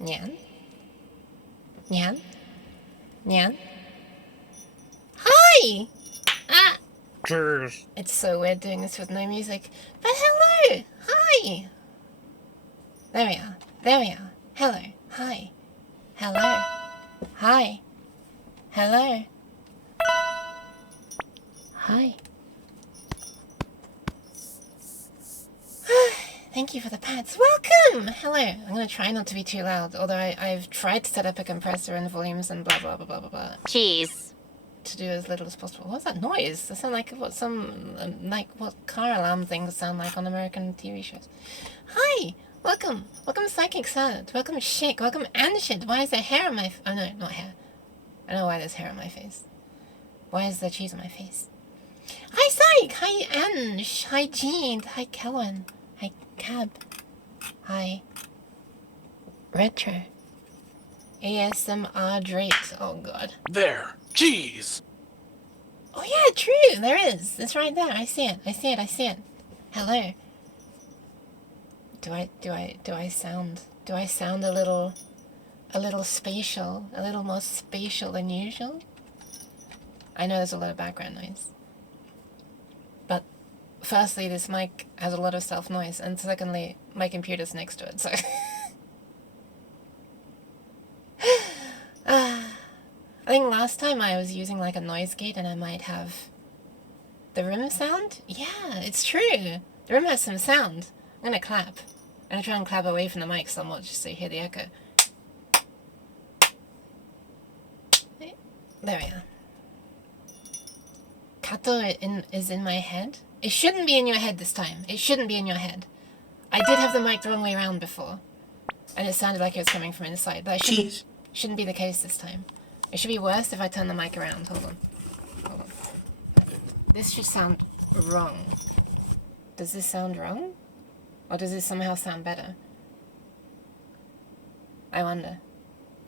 Nyan? Nyan? Nyan? Hi! Ah! Cheers. It's so weird doing this with no music. But hello! Hi! There we are. There we are. Hello. Hi. Hello. Hi. Hello. Hi. Thank you for the pats. Welcome! Hello. I'm going to try not to be too loud, although I've tried to set up a compressor and volumes and blah blah blah blah blah blah. Cheese. To do as little as possible. What's that noise? That sound like what what car alarm things sound like on American TV shows. Hi! Welcome! Welcome Psychic Salad. Welcome Shake. Welcome Anshid. Why is there hair on my oh no, not hair. I don't know why there's hair on my face. Why is there cheese on my face? Hi Psych! Hi Ange! Hi Jean! Hi Kellen! Hi Cab! Hi Retro! ASMR Drake. Oh god. There. Cheese. Oh yeah, true. There is. It's right there. I see it. I see it. I see it. Hello. Do I sound a little spatial, a little more spatial than usual? I know there's a lot of background noise. But firstly, this mic has a lot of self noise, and secondly, my computer's next to it, so I think last time I was using like a noise gate and I might have the room sound. Yeah, it's true. The room has some sound. I'm gonna clap. I'm gonna try and clap away from the mic somewhat just so you hear the echo. There we are. Kato is in my head. It shouldn't be in your head this time. It shouldn't be in your head. I did have the mic the wrong way around before. And it sounded like it was coming from inside. But shouldn't be the case this time. It should be worse if I turn the mic around. Hold on. Hold on. This should sound wrong. Does this sound wrong? Or does this somehow sound better? I wonder.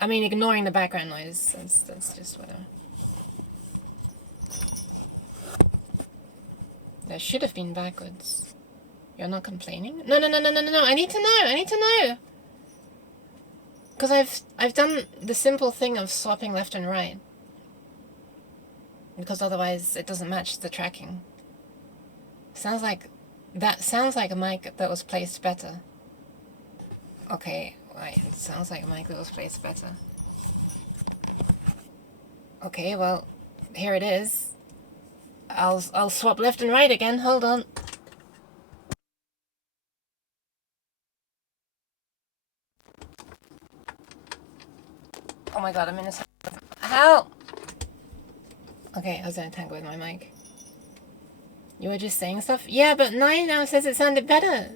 I mean, ignoring the background noise, that's just whatever. That should have been backwards. You're not complaining? No, I need to know! Because I've done the simple thing of swapping left and right. Because otherwise it doesn't match the tracking. Sounds like a mic that was placed better. Okay, right, it sounds like a mic that was placed better. Okay, well, here it is. I'll swap left and right again, hold on. Oh my god, I'm in a... Help! Okay, I was in a tangle with my mic. You were just saying stuff? Yeah, but 9 now says it sounded better.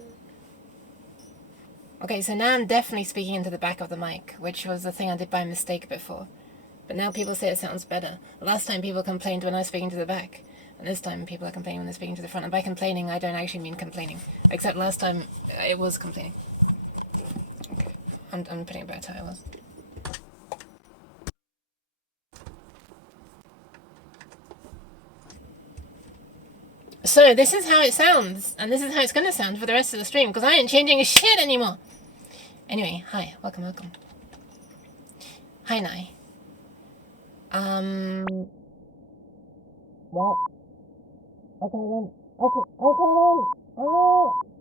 Okay, so now I'm definitely speaking into the back of the mic, which was the thing I did by mistake before. But now people say it sounds better. Last time people complained when I was speaking to the back. And this time people are complaining when they're speaking to the front. And by complaining, I don't actually mean complaining. Except last time, it was complaining. Okay, I'm putting it back how it was. So this is how it sounds, and this is how it's going to sound for the rest of the stream, because I ain't changing a shit anymore. Anyway, hi, welcome. Hi, Nai. What? Okay then. I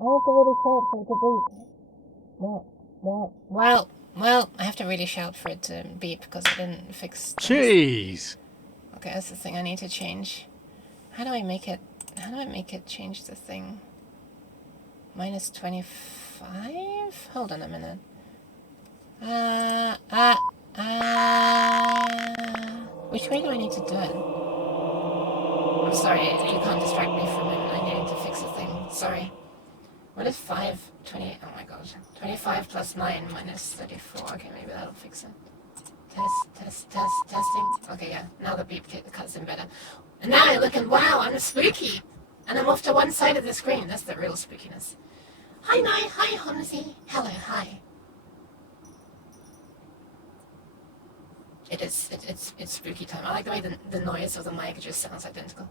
have to really shout for it to beep. Well, I have to really shout for it to beep, because I didn't fix things. Cheese. Okay, that's the thing I need to change. How do I make it change the thing? Minus 25? Hold on a minute. Which way do I need to do it? I'm sorry, you can't distract me from it. I need to fix the thing. Sorry. What is 28? Oh my god. 25 plus 9 minus 34. Okay, maybe that'll fix it. Testing. Okay, yeah. Now the beep cuts in better. And now I look and wow, I'm spooky. And I'm off to one side of the screen. That's the real spookiness. Hi, Nai. Hi, Honzi. Hello, hi. It's spooky time. I like the way the noise of the mic just sounds identical.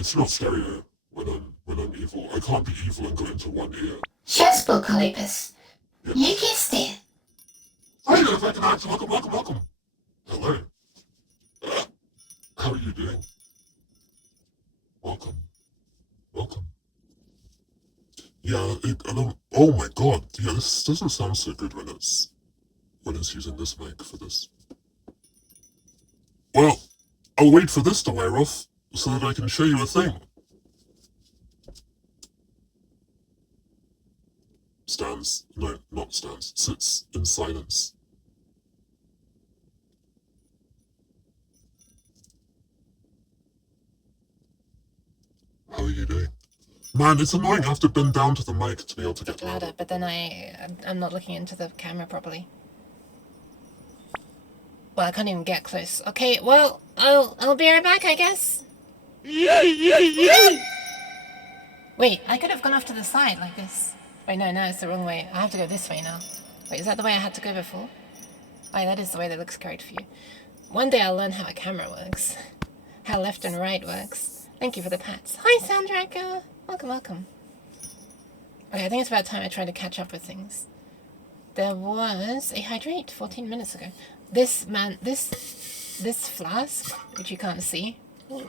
it's not stereo when I'm evil. I can't be evil and go into one ear. Yes, Bocalypus. Yeah. You guessed it. Hi there, Vector Max. Welcome. Hello. How are you doing? Welcome. Yeah, oh my god. Yeah, this doesn't sound so good when it's using this mic for this. Well, I'll wait for this to wear off so that I can show you a thing. Stands. No, not stands. Sits in silence. How are you doing? Man, it's annoying. I have to bend down to the mic to be able to get Louder, but then I'm not looking into the camera properly. Well, I can't even get close. Okay, well, I'll be right back, I guess. Yay! Wait, I could have gone off to the side like this. Wait, no, it's the wrong way. I have to go this way now. Wait, is that the way I had to go before? Oh, that is the way that looks correct for you. One day I'll learn how a camera works. How left and right works. Thank you for the pats. Hi, Sandraka! Welcome. Okay, I think it's about time I try to catch up with things. There was a hydrate 14 minutes ago. This flask, which you can't see. Ooh.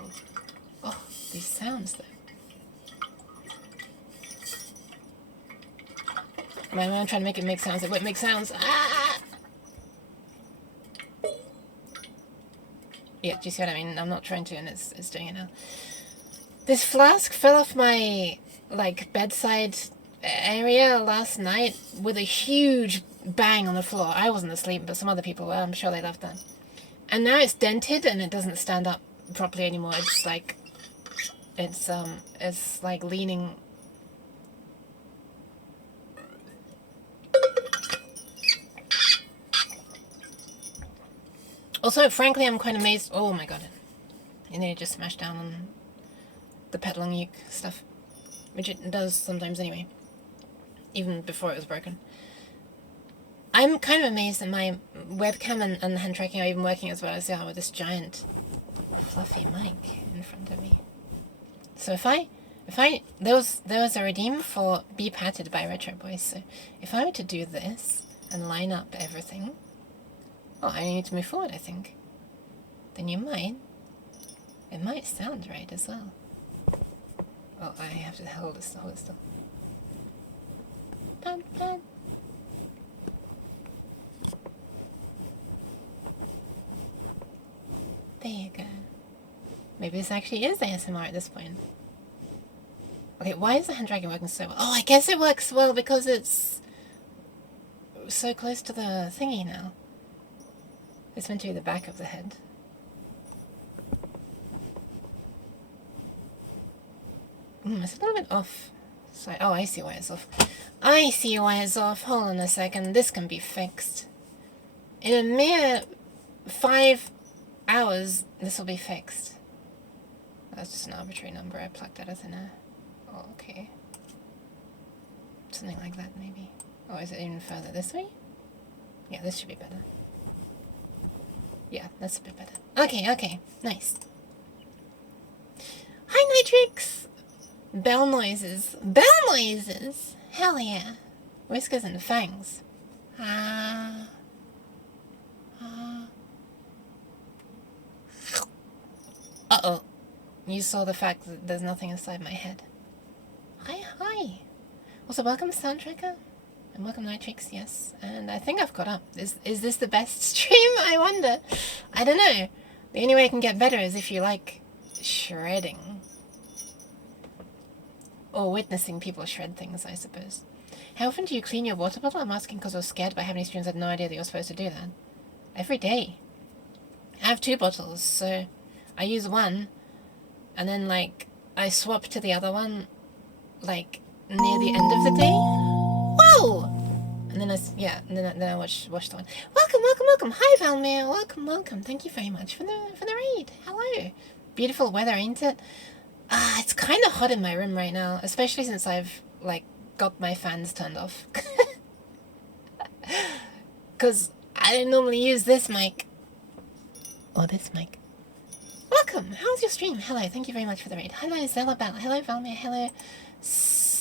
Oh, these sounds though. Man, I'm trying to make it make sounds. It won't make sounds. Ah! Yeah, do you see what I mean? I'm not trying to, and it's doing it now. This flask fell off my, bedside area last night with a huge bang on the floor. I wasn't asleep, but some other people were. I'm sure they loved that. And now it's dented, and it doesn't stand up properly anymore. It's leaning. Also, frankly, I'm quite amazed. Oh my god. You nearly just smashed down on the pedaling uke stuff. Which it does sometimes anyway. Even before it was broken. I'm kind of amazed that my webcam and hand tracking are even working as well as they are with this giant fluffy mic in front of me. So there was a redeem for Be Patted by Retro Boys. So if I were to do this and line up everything, I need to move forward, I think. Then it might sound right as well. Oh, I have to hold it still. Dun, dun. There you go. Maybe this actually is ASMR at this point. Okay, why is the hand dragging working so well? Oh, I guess it works well because it's so close to the thingy now. It's meant to be the back of the head. It's a little bit off. Sorry. Oh, I see why it's off. Hold on a second. This can be fixed. In a mere 5 hours, this will be fixed. That's just an arbitrary number. I plucked out of thin air. Oh, okay. Something like that, maybe. Oh, is it even further this way? Yeah, this should be better. Yeah, that's a bit better. Okay. Nice. Hi, Nitrix! Bell noises. Hell yeah. Whiskers and fangs. Uh-oh. You saw the fact that there's nothing inside my head. Hi. Also, welcome, Soundtracker. And welcome, Nitrix, yes. And I think I've caught up. Is this the best stream? I wonder. I don't know. The only way it can get better is if you like shredding. Or witnessing people shred things, I suppose. How often do you clean your water bottle? I'm asking because I was scared by how many streams I had no idea that you're supposed to do that. Every day. I have 2 bottles, so I use one, and then, I swap to the other one, near the end of the day. Whoa! And then I wash the one. Welcome. Hi, Valmir. Welcome. Thank you very much for the raid. Hello. Beautiful weather, ain't it? It's kind of hot in my room right now, especially since I've, got my fans turned off. Because I don't normally use this mic. Or this mic. welcome. How's your stream? Hello, thank you very much for the raid. Hello, Zelabelle. Hello, Valmir. Hello, Stixlove.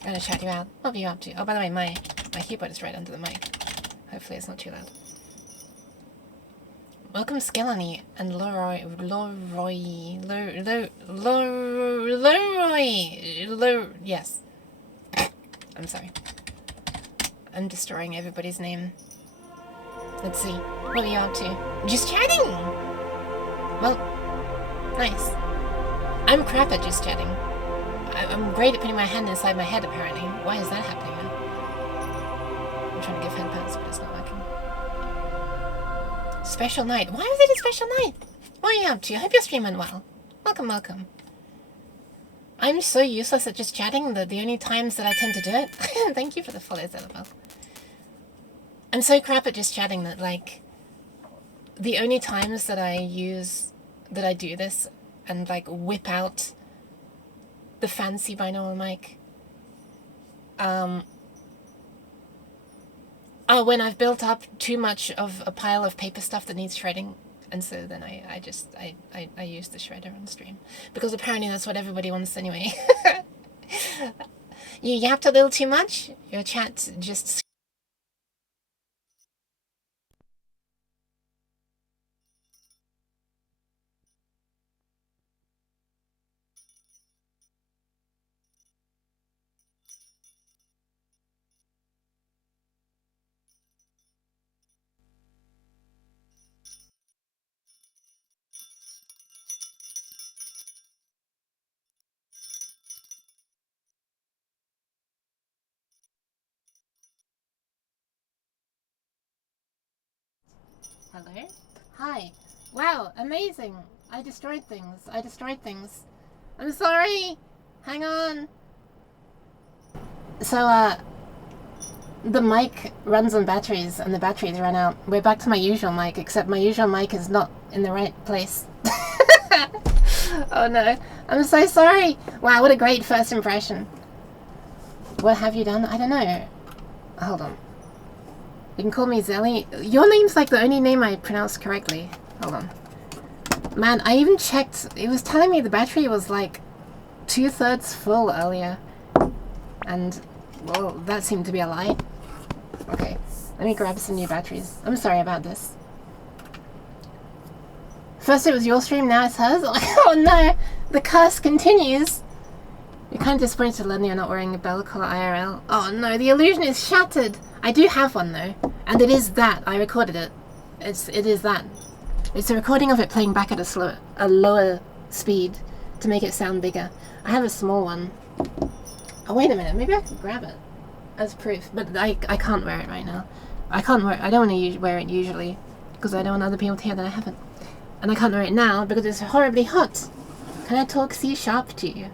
I'm gonna shout you out. What are you up to? Oh, by the way, my keyboard is right under the mic. Hopefully it's not too loud. Welcome, Skelony and Loroy, yes. I'm sorry. I'm destroying everybody's name. Let's see. What are you up to? Just chatting! Well, nice. I'm crap at just chatting. I'm great at putting my hand inside my head, apparently. Why is that happening now? I'm trying to give hand pats, but it's not working. Special night. Why was it a special night? What are you up to? I hope your stream went well. Welcome, welcome. I'm so useless at just chatting that the only times that I tend to do it... Thank you for the follow, Zelabelle. I'm so crap at just chatting that, like, the only times that I do this and, like, whip out the fancy binaural mic, when I've built up too much of a pile of paper stuff that needs shredding, and so then I use the shredder on stream, because apparently that's what everybody wants anyway. You yapped a little too much? Your chat just... Hello? Hi. Wow, amazing. I destroyed things. I'm sorry. Hang on. So, the mic runs on batteries, and the batteries ran out. We're back to my usual mic, except my usual mic is not in the right place. Oh no. I'm so sorry. Wow, what a great first impression. What have you done? I don't know. Hold on. You can call me Zelly. Your name's like the only name I pronounced correctly. Hold on. Man, I even checked. It was telling me the battery was like 2/3 full earlier. And, well, that seemed to be a lie. Okay, let me grab some new batteries. I'm sorry about this. First it was your stream, now it's hers? Oh no! The curse continues! You're kind of disappointed to learn you're not wearing a bell collar IRL. Oh no, the illusion is shattered! I do have one though, and it is that. I recorded it. It is that. It's a recording of it playing back at a lower speed to make it sound bigger. I have a small one. Oh wait a minute, maybe I could grab it as proof, but I can't wear it right now. I don't want to wear it usually, because I don't want other people to hear that I have it. And I can't wear it now because it's horribly hot. Can I talk C# to you?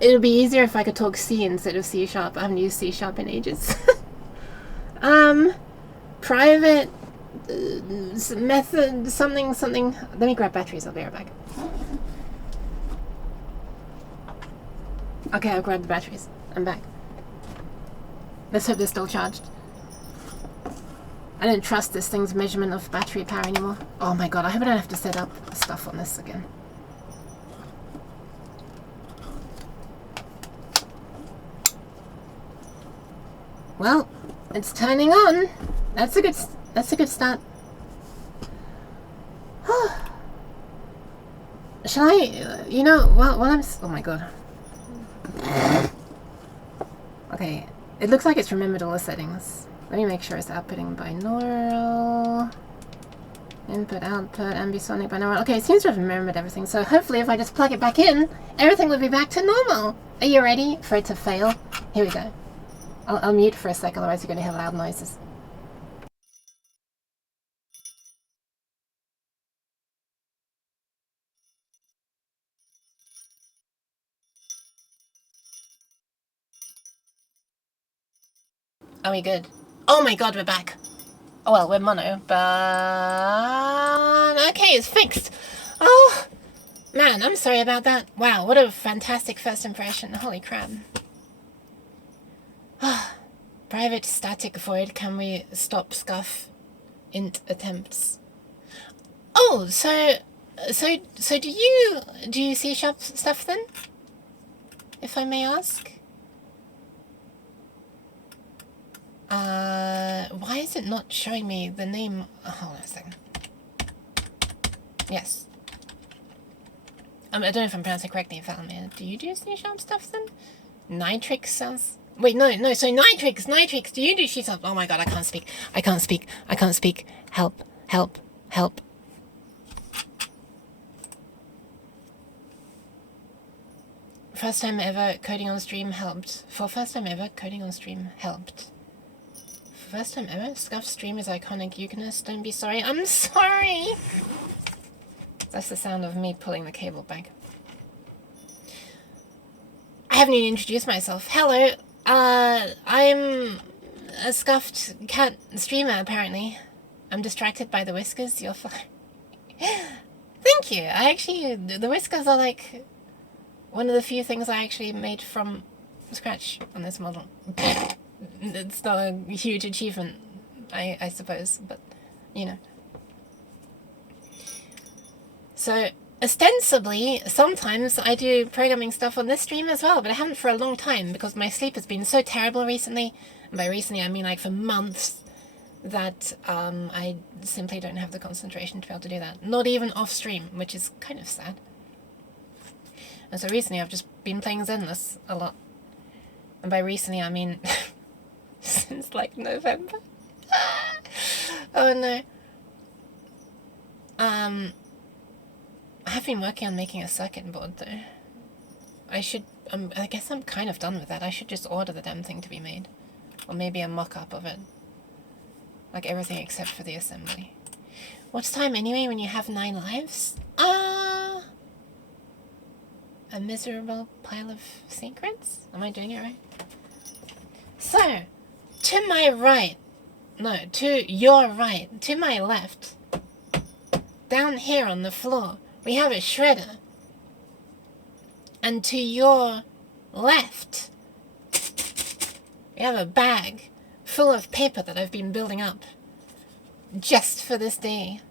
It would be easier if I could talk C instead of C#. I haven't used C# in ages. Private method something. Let me grab batteries, I'll be right back. Okay, I've grabbed the batteries. I'm back. Let's hope they're still charged. I don't trust this thing's measurement of battery power anymore. Oh my god, I hope I don't have to set up stuff on this again. Well, it's turning on. That's a good start. Shall I, you know, while I'm, oh my god. Okay, it looks like it's remembered all the settings. Let me make sure it's outputting binaural, input, output, ambisonic, binaural. Okay, it seems to have remembered everything, so hopefully if I just plug it back in, everything will be back to normal. Are you ready for it to fail? Here we go. I'll mute for a sec, otherwise you're going to hear loud noises. Are we good? Oh my god, we're back. Oh well, we're mono, but... okay, it's fixed. Oh, man, I'm sorry about that. Wow, what a fantastic first impression. Holy crap. Private static void, can we stop scuff int attempts? Oh, so do you C# stuff then? If I may ask? Why is it not showing me the name? Oh, hold on a second. Yes. I don't know if I'm pronouncing it correctly, Valmir. Do you do C# stuff then? Nitrix sounds... Wait, no, so Nitrix, do you do C#? Oh my god, I can't speak. Help. First time ever coding on stream helped. For first time ever, coding on stream helped. First time ever, Scuff stream is iconic. Eugenist, don't be sorry. I'm sorry! That's the sound of me pulling the cable back. I haven't even introduced myself. Hello, I'm a scuffed cat streamer, apparently. I'm distracted by the whiskers. You're fine. Thank you. The whiskers are like one of the few things I actually made from scratch on this model. It's not a huge achievement, I suppose, but, you know. So, ostensibly, sometimes I do programming stuff on this stream as well, but I haven't for a long time because my sleep has been so terrible recently, and by recently I mean like for months, that I simply don't have the concentration to be able to do that. Not even off stream, which is kind of sad. And so recently I've just been playing Zenless a lot. And by recently I mean since like November. Oh no. I have been working on making a circuit board though. I guess I'm kind of done with that. I should just order the damn thing to be made. Or maybe a mock-up of it. Like everything except for the assembly. What's time anyway when you have 9 lives? A miserable pile of secrets? Am I doing it right? So, to my right, no, to your right, to my left, down here on the floor, we have a shredder. And to your left, we have a bag full of paper that I've been building up just for this day.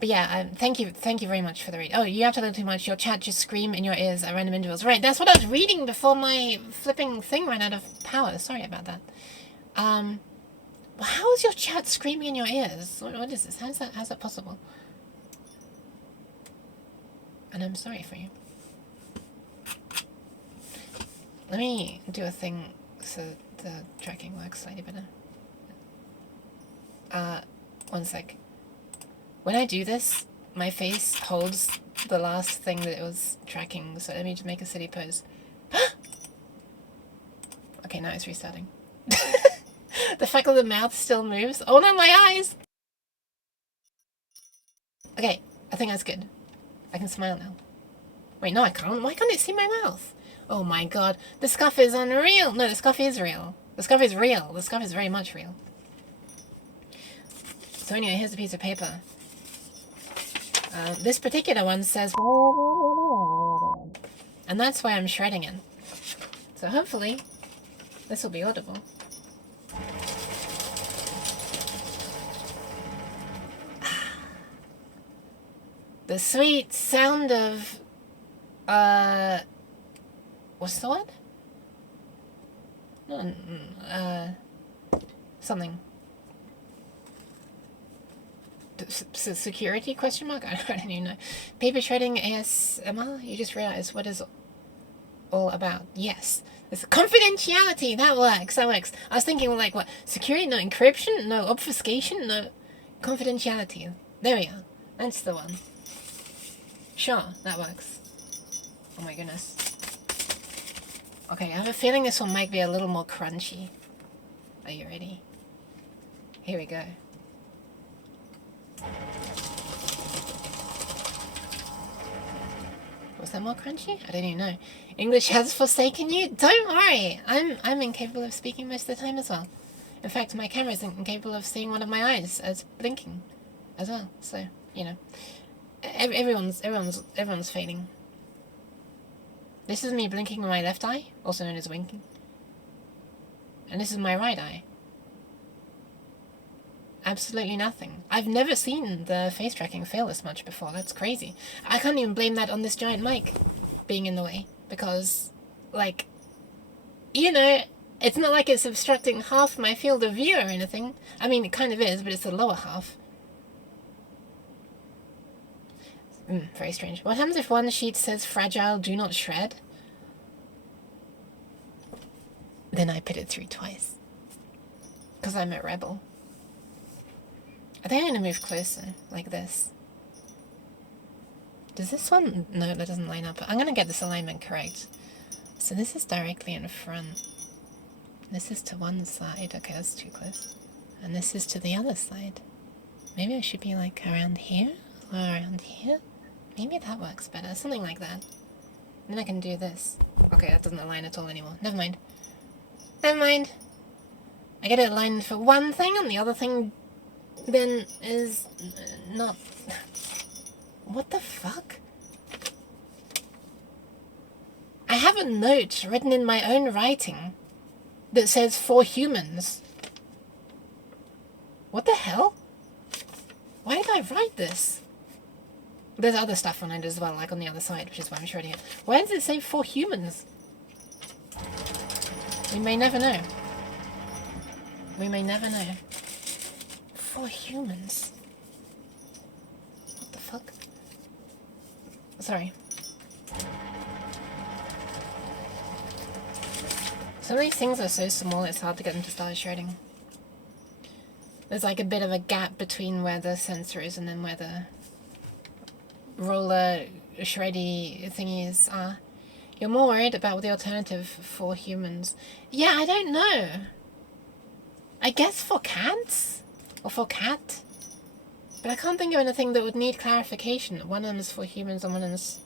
But yeah, thank you very much for the read. Oh, you have to listen too much. Your chat just scream in your ears at random intervals. Right, that's what I was reading before my flipping thing ran out of power. Sorry about that. Well, how is your chat screaming in your ears? What is this? How's that possible? And I'm sorry for you. Let me do a thing so the tracking works slightly better. One sec. When I do this, my face holds the last thing that it was tracking, so let me just make a silly pose. Okay, now it's restarting. The fact that the mouth still moves. Oh no, my eyes! Okay, I think that's good. I can smile now. Wait, no I can't. Why can't it see my mouth? Oh my god, the scuff is unreal! No, the scuff is real. The scuff is real. The scuff is very much real. So anyway, here's a piece of paper. This particular one says... And that's why I'm shredding it. So hopefully, this will be audible. The sweet sound of... What's the word? Something. Security question mark? I don't even know. Paper shredding ASMR? You just realized what is all about. Yes. It's confidentiality. That works. I was thinking like what? Security? No encryption? No obfuscation? No confidentiality. There we are. That's the one. Sure, that works. Oh my goodness. Okay, I have a feeling this one might be a little more crunchy. Are you ready? Here we go. Was that more crunchy? I don't even know. English has forsaken you? Don't worry! I'm incapable of speaking most of the time as well. In fact, my camera isn't incapable of seeing one of my eyes as blinking as well. So, you know. Everyone's failing. This is me blinking with my left eye, also known as winking. And this is my right eye. Absolutely nothing. I've never seen the face tracking fail this much before. That's crazy. I can't even blame that on this giant mic being in the way. Because, like, you know, it's not like it's obstructing half my field of view or anything. I mean, it kind of is, but it's the lower half. Very strange. What happens if one sheet says fragile, do not shred? Then I put it through twice. Because I'm a rebel. I think I'm going to move closer, like this. Does this one... No, that doesn't line up. I'm going to get this alignment correct. So this is directly in front. This is to one side. Okay, that's too close. And this is to the other side. Maybe I should be like around here? Or around here? Maybe that works better. Something like that. Then I can do this. Okay, that doesn't align at all anymore. Never mind. Never mind. I get it aligned for one thing, and the other thing then is not... What the fuck? I have a note written in my own writing that says for humans. What the hell? Why did I write this? There's other stuff on it as well, like on the other side, which is why I'm shredding it. Why does it say for humans? We may never know. We may never know. For humans. What the fuck? Sorry. Some of these things are so small it's hard to get them to start shredding. There's like a bit of a gap between where the sensor is and then where the roller shreddy thingies are. You're more worried about the alternative for humans. Yeah, I don't know. I guess for cats? Or for cat? But I can't think of anything that would need clarification. One of them is for humans and one of them is...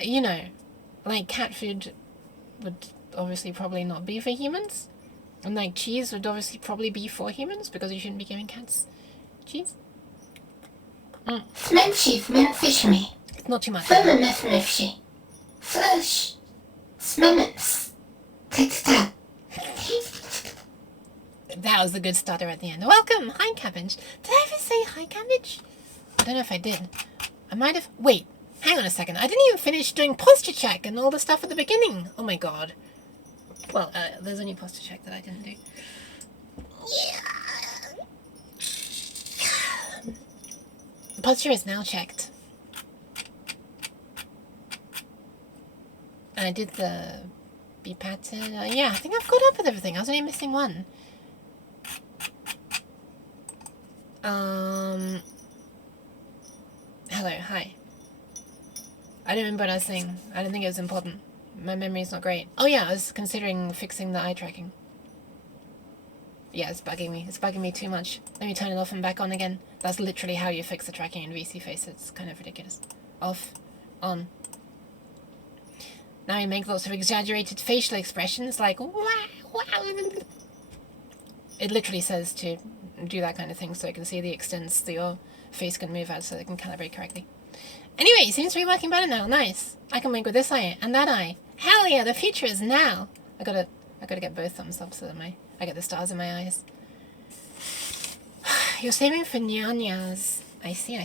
You know, like cat food would obviously probably not be for humans. And like cheese would obviously probably be for humans because you shouldn't be giving cats cheese. Smenshi, Smenfishmi. It's not too much. Femimifmifshi. Flush. Smemims. Tita. That was a good starter at the end. Welcome! Hi, Cabbage. Did I ever say hi, Cabbage? I don't know if I did. I might have... Wait, hang on a second. I didn't even finish doing posture check and all the stuff at the beginning. Oh my god. Well, there's only posture check that I didn't do. The posture is now checked. And I did the B pattern. Yeah, I think I've caught up with everything. I was only missing one. Hello, hi. I don't remember what I was saying. I don't think it was important. My memory's not great. Oh yeah, I was considering fixing the eye tracking. Yeah, it's bugging me. It's bugging me too much. Let me turn it off and back on again. That's literally how you fix the tracking in VC Face. It's kind of ridiculous. Off. On. Now you make lots of exaggerated facial expressions like wow, wow. It literally says to do that kind of thing so I can see the extents that your face can move at so they can calibrate correctly. Anyway, it seems to be working better now. Nice. I can make with this eye and that eye. Hell yeah, the future is now. I gotta get both thumbs up so that I get the stars in my eyes. You're saving for nyanyas. I see.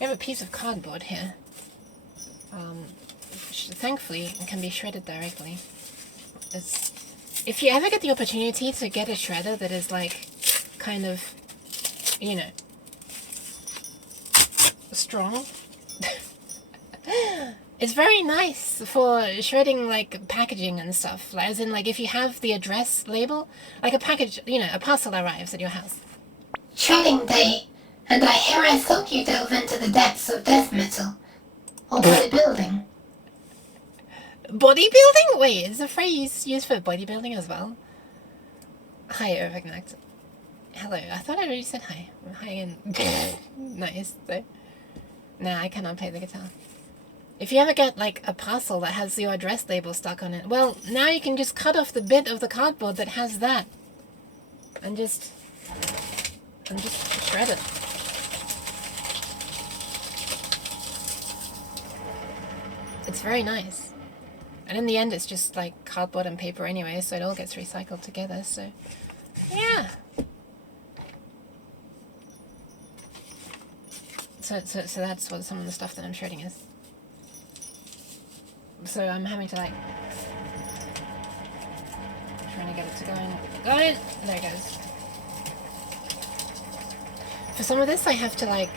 We have a piece of cardboard here. Which thankfully can be shredded directly. If you ever get the opportunity to get a shredder that is like kind of, you know, strong, it's very nice for shredding like packaging and stuff. Like, as in, like, if you have the address label, like a package, you know, a parcel arrives at your house. Shredding day, and I hear I thought you delve into the depths of death metal. Or bodybuilding. Bodybuilding? Wait, is the phrase used for bodybuilding as well? Hi, Overknacked. Hello, I thought I already said hi. Hi again. Nice. So, nah, I cannot play the guitar. If you ever get, like, a parcel that has your address label stuck on it, well, now you can just cut off the bit of the cardboard that has that. And just shred it. It's very nice. And in the end, it's just like cardboard and paper anyway, so it all gets recycled together, so yeah. So that's what some of the stuff that I'm shredding is. So I'm having to like, trying to get it to go in. Go in! There it goes. For some of this, I have to like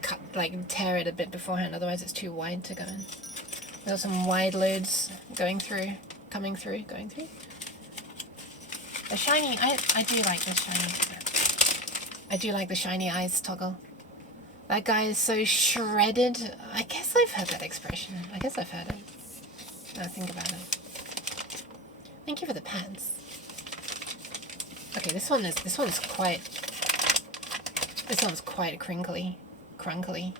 cut, like tear it a bit beforehand, otherwise it's too wide to go in. There's some wide loads going through. The shiny, I do like this shiny. I do like the shiny eyes toggle. That guy is so shredded. I guess I've heard that expression. I guess I've heard it. Now I think about it. Thank you for the pads. Okay, this one's quite crinkly. Crinkly.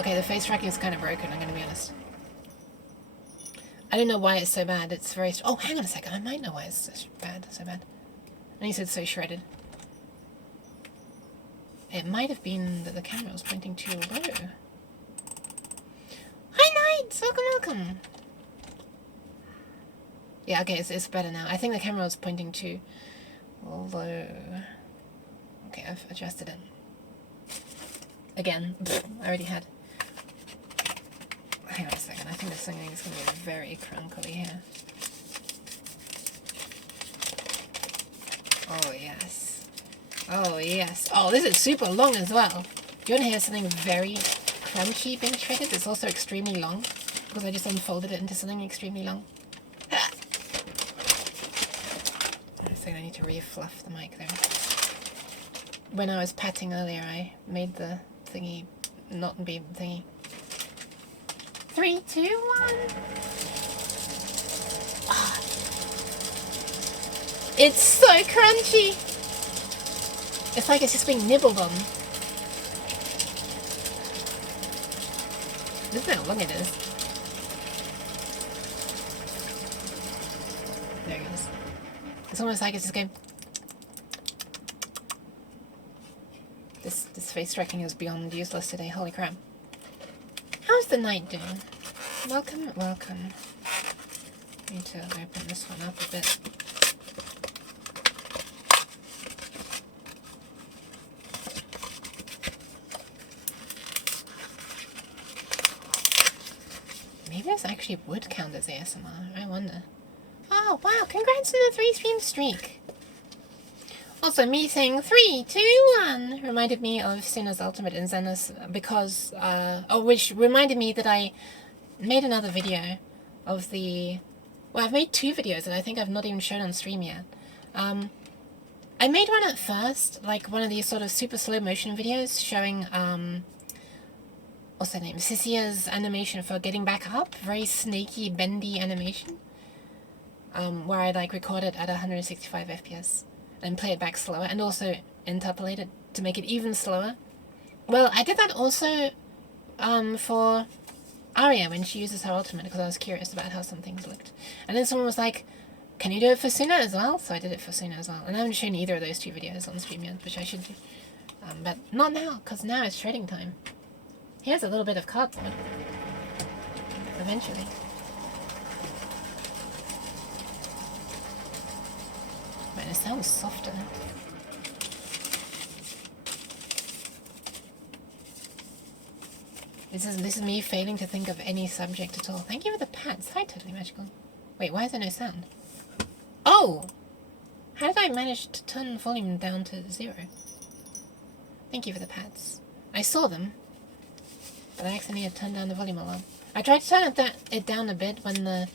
Okay, the face tracking is kind of broken, I'm going to be honest. I don't know why it's so bad. It's very... Oh, hang on a second. I might know why it's so bad. And he said so shredded. It might have been that the camera was pointing too low. Hi, Knights! Welcome! Yeah, okay, it's better now. I think the camera was pointing too low. Okay, I've adjusted it. Again, I already had... Hang on a second, I think there's something that's going to be very crunkly here. Oh yes. Oh yes. Oh, this is super long as well. Do you want to hear something very crunchy being shredded? It's also extremely long, because I just unfolded it into something extremely long. I think I need to re-fluff the mic there. When I was patting earlier, I made the thingy not be thingy. 3, 2, 1. Oh. It's so crunchy. It's like it's just being nibbled on. This is how long it is. There it is. It's almost like it's just going. This face tracking is beyond useless today. Holy crap. How's the night doing? Welcome. Need to open this one up a bit. Maybe this actually would count as ASMR. I wonder. Oh wow! Congrats on the 3-stream streak. Also, me saying 3, 2, 1 reminded me of Sinner's Ultimate in Zenus because, which reminded me that I made another video of the, well, I've made 2 videos that I think I've not even shown on stream yet. I made one at first, like one of these sort of super slow motion videos showing, what's her name, Cicia's animation for getting back up, very snaky, bendy animation, where I like record it at 165 FPS. And play it back slower, and also interpolate it to make it even slower. Well, I did that also for Arya when she uses her ultimate, because I was curious about how some things looked. And then someone was like, can you do it for Suna as well? So I did it for Suna as well. And I haven't shown either of those 2 videos on stream yet, which I should do. But not now, because now it's shredding time. Here's a little bit of cardboard. Eventually. Man, it sounds softer. This is me failing to think of any subject at all. Thank you for the pats. Hi, Totally Magical. Wait, why is there no sound? Oh! How did I manage to turn the volume down to 0? Thank you for the pats. I saw them, but I accidentally had turned down the volume a lot. I tried to turn it down a bit when the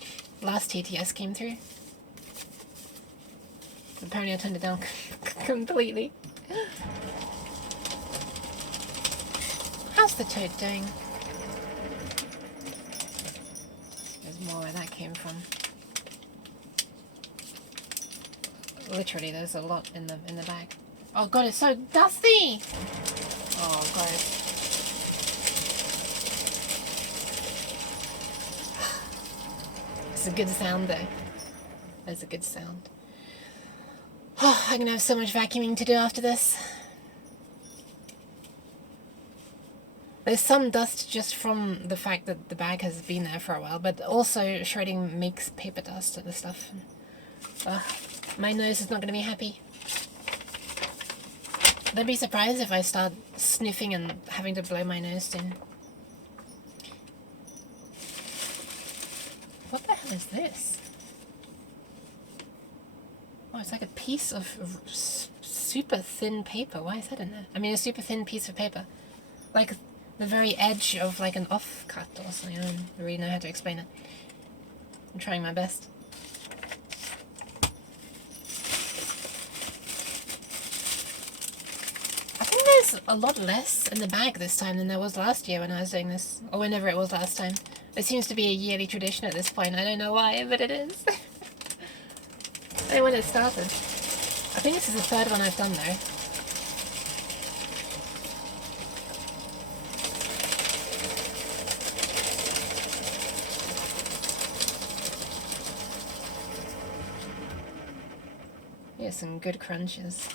last TTS came through. Apparently I turned it down completely. How's the toad doing? There's more where that came from. Literally, there's a lot in the bag. Oh god, it's so dusty! Oh god. It's a good sound though. That's a good sound. Oh, I'm gonna have so much vacuuming to do after this. There's some dust just from the fact that the bag has been there for a while, but also shredding makes paper dust and the stuff. My nose is not gonna be happy. Don't be surprised if I start sniffing and having to blow my nose soon. What the hell is this? Oh, it's like a piece of super thin paper. Why is that in there? I mean, a super thin piece of paper. Like the very edge of like an offcut or something. I don't really know how to explain it. I'm trying my best. I think there's a lot less in the bag this time than there was last year when I was doing this. Or whenever it was last time. It seems to be a yearly tradition at this point. I don't know why, but it is. I know when it started. I think this is the third one I've done though. Here's some good crunches.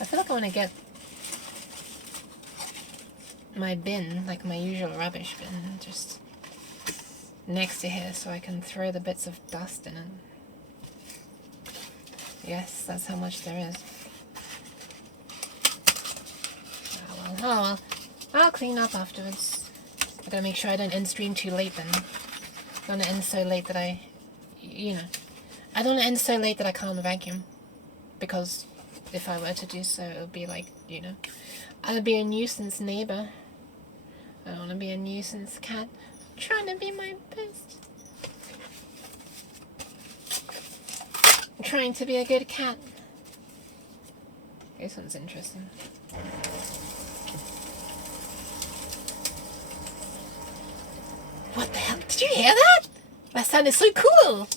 I feel like I want to get my bin, like my usual rubbish bin, just next to here so I can throw the bits of dust in it. Yes, that's how much there is. Oh well. I'll clean up afterwards. I gotta make sure I don't end stream too late then. I don't want to end so late that I don't want to end so late that I can't vacuum. Because if I were to do so, it would be like, I would be a nuisance neighbor. I don't want to be a nuisance cat. I'm trying to be my best. I'm trying to be a good cat. This one's interesting. What the hell? Did you hear that? That sounded so cool.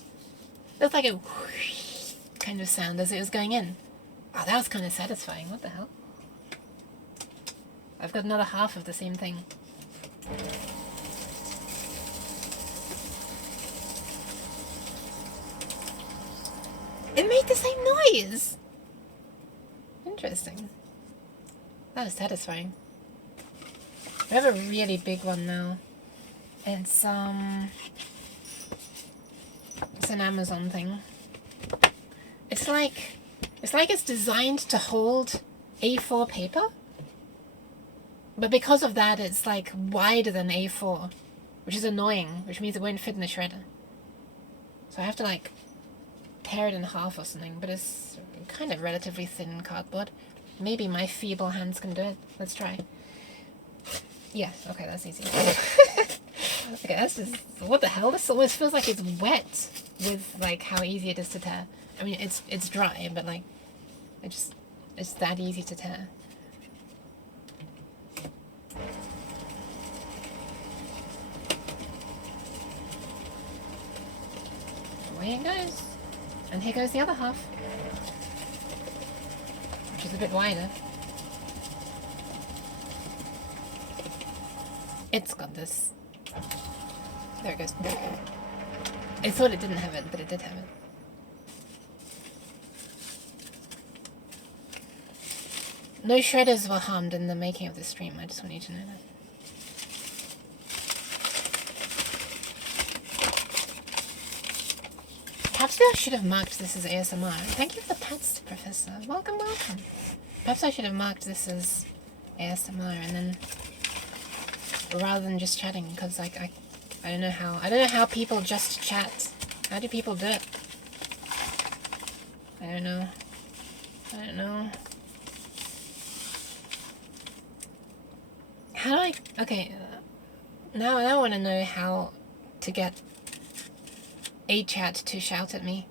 It was like a whoosh kind of sound as it was going in. Oh, that was kind of satisfying. What the hell? I've got another half of the same thing. It made the same noise! Interesting. That was satisfying. I have a really big one now. It's an Amazon thing. It's like it's designed to hold A4 paper. But because of that, it's like wider than A4, which is annoying, which means it won't fit in the shredder. So I have to like tear it in half or something, but it's kind of relatively thin cardboard. Maybe my feeble hands can do it. Let's try. Yeah, okay, that's easy. Okay, that's just, what the hell? This almost feels like it's wet with like how easy it is to tear. I mean, it's dry, but like, it's that easy to tear. Away it goes. And here goes the other half. Which is a bit wider. It's got this. There it goes. I thought it didn't have it, but it did have it. No shredders were harmed in the making of this stream. I just want you to know that. Perhaps I should have marked this as ASMR. Thank you for the pets, Professor. Welcome, welcome. Perhaps I should have marked this as ASMR and then rather than just chatting, because like I don't know how people just chat. How do people do it? I don't know. How do I... Okay, now I want to know how to get a chat to shout at me.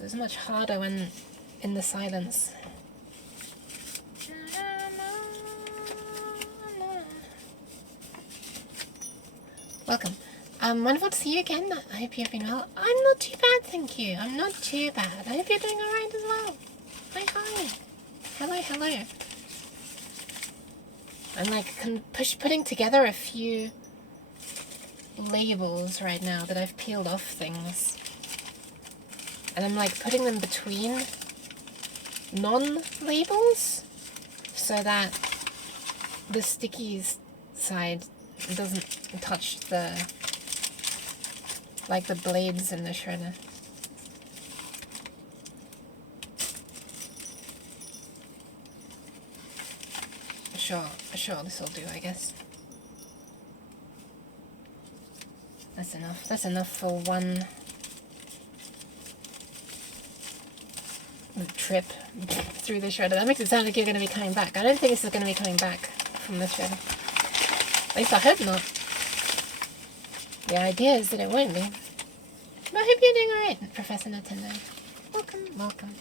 It's much harder when in the silence. Welcome. Wonderful to see you again. I hope you've been well. I'm not too bad, thank you. I'm not too bad. I hope you're doing alright as well. Hi. Hello. I'm like putting together a few labels right now that I've peeled off things. And I'm like putting them between non-labels so that the sticky side doesn't touch the, like the blades in the shredder. Sure, this'll do, I guess. That's enough. That's enough for one trip through the shredder. That makes it sound like you're going to be coming back. I don't think this is going to be coming back from the shredder. At least I hope not. The idea is that it won't be. But I hope you're doing alright, Professor Nintendo. Welcome, welcome.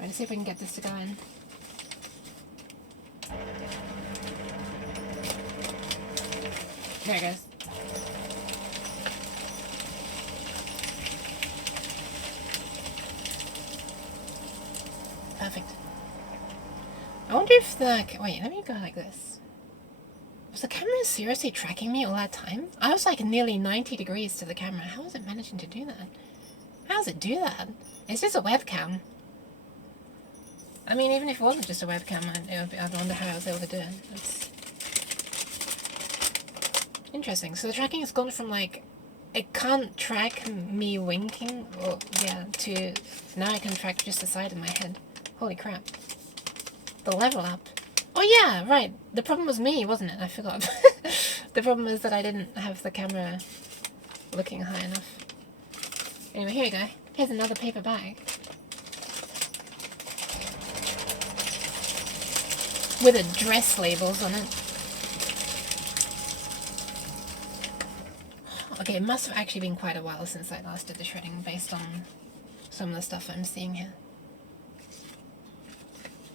Right, let's see if we can get this to go in. There it goes. Perfect. I wonder if the... Wait, let me go like this. Was the camera seriously tracking me all that time? I was like nearly 90 degrees to the camera. How was it managing to do that? How does it do that? It's just a webcam. I mean, even if it wasn't just a webcam, I'd wonder how I was able to do it. It's interesting. So the tracking has gone from like, it can't track me winking, or yeah, to now I can track just the side of my head. Holy crap. The level up. Oh yeah, right. The problem was me, wasn't it? I forgot. The problem is that I didn't have the camera looking high enough. Anyway, here we go. Here's another paper bag. With address labels on it. Okay, it must have actually been quite a while since I last did the shredding based on some of the stuff I'm seeing here.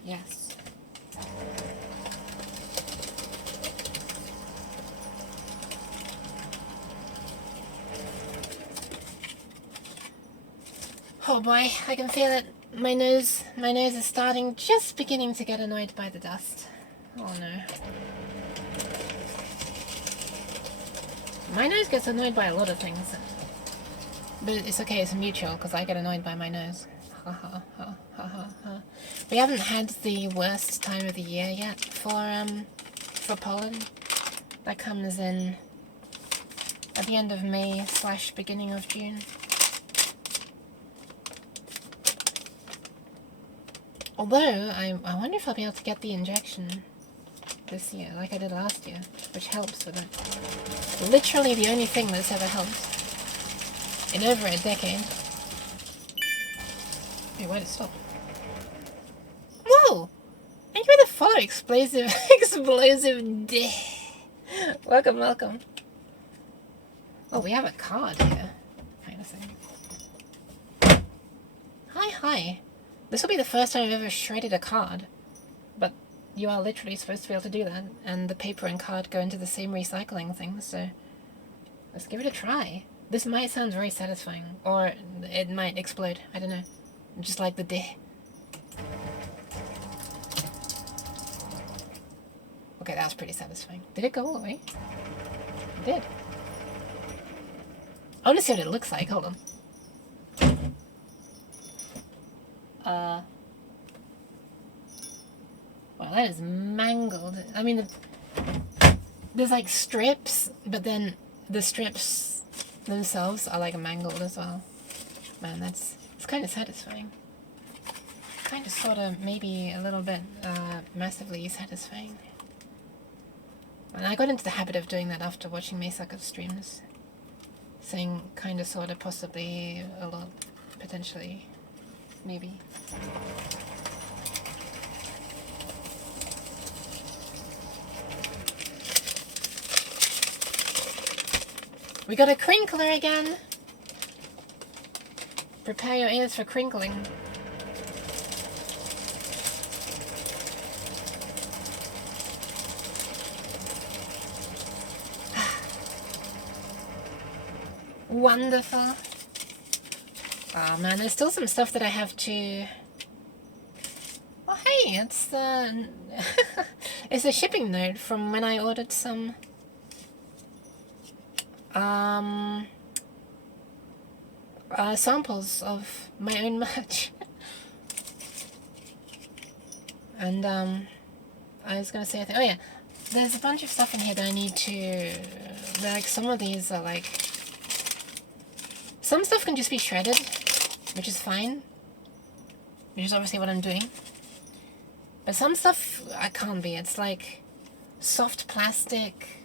Yes. Oh boy, I can feel it. My nose is starting, just beginning to get annoyed by the dust. Oh no. My nose gets annoyed by a lot of things. But it's okay, it's mutual, because I get annoyed by my nose. Ha ha ha ha ha ha. We haven't had the worst time of the year yet for pollen. That comes in at the end of May / beginning of June. Although, I wonder if I'll be able to get the injection this year, like I did last year, which helps with it. Literally the only thing that's ever helped in over a decade. Wait, why'd it stop? Whoa! Thank you for the follow, explosive D. Welcome, welcome. Oh, we have a card here. Wait a second. Hi. This will be the first time I've ever shredded a card, but you are literally supposed to be able to do that, and the paper and card go into the same recycling thing, so let's give it a try. This might sound very satisfying, or it might explode, I don't know. Just like the D. Okay, that was pretty satisfying. Did it go all the way? It did. I want to see what it looks like, hold on. Well, that is mangled. I mean, there's like strips, but then the strips themselves are like mangled as well. Man, it's kind of satisfying. Kind of, sort of, maybe a little bit massively satisfying. And I got into the habit of doing that after watching Maysucker's streams. Saying kind of, sort of, possibly, a lot, potentially, maybe. We got a crinkler again! Prepare your ears for crinkling. Wonderful. Oh man, there's still some stuff that I have to... Oh hey, it's it's a shipping note from when I ordered some samples of my own merch. And I was gonna say, oh yeah, there's a bunch of stuff in here that I need to, like some of these are like, some stuff can just be shredded, which is fine, which is obviously what I'm doing. But some stuff I can't be. It's like soft plastic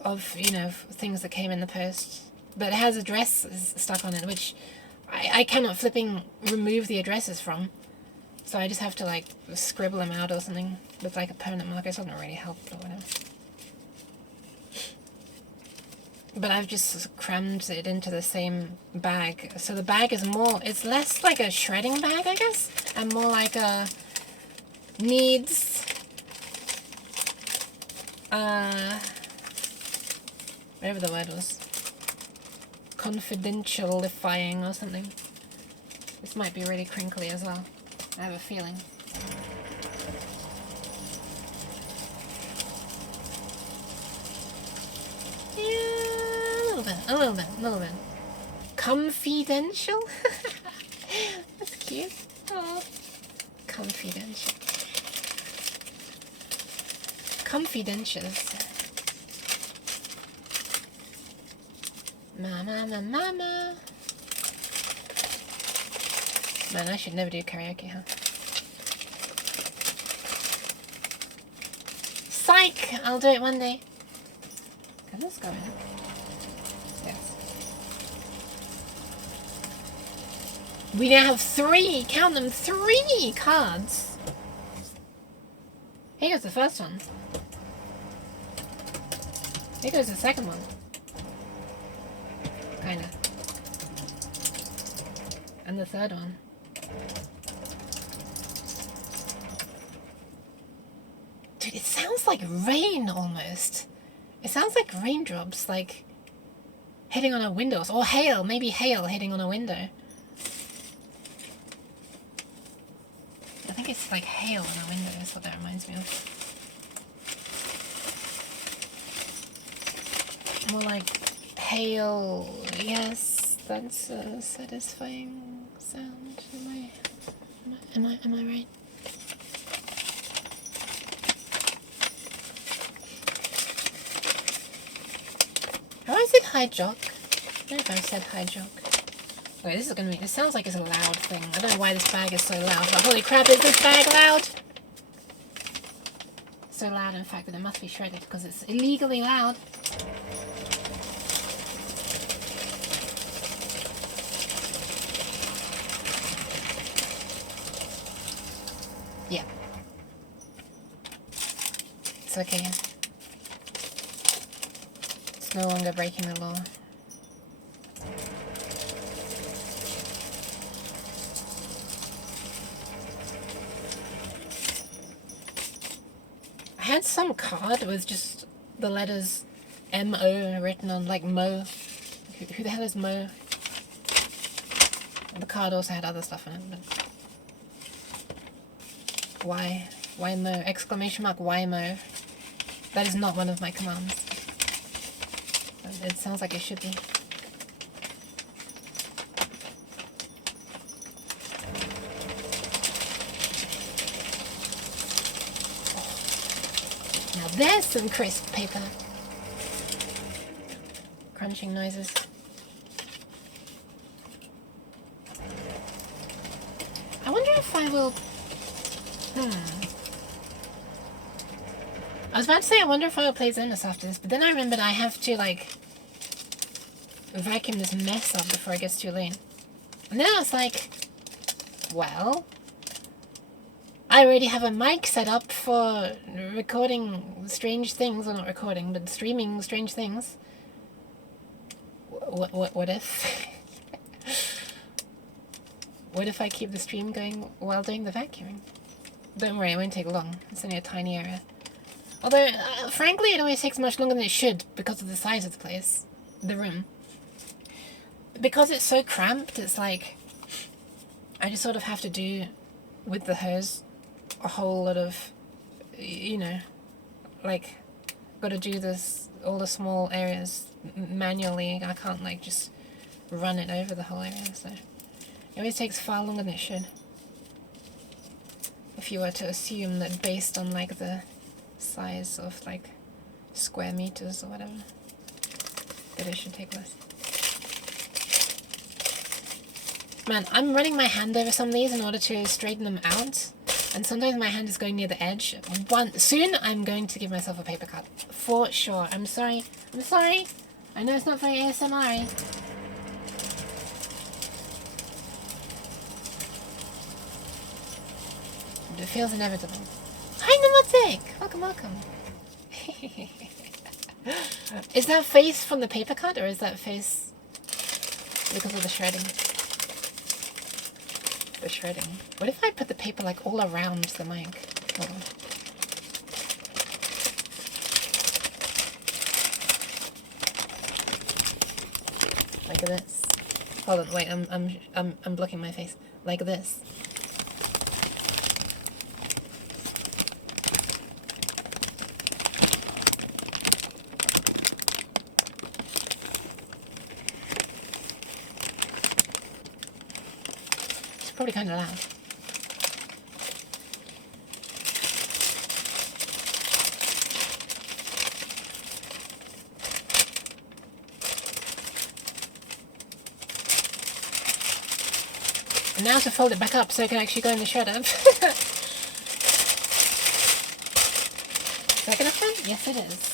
of, you know, things that came in the post, but it has addresses stuck on it, which I cannot flipping remove the addresses from. So I just have to like scribble them out or something with like a permanent marker. It doesn't really help or whatever. But I've just crammed it into the same bag. So the bag is more, it's less like a shredding bag, I guess, and more like a needs, whatever the word was, confidentialifying or something. This might be really crinkly as well. I have a feeling. Yeah, a little bit. Confidential? That's cute. Oh, confidential. Confidentials. Mama. Man, I should never do karaoke, huh? Psych! I'll do it one day. Can this go in? Yes. We now have 3, count them, 3 cards. Here goes the first one. Here goes the second one. Kinda. And the third one. Dude, it sounds like rain almost. It sounds like raindrops, like hitting on a window, or hail, maybe hail hitting on a window. I think it's like hail on a window is what that reminds me of. More like hail, yes, that's a satisfying sound. Am I right? Have I said hi jock? I don't know if I said hi jock. Wait, this is gonna be, it sounds like it's a loud thing. I don't know why this bag is so loud, but holy crap, is this bag loud? So loud, in fact, that it must be shredded because it's illegally loud. Yeah. It's okay. It's no longer breaking the law. I had some card with just the letters M-O written on, like Mo. Who the hell is Mo? The card also had other stuff in it, but... Why? Why Mo? Exclamation mark, why Mo? That is not one of my commands. It sounds like it should be. Now there's some crisp paper. Crunching noises. I wonder if I will... I was about to say I wonder if I will play Xenos after this, but then I remembered I have to, like, vacuum this mess up before it gets too late. And then I was like, well, I already have a mic set up for recording strange things, well not recording, but streaming strange things. What if? What if I keep the stream going while doing the vacuuming? Don't worry, it won't take long. It's only a tiny area. Although, frankly, it always takes much longer than it should because of the size of the place, the room. Because it's so cramped, it's like, I just sort of have to do, with the hose, a whole lot of, you know, like, gotta do this, all the small areas manually. I can't, like, just run it over the whole area, so it always takes far longer than it should. if you were to assume that based on like the size of like square meters or whatever, that it should take less. Man, I'm running my hand over some of these in order to straighten them out, and sometimes my hand is going near the edge. Soon I'm going to give myself a paper cut. For sure. I'm sorry. I'm sorry. I know it's not very ASMR-y. It feels inevitable. Hi, Pneumatic! Welcome, welcome. Is that face from the paper cut, or is that face because of the shredding? The shredding. What if I put the paper like all around the mic? Hold on. Like this. Hold on, wait, I'm blocking my face. Like this. Probably kind of loud. And now to fold it back up so it can actually go in the shredder. Is that gonna fit? Yes, it is.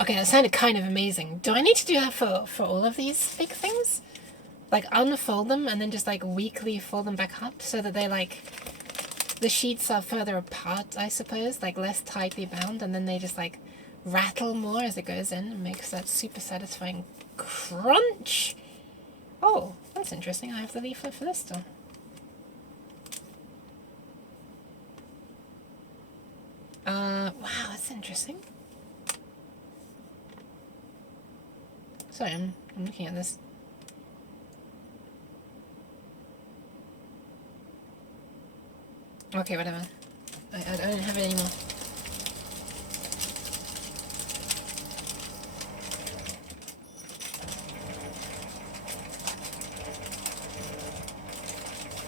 Okay, that sounded kind of amazing. Do I need to do that for all of these big things? Like unfold them and then just like weakly fold them back up so that they like, the sheets are further apart, I suppose, like less tightly bound, and then they just like rattle more as it goes in and makes that super satisfying crunch. Oh, that's interesting. I have the leaflet for this still. Wow, that's interesting. Sorry, I'm looking at this. Okay, whatever. I don't have it anymore.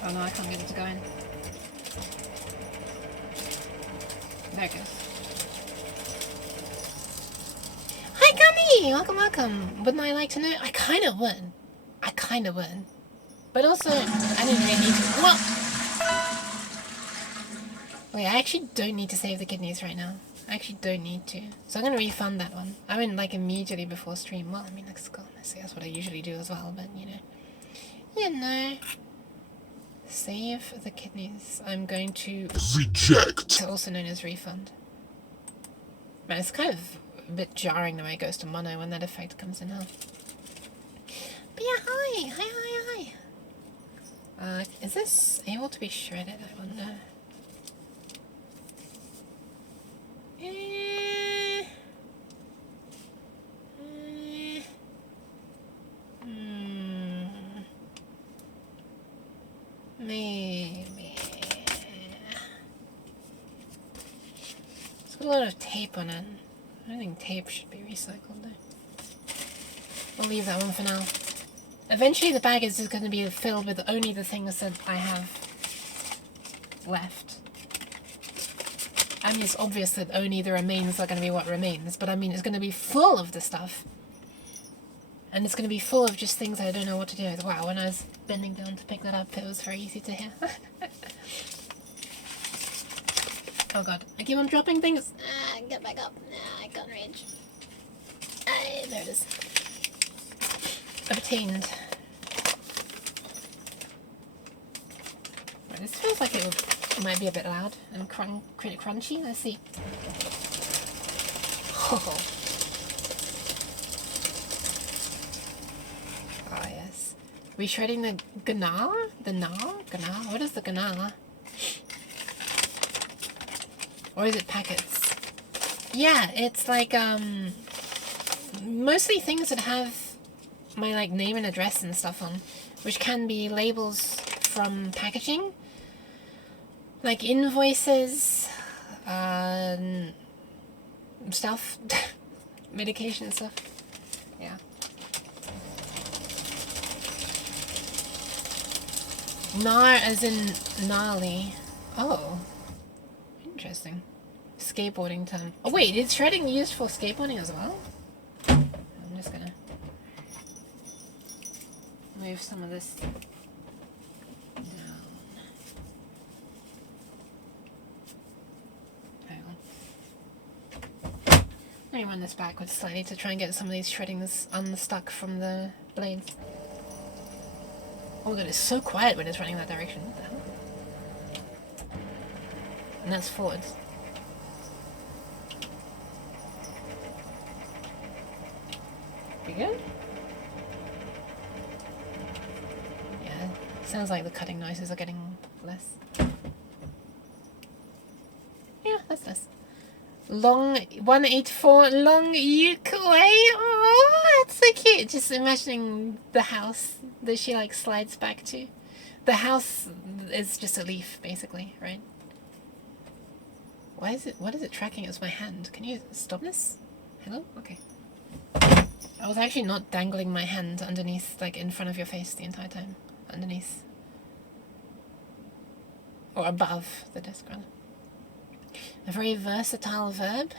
Oh no, I can't get it to go in. There it goes. Hi, Gummy! Welcome, welcome. Wouldn't I like to know? I kind of would. I kind of would. But also, I didn't really need to. Well, wait, I actually don't need to save the kidneys right now. I actually don't need to. So I'm going to refund that one. I mean, like, immediately before stream. Well, I mean, let's go. That's what I usually do as well, but, you know. You know. Save the kidneys. I'm going to... Reject! Also known as refund. Man, it's kind of a bit jarring the way it goes to mono when that effect comes in, huh? But yeah, hi! Hi, hi, hi! Is this able to be shredded, I wonder? Maybe. It's got a lot of tape on it. I don't think tape should be recycled though. We'll leave that one for now. Eventually the bag is just going to be filled with only the things that I have left. I mean, it's obvious that only the remains are going to be what remains, but I mean, it's going to be full of the stuff. And it's going to be full of just things I don't know what to do with. Wow, when I was bending down to pick that up, it was very easy to hear. Oh god, I keep on dropping things. Get back up. I can't reach. There it is. Obtained. Right, this feels like it might be a bit loud and crunchy. Let's see. Oh. Ah, yes. Reshredding the ganache? The ganache? What is the ganache? Or is it packets? Yeah, it's like, mostly things that have my, like, name and address and stuff on, which can be labels from packaging, like invoices, stuff. Medication stuff. Yeah. Gnar as in gnarly. Oh. Interesting. Skateboarding term. Oh wait, is shredding used for skateboarding as well? I'm just gonna move some of this down. Hang on. Let me run this backwards slightly to try and get some of these shreddings unstuck from the blades. Oh my god, it's so quiet when it's running that direction. What the hell? And that's forwards. We good? Yeah, sounds like the cutting noises are getting less. Yeah, that's nice. Long 184 long ukulele. Oh, that's so cute. Just imagining the house that she like slides back to. The house is just a leaf, basically, right? Why is it? What is it tracking as my hand? Can you stop this? Hello? Okay. I was actually not dangling my hand underneath, like in front of your face the entire time. Underneath. Or above the desk, rather. A very versatile verb.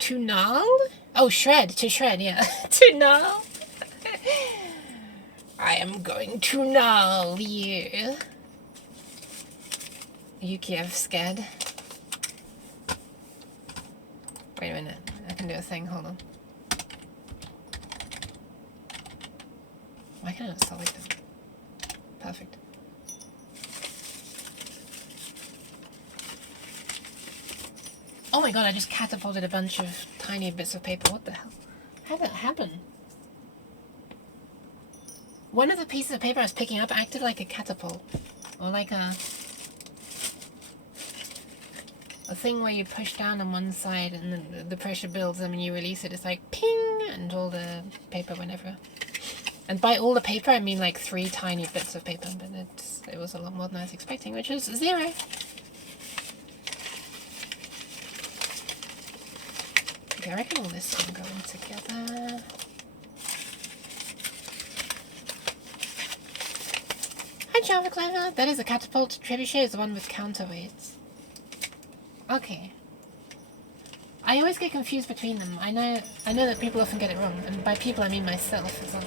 To gnarl? Oh, shred. To shred, yeah. To gnarl. I am going to gnarl you. Yuki, I'm scared. Wait a minute. I can do a thing. Hold on. Why can't I select it? Perfect. Oh my god, I just catapulted a bunch of tiny bits of paper. What the hell? How did that happen? One of the pieces of paper I was picking up acted like a catapult. Or like a thing where you push down on one side and then the pressure builds and when you release it, it's like ping and all the paper went everywhere. And by all the paper, I mean like 3 tiny bits of paper, but it was a lot more than I was expecting, which was 0. Okay, I reckon all this can go in together. Hi, Java Clever. That is a catapult. Trebuchet is the one with counterweights. Okay. I always get confused between them. I know that people often get it wrong, and by people I mean myself as well.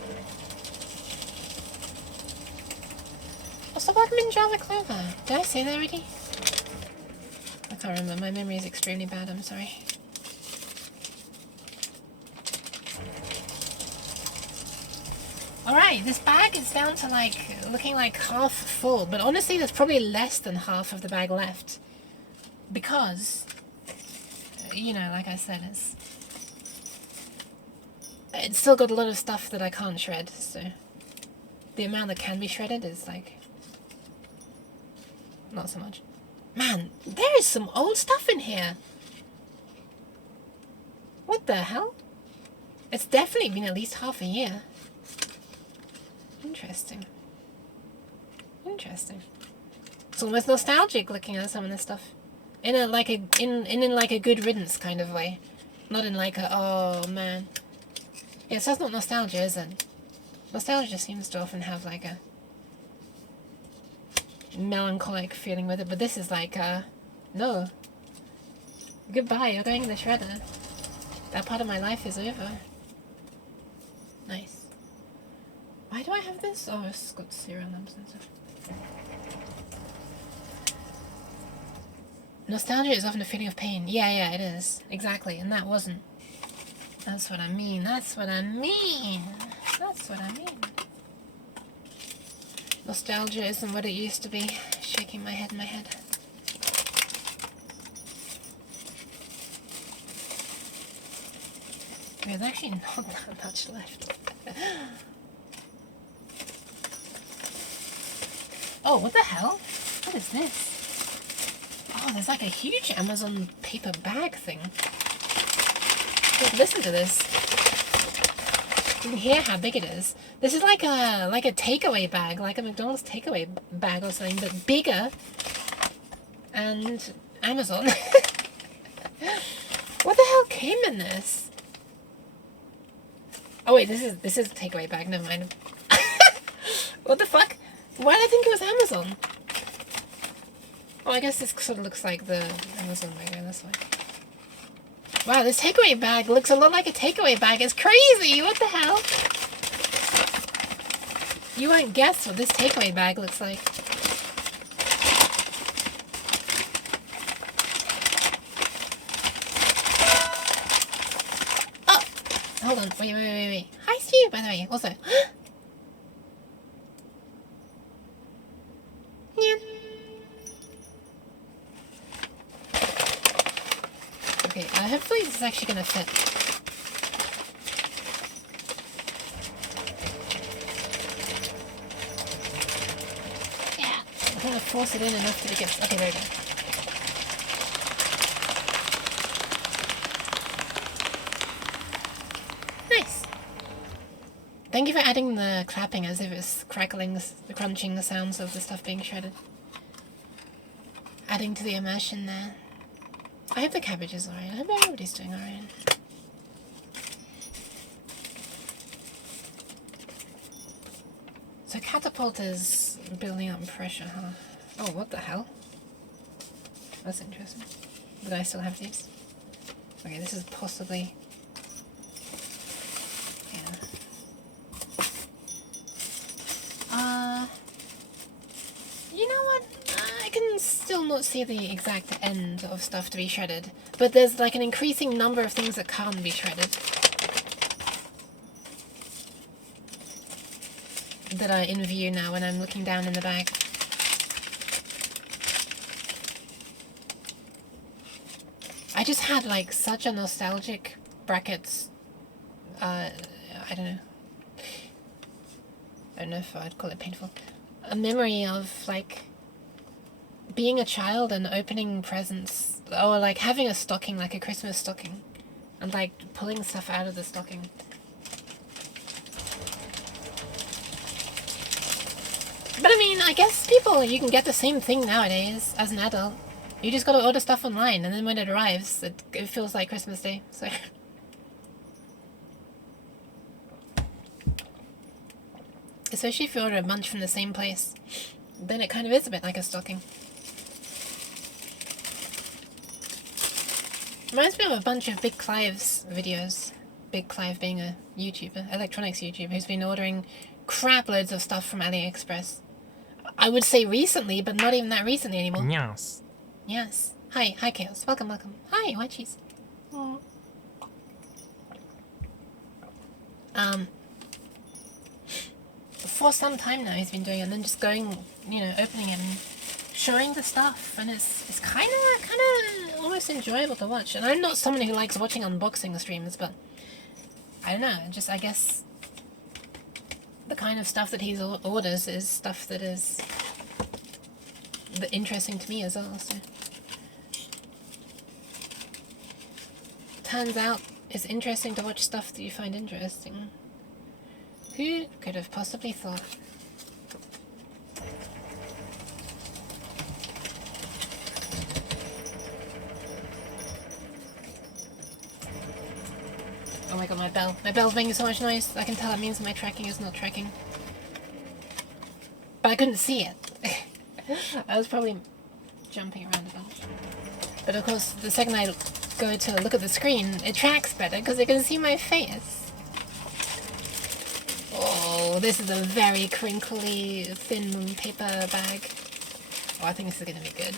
Also, welcome in Java Clover. Did I say that already? I can't remember. My memory is extremely bad. I'm sorry. Alright, this bag is down to like, looking like half full, but honestly there's probably less than half of the bag left. Because, you know, like I said, it's still got a lot of stuff that I can't shred, so the amount that can be shredded is like, not so much. Man, there is some old stuff in here. What the hell? It's definitely been at least half a year. Interesting. Interesting. It's almost nostalgic looking at some of this stuff. In a like a good riddance kind of way. Not in like a oh man. Yeah, so that's not nostalgia, is it? Nostalgia seems to often have like a melancholic feeling with it, but this is like no. Goodbye, you're going in the shredder. That part of my life is over. Nice. Why do I have this? Oh, it's got serial numbers and stuff. Nostalgia is often a feeling of pain. Yeah, it is. Exactly, and that wasn't. That's what I mean. That's what I mean. That's what I mean. Nostalgia isn't what it used to be. Shaking my head in my head. There's actually not that much left. Oh, what the hell? What is this? Oh, there's like a huge Amazon paper bag thing. Look, listen to this. You can hear how big it is. This is like a takeaway bag, like a McDonald's takeaway bag or something, but bigger. And Amazon. What the hell came in this? Oh wait, this is a takeaway bag. Never mind. What the fuck? Why did I think it was Amazon? Oh, I guess this sort of looks like the Amazon bag. This way. Wow, this takeaway bag looks a lot like a takeaway bag. It's crazy. What the hell? You won't guess what this takeaway bag looks like. Hold on, wait. Hi, Stu, by the way, also. Yeah. Okay, hopefully this is actually gonna fit. Yeah. I'm gonna force it in enough to get. Okay, there we go. Nice. Thank you for adding the clapping as if it's crackling, the crunching, the sounds of the stuff being shredded. Adding to the immersion there. I hope the cabbage is alright. I hope everybody's doing alright. So catapult is building up pressure, huh? Oh, what the hell? That's interesting. But I still have these. Okay, this is possibly... You know what? I can still not see the exact end of stuff to be shredded, but there's like an increasing number of things that can't be shredded. That are in view now when I'm looking down in the bag. I just had like such a nostalgic brackets, I don't know. I don't know if I'd call it painful. A memory of like being a child and opening presents, or like having a stocking, like a Christmas stocking, and like pulling stuff out of the stocking. But I mean, I guess you can get the same thing nowadays as an adult. You just gotta order stuff online, and then when it arrives, it feels like Christmas Day, so... Especially if you order a bunch from the same place, then it kind of is a bit like a stocking. Reminds me of a bunch of Big Clive's videos. Big Clive being a YouTuber, electronics YouTuber, who's been ordering crap loads of stuff from AliExpress. I would say recently, but not even that recently anymore. Yes. Yes. Hi Chaos. Welcome. Hi, white cheese. For some time now he's been doing it, and then just going, opening it and showing the stuff, and it's kind of almost enjoyable to watch. And I'm not someone who likes watching unboxing streams, but I don't know, I guess the kind of stuff that he orders is stuff that is interesting to me as well, so. Turns out it's interesting to watch stuff that you find interesting. Who could have possibly thought? Oh my god, my bell. My bell's making so much noise. I can tell it means my tracking is not tracking. But I couldn't see it. I was probably jumping around a bunch. But of course, the second I go to look at the screen, it tracks better because it can see my face. Oh, this is a very crinkly, thin paper bag. Oh, I think this is going to be good.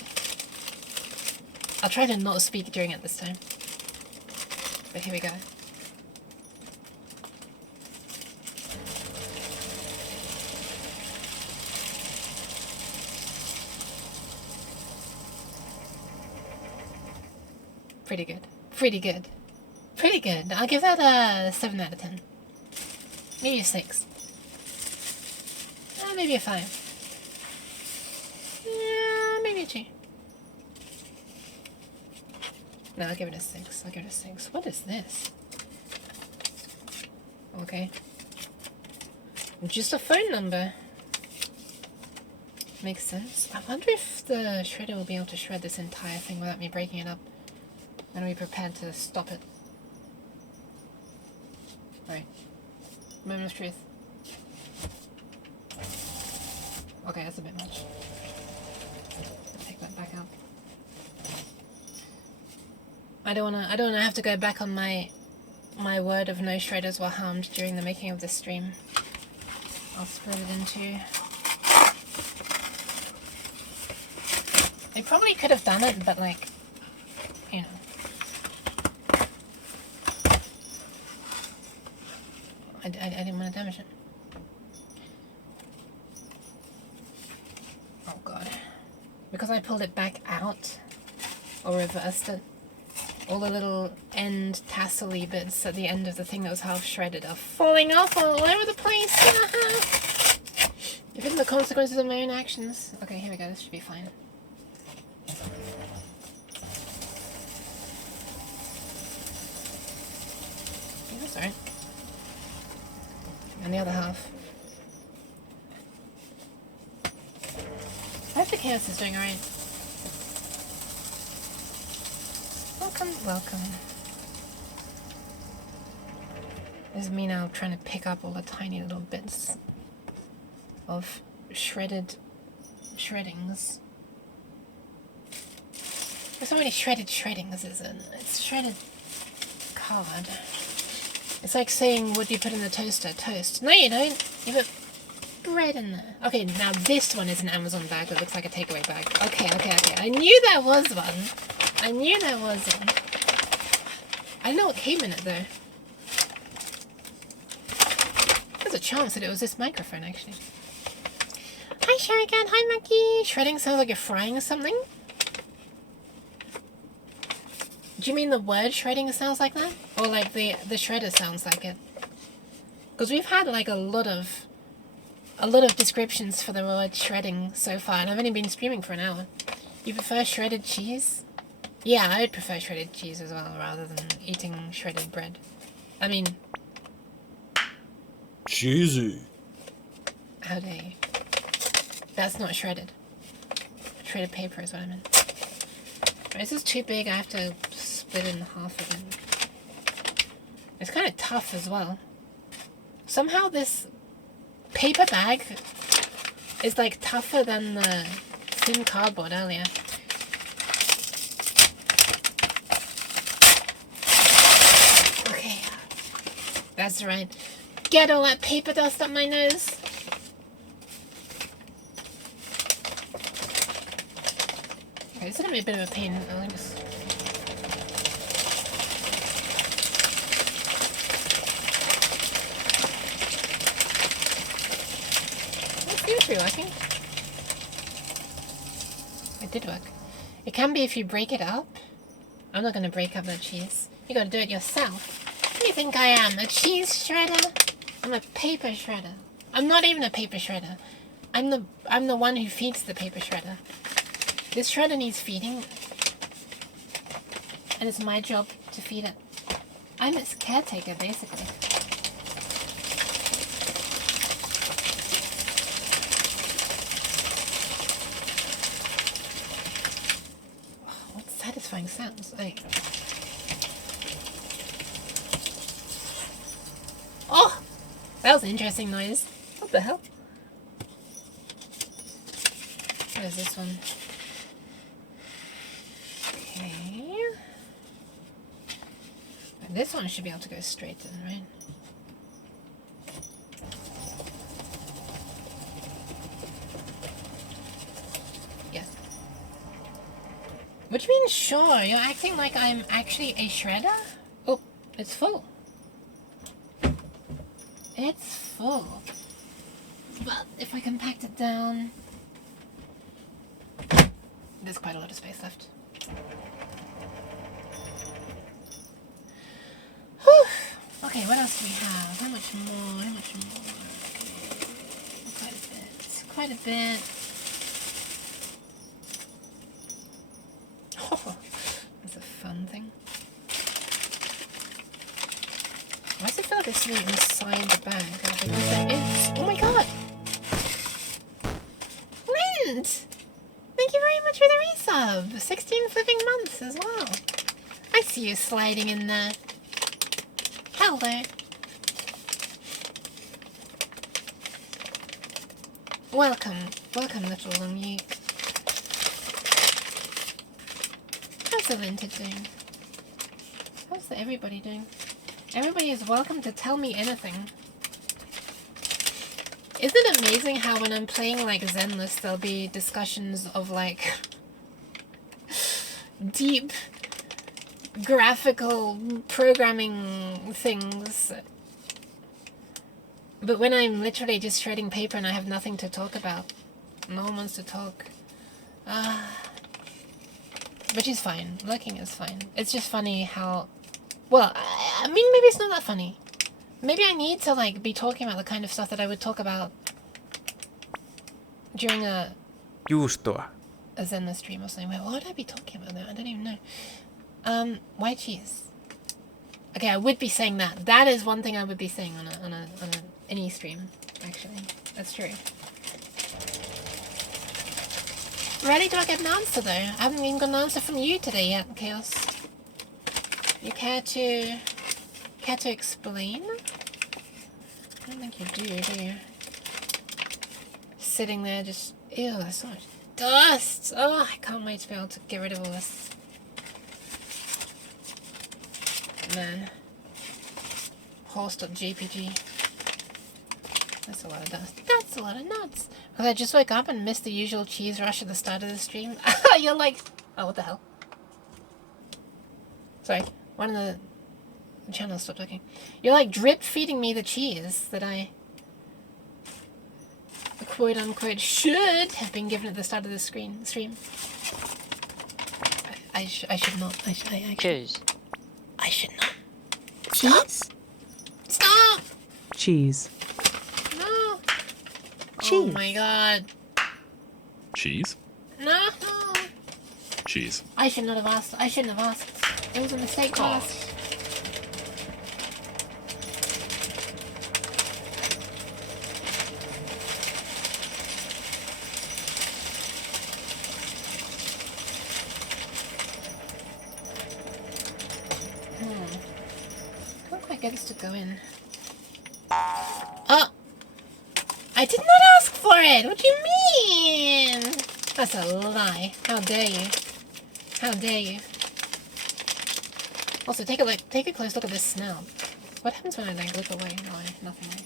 I'll try to not speak during it this time. But here we go. Pretty good. Pretty good. Pretty good. I'll give that a 7 out of 10. Maybe a 6. Maybe a 5. Yeah, maybe a 2. No, I'll give it a 6. I'll give it a 6. What is this? Okay. Just a phone number. Makes sense. I wonder if the shredder will be able to shred this entire thing without me breaking it up. And be prepared to stop it. Right. Moment of truth. Okay, that's a bit much. Take that back out. I don't wanna have to go back on my word of no shredders were harmed during the making of this stream. I'll split it into. I probably could have done it, but like, you know. I didn't want to damage it. Oh god. Because I pulled it back out, or reversed it, all the little end tassel-y bits at the end of the thing that was half shredded are falling off all over the place. Given the consequences of my own actions. Okay, here we go, this should be fine. Yeah, that's alright. And the other half. I hope the chaos is doing alright. Welcome, welcome. This is me now trying to pick up all the tiny little bits of shreddings. There's not really shredded shreddings, is it? It's shredded card. It's like saying, what do you put in the toaster? Toast. No, you don't. You put bread in there. Okay, now this one is an Amazon bag that looks like a takeaway bag. Okay. I knew there was one. I don't know what came in it, though. There's a chance that it was this microphone, actually. Hi, Shuriken. Hi, Maki. Shredding sounds like you're frying something? Do you mean the word shredding sounds like that? Or like the shredder sounds like it? Because we've had like a lot of descriptions for the word shredding so far, and I've only been streaming for an hour. You prefer shredded cheese? Yeah, I would prefer shredded cheese as well, rather than eating shredded bread. I mean... Cheesy. How dare you? That's not shredded. Shredded paper is what I meant. Right, this is too big, I have to split it in half again. It's kind of tough as well. Somehow this paper bag is like tougher than the thin cardboard earlier. Okay, that's right. Get all that paper dust up my nose. Okay, this is gonna be a bit of a pain. Let me just... It seems to be working. It did work. It can be if you break it up. I'm not gonna break up the cheese. You gotta do it yourself. What do you think I am? A cheese shredder? I'm a paper shredder. I'm not even a paper shredder. I'm the one who feeds the paper shredder. This shredder needs feeding, and it's my job to feed it. I'm its caretaker, basically. What satisfying sounds. Like... Oh! That was an interesting noise. What the hell? What is this one? Okay. This one should be able to go straight in, right? Yes. What do you mean, sure? You're acting like I'm actually a shredder? Oh, it's full. It's full. But if I compact it down... There's quite a lot of space left. Whew. Okay, what else do we have? How much more? Okay. Quite a bit. Oh, that's a fun thing. Why does it feel like it's something inside the bag? There is. Oh my god! Lind! Thank you very much for the resub! 16 flipping months as well. I see you sliding in there. Hello. Welcome. Welcome, little Lumute. How's the Linted doing? How's everybody doing? Everybody is welcome to tell me anything. Isn't it amazing how when I'm playing like Zenless, there'll be discussions of like deep graphical programming things, but when I'm literally just shredding paper and I have nothing to talk about, no one wants to talk. Which is fine. Lurking is fine. It's just funny how... Well, I mean, maybe it's not that funny. Maybe I need to, like, be talking about the kind of stuff that I would talk about during a Zenless stream or something. Wait, what would I be talking about there? I don't even know. White cheese. Okay, I would be saying that. That is one thing I would be saying on any stream, actually. That's true. Ready? Do I get an answer though? I haven't even got an answer from you today yet, Chaos. You care to explain? I don't think you do you? Sitting there just, ew, there's so much dust! Oh, I can't wait to be able to get rid of all this. Man. Horse.jpg. That's a lot of dust. That's a lot of nuts! Because I just woke up and missed the usual cheese rush at the start of the stream. You're like... Oh, what the hell? Sorry, one of the channels stopped talking. You're like drip feeding me the cheese that I... quote unquote should have been given at the start of the stream. I should not. I should not. Cheese? Stop! Cheese. No! Cheese. Oh my god. Cheese? No! Cheese. I should not have asked. I shouldn't have asked. It was a mistake to ask. Can't quite get us to go in. Oh! I did not ask for it! What do you mean? That's a lie. How dare you? How dare you? Also, take a close look at this snout. What happens when I like look away? No, nothing.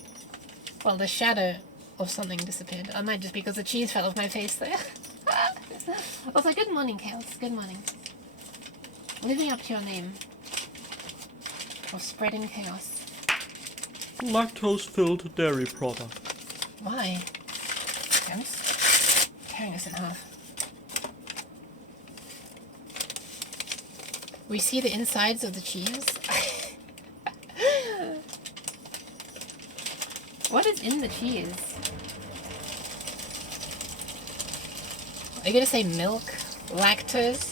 Well, the shadow of something disappeared. I might just because the cheese fell off my face there. Also, good morning, Chaos. Good morning. Living up to your name of spreading chaos. Lactose-filled dairy product. Why? Chaos? Tearing us in half. We see the insides of the cheese. What is in the cheese? Are you gonna say milk? Lactose?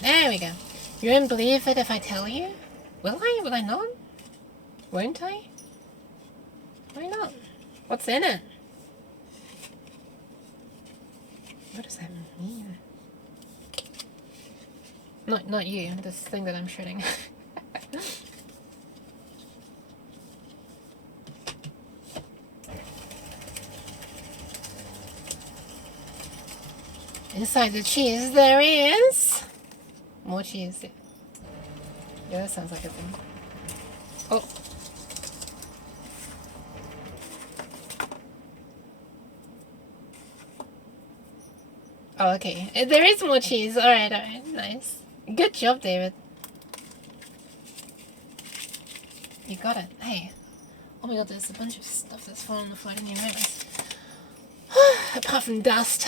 There we go. You won't believe it if I tell you? Will I? Will I not? Won't I? Why not? What's in it? What does that mean? Not you, this thing that I'm shredding. Inside the cheese there is more cheese. Yeah, that sounds like a thing. Oh. Oh, okay. There is more cheese. Alright, nice. Good job, David. You got it. Hey. Oh my god, there's a bunch of stuff that's fallen on the floor. I didn't even notice. Apart from dust.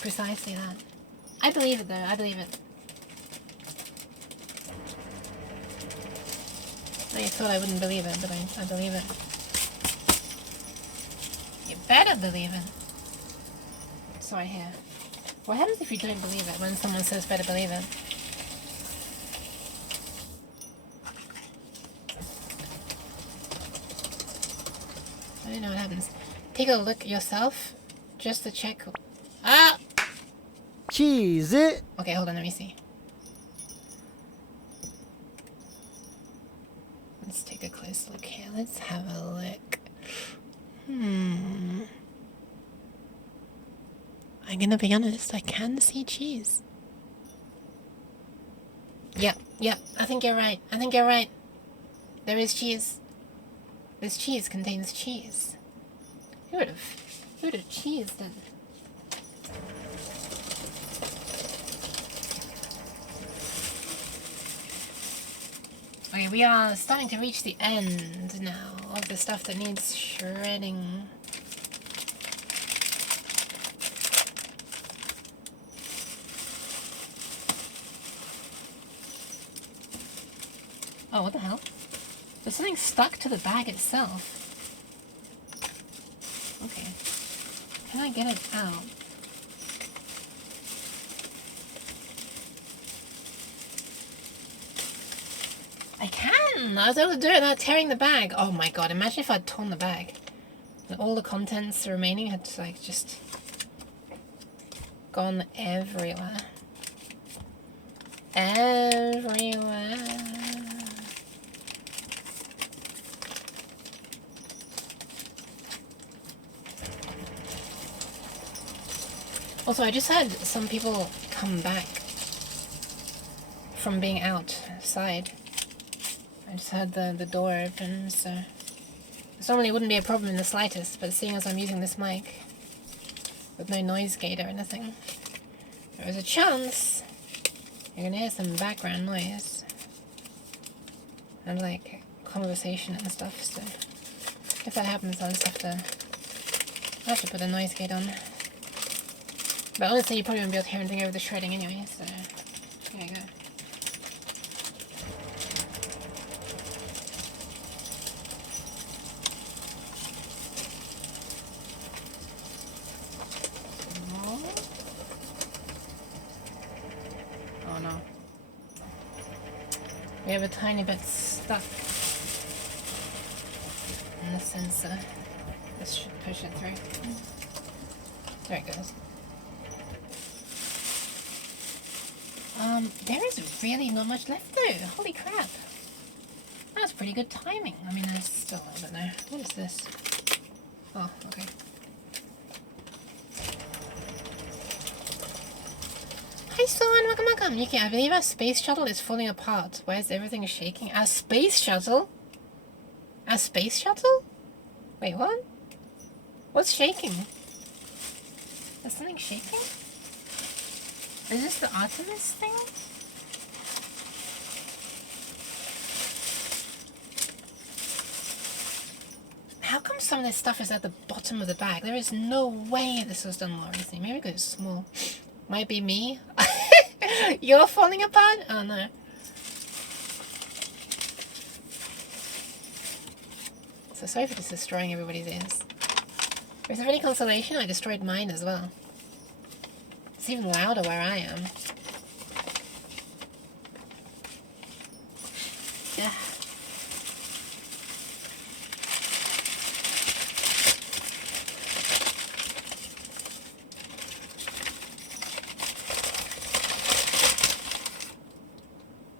Precisely that. I believe it though, I believe it. I thought I wouldn't believe it, but I believe it. better believe it. So I hear. What happens if you don't believe it when someone says better believe it? I don't know what happens. Take a look yourself, just to check. Ah! Cheese it. Okay, hold on, let me see. Let's take a close look here. Let's have a look. I'm gonna be honest, I can see cheese. Yep, I think you're right. There is cheese. This cheese contains cheese. Who would have cheesed it? Okay, we are starting to reach the end now of the stuff that needs shredding. Oh, what the hell? There's something stuck to the bag itself. Okay. Can I get it out? I can! I was able to do it without tearing the bag. Oh my god, imagine if I'd torn the bag. And all the contents remaining had like just gone everywhere. Everywhere. Also, I just had some people come back from being outside. I just had the door open, so this normally wouldn't be a problem in the slightest, but seeing as I'm using this mic with no noise gate or anything, there is a chance you're gonna hear some background noise and like conversation and stuff. So if that happens, I'll just have to put a noise gate on. But honestly, you probably won't be able to hear anything over the shredding anyway, so there you go. Oh no. We have a tiny bit stuck in the sensor. This should push it through. There it goes. There is really not much left though. Holy crap. That's pretty good timing. I mean, I still don't know. What is this? Oh, okay. Hi, Swan. Welcome. Yuki, I believe our space shuttle is falling apart. Why is everything shaking? Our space shuttle? Our space shuttle? Wait, what? What's shaking? Is something shaking? Is this the Artemis thing? How come some of this stuff is at the bottom of the bag? There is no way this was done more recently. Maybe because it's small. Might be me. You're falling apart? Oh no. So sorry for just destroying everybody's ears. Is there any consolation? I destroyed mine as well. It's even louder where I am. Yeah.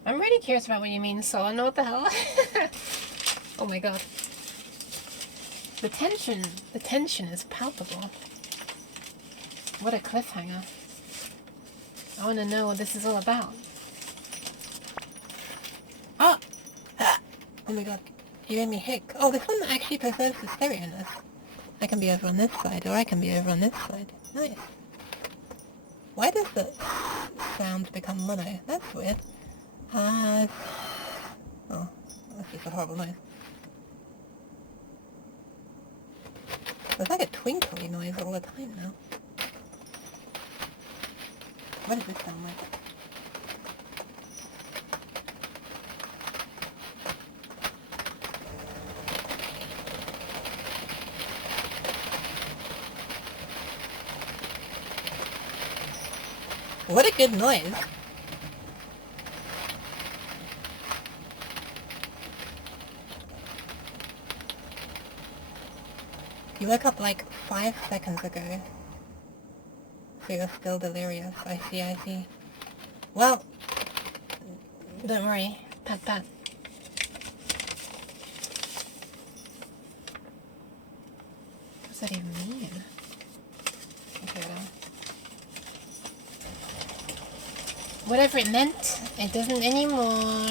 I'm really curious about what you mean, so I know what the hell. Oh my god. The tension is palpable. What a cliffhanger. I want to know what this is all about. Oh! Oh my god. You made me hick. Oh, this one actually prefers the stereo-ness. I can be over on this side, or I can be over on this side. Nice. Why does the sound become mono? That's weird. Oh, that's just a horrible noise. There's like a twinkly noise all the time now. What does this sound like? What a good noise. You woke up like 5 seconds ago. So you're still delirious. I see, I see. Well, don't worry. Pat, pat. What does that even mean? Okay, well. Whatever it meant, it doesn't anymore.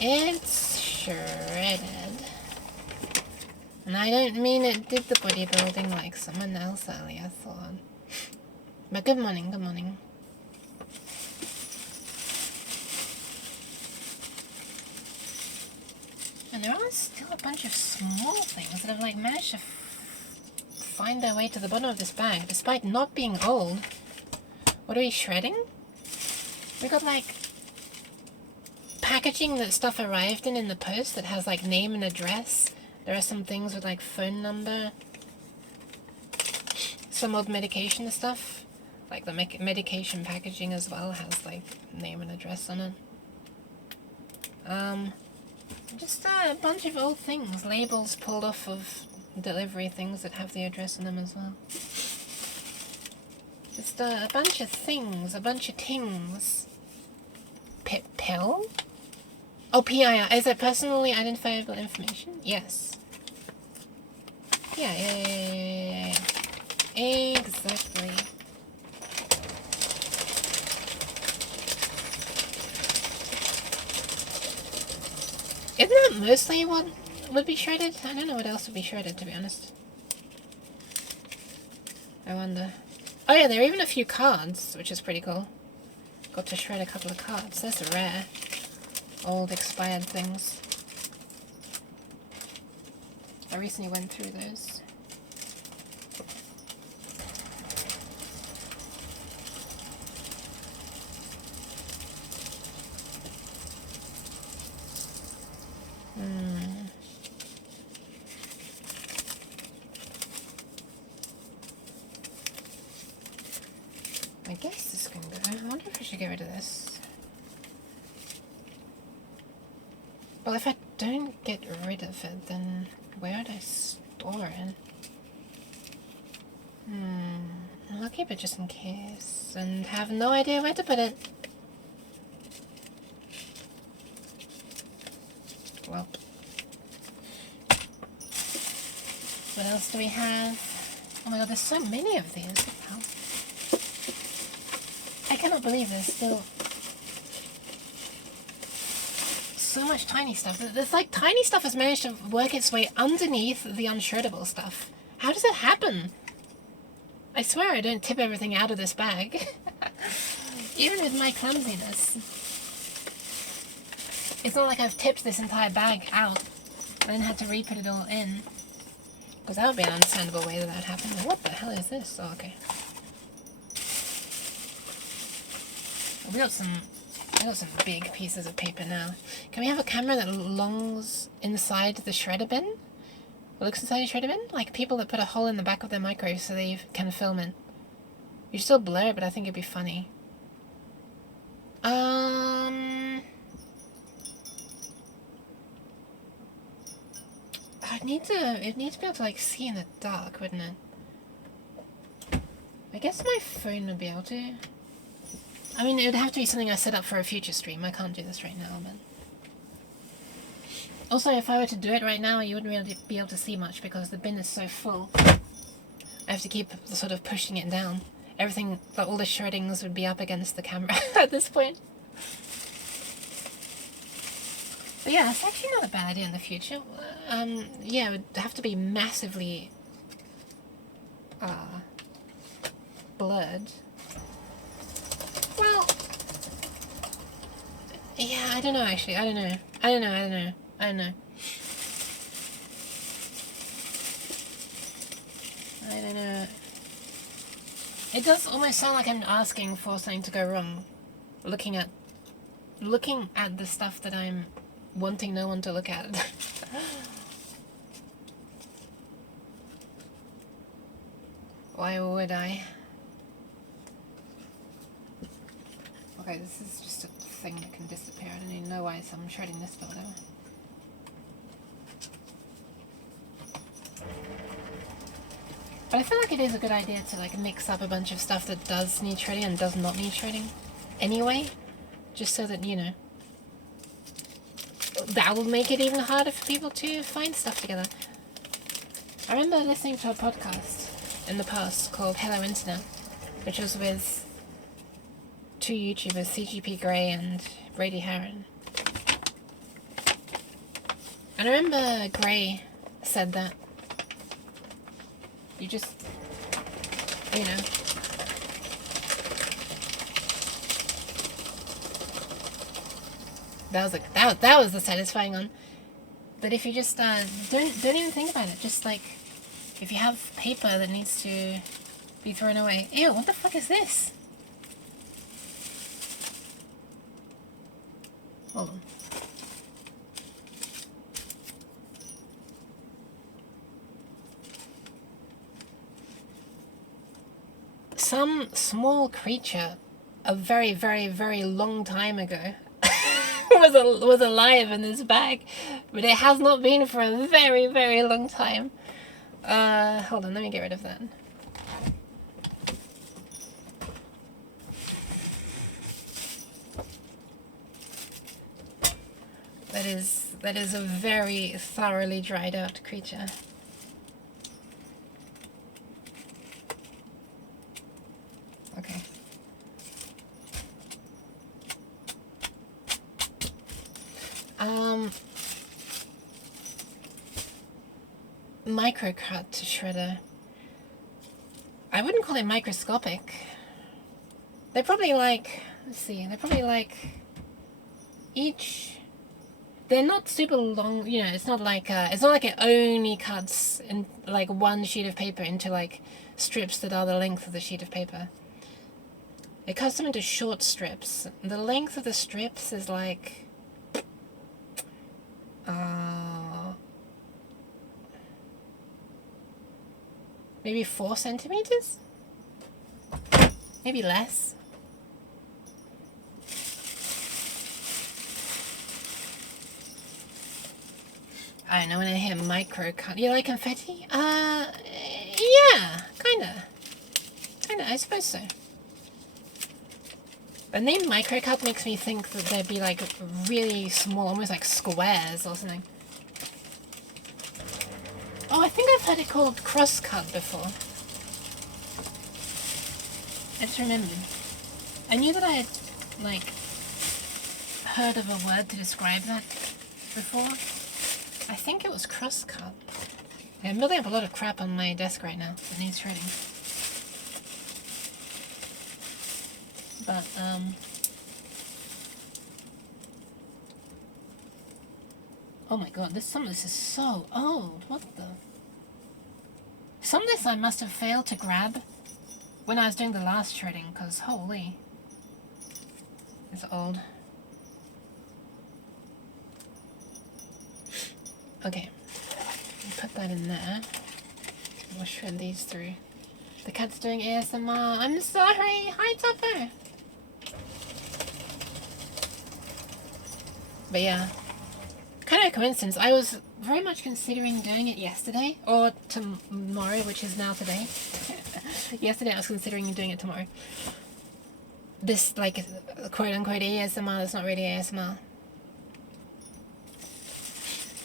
It's shredded. And I don't mean it did the bodybuilding like someone else earlier thought. But good morning, good morning. And there are still a bunch of small things that have like managed to find their way to the bottom of this bag, despite not being old. What are we shredding? We got like packaging that stuff arrived in the post that has like name and address. There are some things with like phone number. Some old medication stuff. Like the medication packaging as well has like name and address on it. Just a bunch of old things. Labels pulled off of delivery things that have the address on them as well. Just a bunch of things. A bunch of tings. Pill? Oh, PII. Is it personally identifiable information? Yes. Yeah. Exactly. Isn't that mostly what would be shredded? I don't know what else would be shredded, to be honest. I wonder. Oh yeah, there are even a few cards, which is pretty cool. Got to shred a couple of cards. That's rare. Old expired things. I recently went through those. I guess this can go. I wonder if I should get rid of this. Well, if I don't get rid of it, then where would I store it? I'll keep it just in case, and have no idea where to put it. Well. What else do we have? Oh my god, there's so many of these. What the hell? I cannot believe there's still so much tiny stuff. There's like tiny stuff has managed to work its way underneath the unshreddable stuff. How does it happen? I swear I don't tip everything out of this bag. Even with my clumsiness. It's not like I've tipped this entire bag out and then had to re-put it all in. Because that would be an understandable way that happened. What the hell is this? Oh, okay. We got some big pieces of paper now. Can we have a camera that longs inside the shredder bin? It looks inside the shredder bin? Like people that put a hole in the back of their micro so they can film it. You still blur it, but I think it'd be funny. It'd need to be able to like see in the dark, wouldn't it? I guess my phone would be able to. I mean, it would have to be something I set up for a future stream. I can't do this right now, but... Also, if I were to do it right now, you wouldn't really be able to see much because the bin is so full. I have to keep sort of pushing it down. Everything, like all the shreddings would be up against the camera at this point. But yeah, it's actually not a bad idea in the future. Yeah, it would have to be massively... blurred. Well... Yeah, I don't know actually. I don't know. It does almost sound like I'm asking for something to go wrong. Looking at the stuff that I'm wanting no one to look at. Why would I? Okay, this is just a thing that can disappear. I don't even know why, so I'm shredding this, but whatever. But I feel like it is a good idea to like mix up a bunch of stuff that does need shredding and does not need shredding anyway, just so that, you know, that will make it even harder for people to find stuff together. I remember listening to a podcast in the past called Hello Internet, which was with two YouTubers, CGP Grey and Brady Heron. And I remember Grey said that you just, you know, that was the satisfying one. That if you just don't even think about it, just like if you have paper that needs to be thrown away. Ew, what the fuck is this? Hold on. Some small creature a very, very, very long time ago was alive in this bag, but it has not been for a very, very long time. Hold on, let me get rid of that. That is a very thoroughly dried out creature. Okay. Microcut shredder. I wouldn't call it microscopic. They're probably like, let's see, they're probably like each, they're not super long, you know, it's not like it only cuts in like one sheet of paper into like strips that are the length of the sheet of paper. It cuts them into short strips. The length of the strips is like maybe 4 centimeters? Maybe less. I don't know, when I hear micro cut, you like confetti? Yeah, kinda, I suppose so. The name microcut makes me think that they'd be like really small, almost like squares or something. Oh, I think I've heard it called crosscut before. I just remembered. I knew that I had, like, heard of a word to describe that before. I think it was crosscut. I'm building up a lot of crap on my desk right now that needs shredding. But, oh my god, some of this is so old. What the? Some of this I must have failed to grab when I was doing the last shredding, because holy. It's old. Okay. Put that in there. We'll shred these through. The cat's doing ASMR. I'm sorry. Hi, Topper. But yeah. Kind of a coincidence. I was very much considering doing it yesterday, or tomorrow, which is now today. Yesterday I was considering doing it tomorrow. This, like, quote-unquote ASMR that's not really ASMR.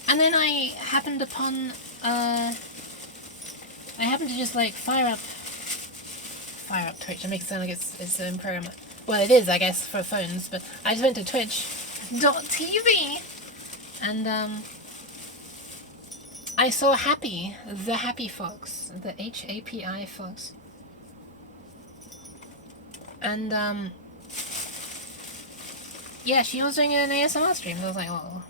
And then I happened upon, I happened to just, like, fire up Twitch. It makes it sound like it's in program. Well, it is, I guess, for phones, but I just went to twitch.tv. And, I saw the Happy Fox, the HAPI Fox. And, yeah, she was doing an ASMR stream. I was like, oh,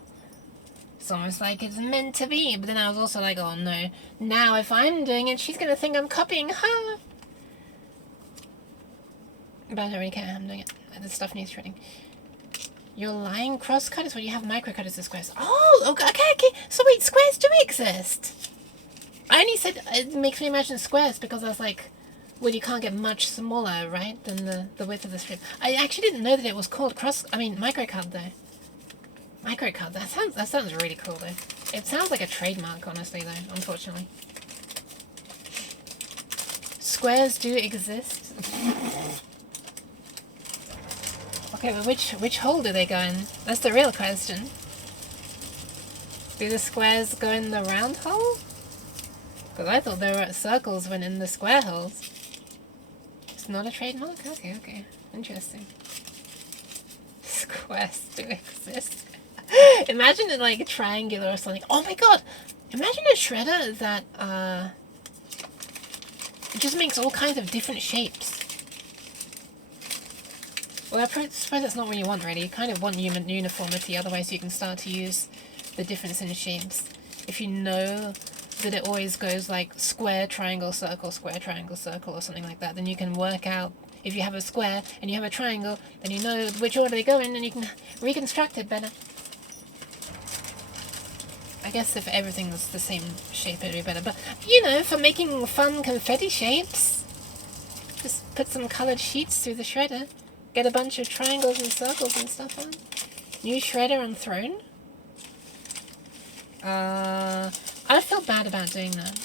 it's almost like it's meant to be. But then I was also like, oh no, now if I'm doing it, she's gonna think I'm copying her. But I don't really care, I'm doing it. This stuff needs shredding. Your line crosscut is what you have, microcut is the squares. Oh, okay. So wait, squares do exist. I only said it makes me imagine squares because I was like, Well, you can't get much smaller, right, than the width of the strip. I actually didn't know that it was called microcard though. Microcard. That sounds really cool though. It sounds like a trademark, honestly though. Unfortunately. Squares do exist. Okay, but which hole do they go in? That's the real question. Do the squares go in the round hole? Because I thought there were circles when in the square holes. It's not a trademark? Okay. Interesting. Squares do exist. Imagine it like triangular or something. Oh my god! Imagine a shredder that, it just makes all kinds of different shapes. Well, I suppose that's not what you want, really. You kind of want uniformity, otherwise you can start to use the difference in shapes. If you know that it always goes like square, triangle, circle, or something like that, then you can work out, if you have a square and you have a triangle, then you know which order they go in and you can reconstruct it better. I guess if everything was the same shape it'd be better, but you know, for making fun confetti shapes, just put some coloured sheets through the shredder, get a bunch of triangles and circles and stuff on. New shredder on throne? I feel bad about doing that.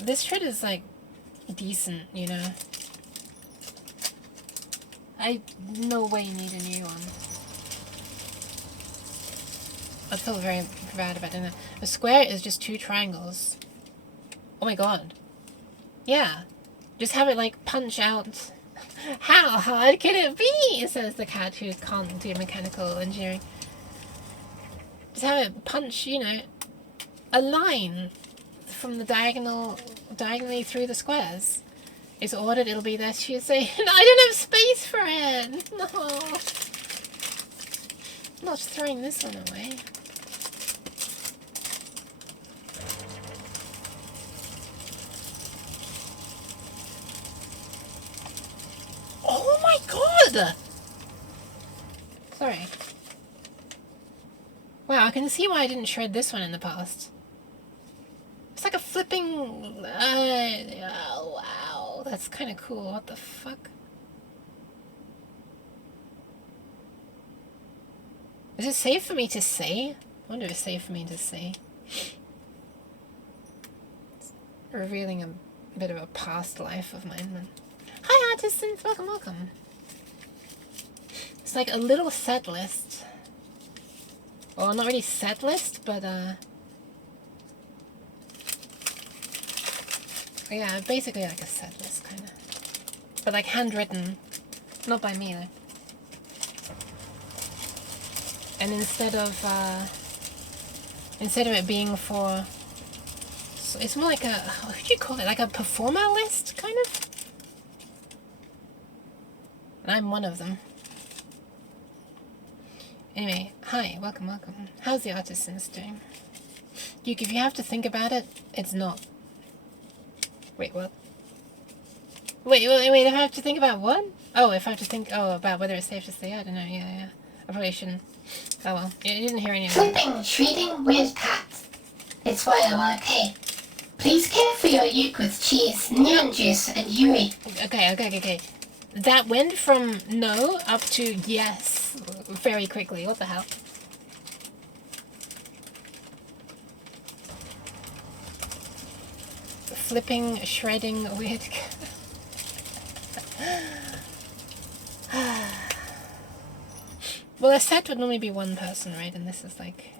This shredder's like decent, you know. I no way need a new one. I feel very bad about doing that. A square is just 2 triangles. Oh my god. Yeah. Just have it like punch out. How hard can it be? Says the cat who can't do mechanical engineering. Just have it punch, you know, a line from the diagonally through the squares. It's ordered, it'll be there Tuesday. No, I don't have space for it! No! I'm not just throwing this one away. Oh my god! Sorry. Wow, I can see why I didn't shred this one in the past. It's like a flipping... oh, wow. That's kind of cool. What the fuck? Is it safe for me to say? I wonder if it's safe for me to say. It's revealing a bit of a past life of mine. Man. Hi, artisans. Welcome, welcome. It's like a little set list. Well, not really set list, but, yeah, basically like a set list, kind of. But, like, handwritten. Not by me, though. And instead of it being for... So it's more like a... What would you call it? Like a performer list, kind of? And I'm one of them. Anyway, hi, welcome, welcome. How's the artisans doing? Duke, if you have to think about it, it's not. Wait, what? Wait, if I have to think about what? Oh, if I have to think, about whether it's safe to say, I don't know, yeah. I probably shouldn't. Oh well, you didn't hear any of it. Flipping, treating weird cats. It's why I'm okay. Please care for your yolk with cheese, neon juice, and Yuri. Okay. That went from no up to yes very quickly. What the hell? Flipping, shredding, weird. Well, a set would normally be one person, right? And this is like...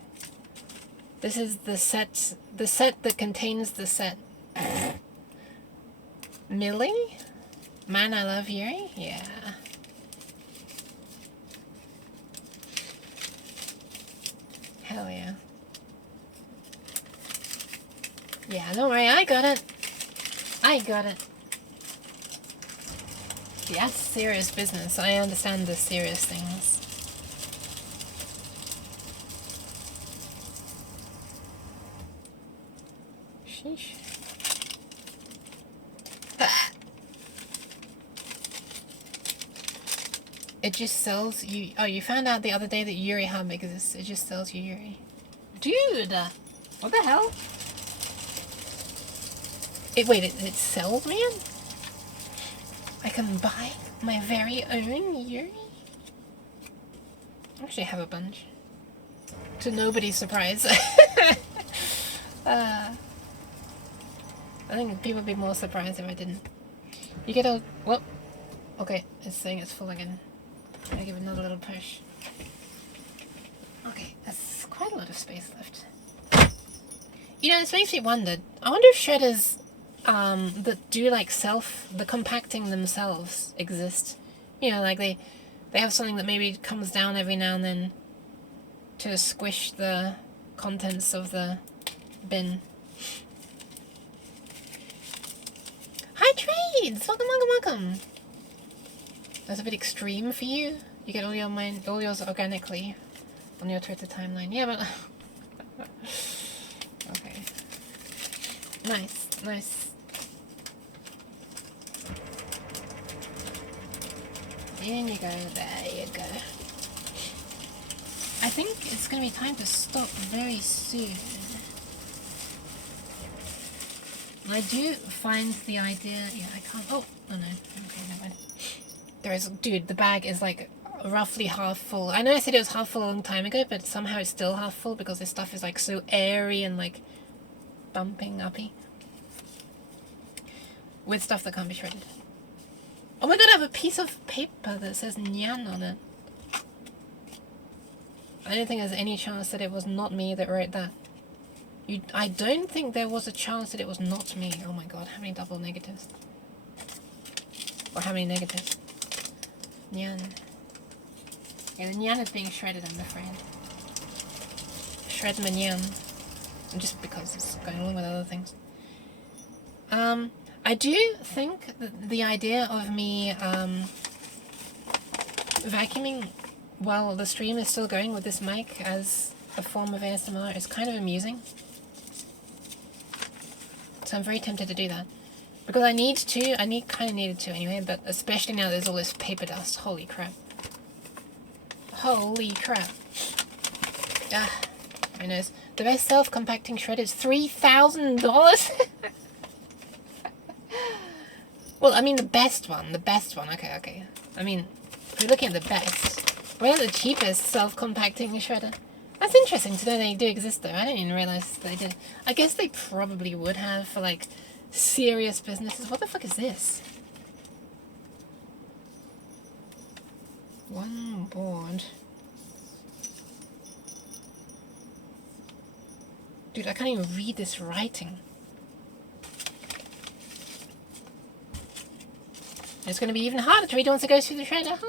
This is the set that contains the set. Millie? Man, I love Yuri? Yeah. Hell yeah. Yeah, don't worry, I got it. Yeah, serious business. I understand the serious things. Sheesh. It just sells you... Oh, you found out the other day that Yuri Hub exists. It just sells you Yuri. Dude! What the hell? Wait, it sells, man? I can buy my very own Yuri? I actually have a bunch. To nobody's surprise. I think people would be more surprised if I didn't. You get a... Well, okay, it's saying it's full again. I'm gonna give it another little push. Okay, that's quite a lot of space left. You know, this makes me wonder. I wonder if shredders that do like the compacting themselves exist. You know, like they have something that maybe comes down every now and then to squish the contents of the bin. Hi Trades! Welcome, welcome, welcome! That's a bit extreme for you. You get all yours organically on your Twitter timeline. Yeah, but okay. Nice, nice. In you go, there you go. I think it's going to be time to stop very soon. I do find the idea... Yeah, I can't... Oh, no. Okay, never mind. Dude, the bag is like roughly half full. I know I said it was half full a long time ago, but somehow it's still half full because this stuff is like so airy and like bumping uppy. With stuff that can't be shredded. Oh my god, I have a piece of paper that says Nyan on it. I don't think there's any chance that it was not me that wrote that. I don't think there was a chance that it was not me. Oh my god, how many double negatives? Or how many negatives? Nyan. Yeah, the Nyan is being shredded, I'm afraid. Shred my Nyan. Just because it's going along with other things. I do think that the idea of me vacuuming while the stream is still going with this mic as a form of ASMR is kind of amusing. So I'm very tempted to do that. Because I kind of needed to anyway, but especially now there's all this paper dust. Holy crap. Holy crap. Ah, my nose. The best self-compacting shred is $3,000? Well, I mean the best one. Okay. I mean, if you're looking at the best, where's the cheapest self-compacting shredder? That's interesting to know they do exist though. I didn't even realize they did. I guess they probably would have for like serious businesses. What the fuck is this? One board. Dude, I can't even read this writing. It's going to be even harder to read once it goes through the shredder.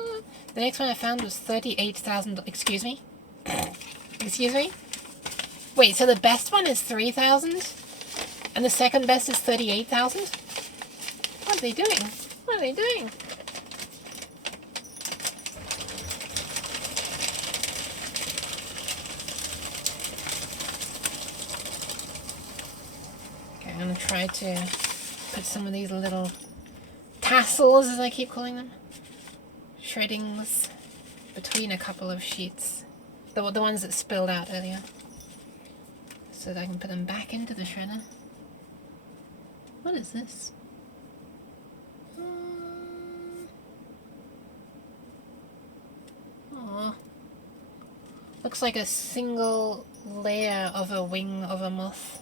The next one I found was $38,000. Excuse me? Excuse me? Wait, so the best one is 3,000? And the second best is 38,000? What are they doing? What are they doing? Okay, I'm going to try to put some of these little tassels, as I keep calling them, shreddings between a couple of sheets. The ones that spilled out earlier. So that I can put them back into the shredder. What is this? Aww. Looks like a single layer of a wing of a moth.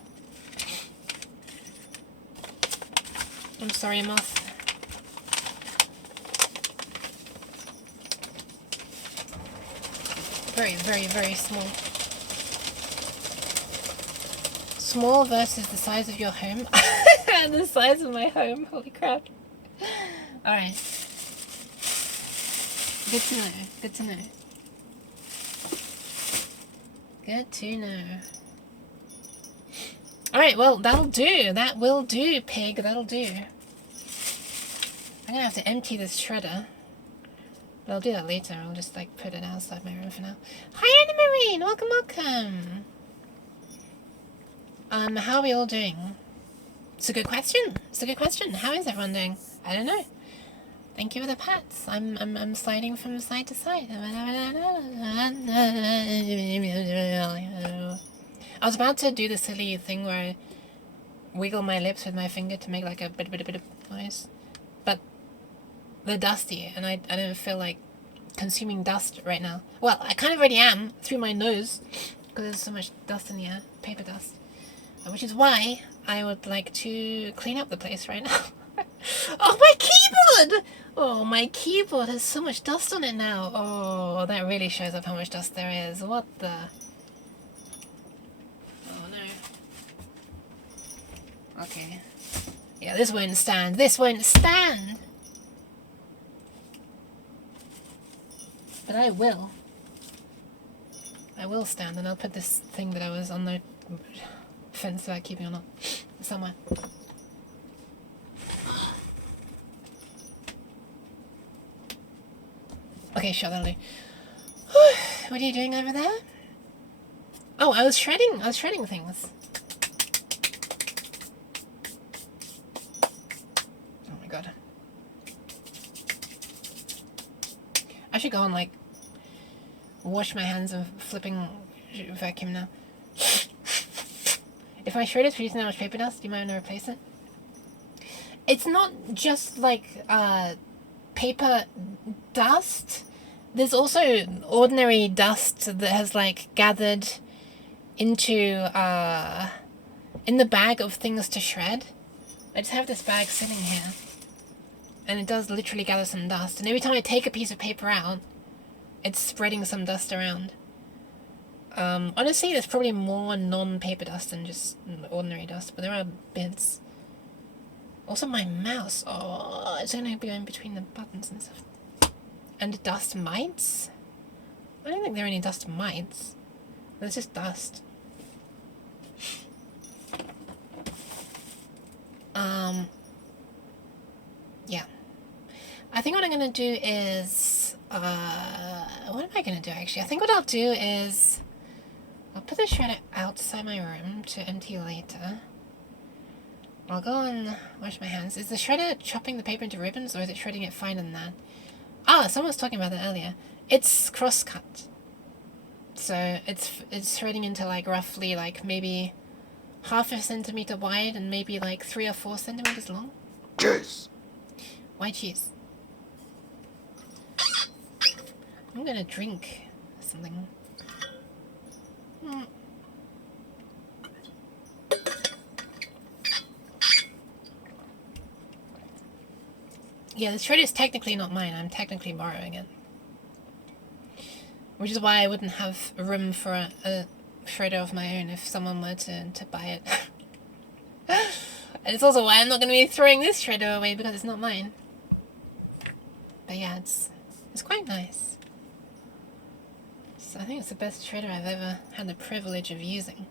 I'm sorry, moth. Very, very, very small. Small versus the size of your home. The size of my home. Holy crap. Alright. Good to know. Good to know. Good to know. Alright, well, that'll do. That will do, pig. That'll do. I'm gonna have to empty this shredder. But I'll do that later. I'll just, like, put it outside my room for now. Hi, Anna Marine! Welcome, welcome! How are we all doing? It's a good question. It's a good question. How is everyone doing? I don't know. Thank you for the pats. I'm sliding from side to side. I was about to do the silly thing where wiggle my lips with my finger to make like a bit of noise. But they're dusty, and I don't feel like consuming dust right now. Well, I kind of already am through my nose because there's so much dust in the air, paper dust. Which is why I would like to clean up the place right now. Oh, my keyboard! Oh, my keyboard has so much dust on it now. Oh, that really shows up how much dust there is. What the... Oh, no. Okay. Yeah, this won't stand. This won't stand! But I will. I will stand, and I'll put this thing that I was on the fence about keeping or not somewhere. Okay, sure, that'll do. What are you doing over there? Oh, I was shredding things. Oh my god. I should go and like wash my hands of flipping vacuum now. If my shredder's producing that much paper dust, you might want to replace it. It's not just like paper dust. There's also ordinary dust that has like gathered into in the bag of things to shred. I just have this bag sitting here, and it does literally gather some dust, and every time I take a piece of paper out, it's spreading some dust around. Honestly, there's probably more non-paper dust than just ordinary dust, but there are bits. Also my mouse, oh, it's gonna be going between the buttons and stuff. And dust mites? I don't think there are any dust mites. There's just dust. Yeah. I think what I'm gonna do is, what am I gonna do actually? I think what I'll do is, I'll put the shredder outside my room to empty later. I'll go and wash my hands. Is the shredder chopping the paper into ribbons, or is it shredding it finer than that? Ah, someone was talking about that earlier. It's cross-cut. So it's shredding into like roughly like maybe half a centimeter wide and maybe like 3 or 4 centimeters long. Cheese. Why cheese? I'm gonna drink something. Yeah, the shredder is technically not mine. I'm technically borrowing it. Which is why I wouldn't have room for a shredder of my own if someone were to buy it. And it's also why I'm not going to be throwing this shredder away because it's not mine. But yeah, it's quite nice. So I think it's the best shredder I've ever had the privilege of using.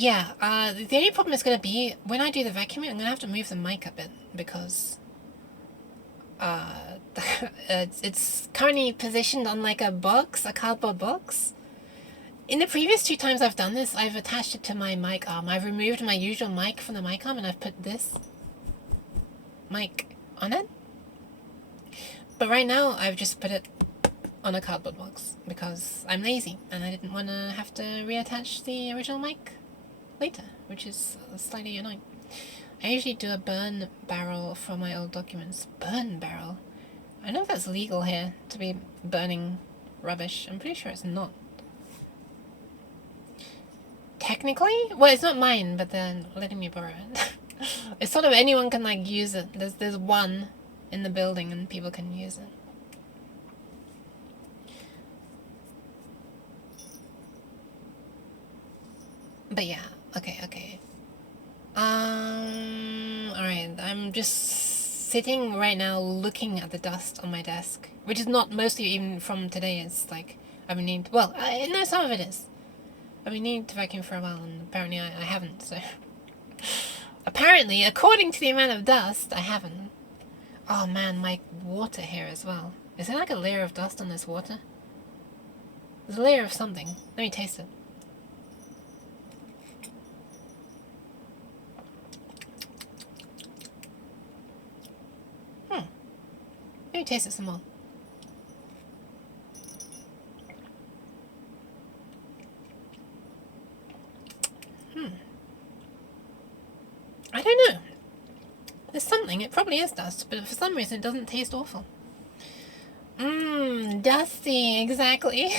Yeah, the only problem is going to be, when I do the vacuuming, I'm going to have to move the mic a bit, because it's currently positioned on like a box, a cardboard box. In the previous 2 times I've done this, I've attached it to my mic arm. I've removed my usual mic from the mic arm, and I've put this mic on it. But right now, I've just put it on a cardboard box, because I'm lazy, and I didn't want to have to reattach the original mic later, which is slightly annoying. I usually do a burn barrel for my old documents. Burn barrel? I don't know if that's legal here, to be burning rubbish. I'm pretty sure it's not. Technically? Well, it's not mine, but they're letting me borrow it. It's sort of anyone can like use it. There's one in the building and people can use it. But yeah, okay. Alright, I'm just sitting right now looking at the dust on my desk, which is not mostly even from today. It's like, I've been needing to, well, no, some of it is. I've been needing to vacuum for a while, and apparently I haven't, so. Apparently, according to the amount of dust, I haven't. Oh man, my water here as well. Is there like a layer of dust on this water? There's a layer of something. Let me taste it. Let me taste it some more. There's something. It probably is dust, but for some reason it doesn't taste awful. Dusty, exactly.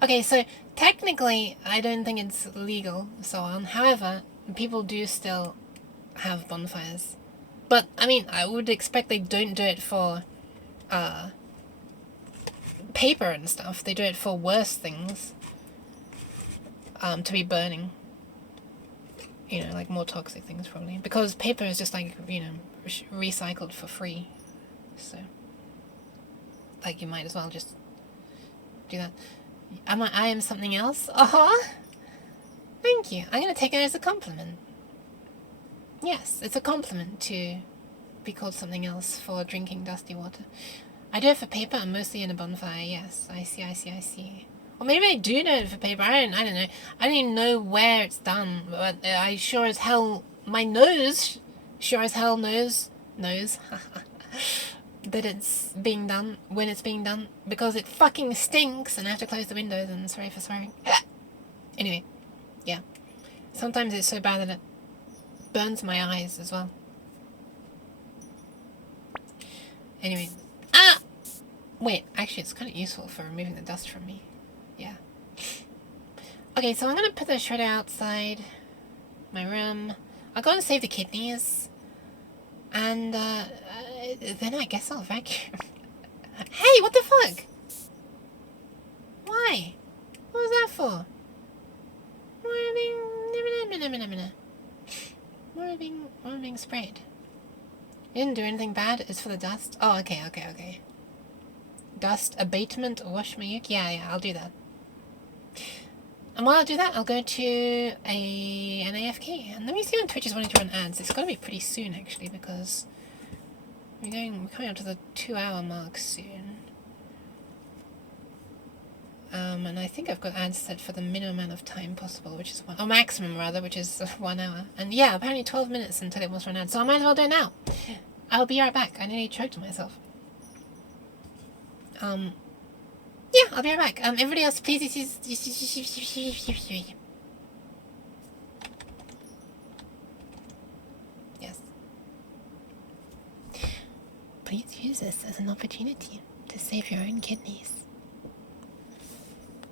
Okay, so technically I don't think it's legal, so on. However, people do still have bonfires. But, I mean, I would expect they don't do it for, paper and stuff. They do it for worse things, to be burning. You know, like more toxic things probably. Because paper is just like, you know, recycled for free. So, like, you might as well just do that. I am something else? Thank you. I'm gonna take it as a compliment. Yes, it's a compliment to be called something else for drinking dusty water. I do it for paper and mostly in a bonfire, yes. I see. Or maybe I do do it for paper, I don't know. I don't even know where it's done, but I sure as hell, my nose sure as hell knows that it's being done, when it's being done, because it fucking stinks and I have to close the windows, and sorry for swearing. Anyway, yeah. Sometimes it's so bad that it burns my eyes as well. Anyway. Wait, actually it's kind of useful for removing the dust from me. Yeah. Okay, so I'm gonna put the shredder outside my room. I'll go and save the kidneys. And, then I guess I'll vacuum. Hey, what the fuck? Why? What was that for? More being sprayed. You didn't do anything bad, it's for the dust? Oh, okay. Dust abatement, wash my uke? Yeah, I'll do that. And while I do that, I'll go to an AFK. And let me see when Twitch is wanting to run ads. It's gotta be pretty soon, actually, because we're coming up to the 2-hour mark soon. And I think I've got ads set for the minimum amount of time possible, which is maximum rather, which is 1 hour. And yeah, apparently 12 minutes until it must run ads, so I might as well do it now. I'll be right back. I nearly choked on myself. Yeah, I'll be right back. Everybody else, please. Yes. Please use this as an opportunity to save your own kidneys.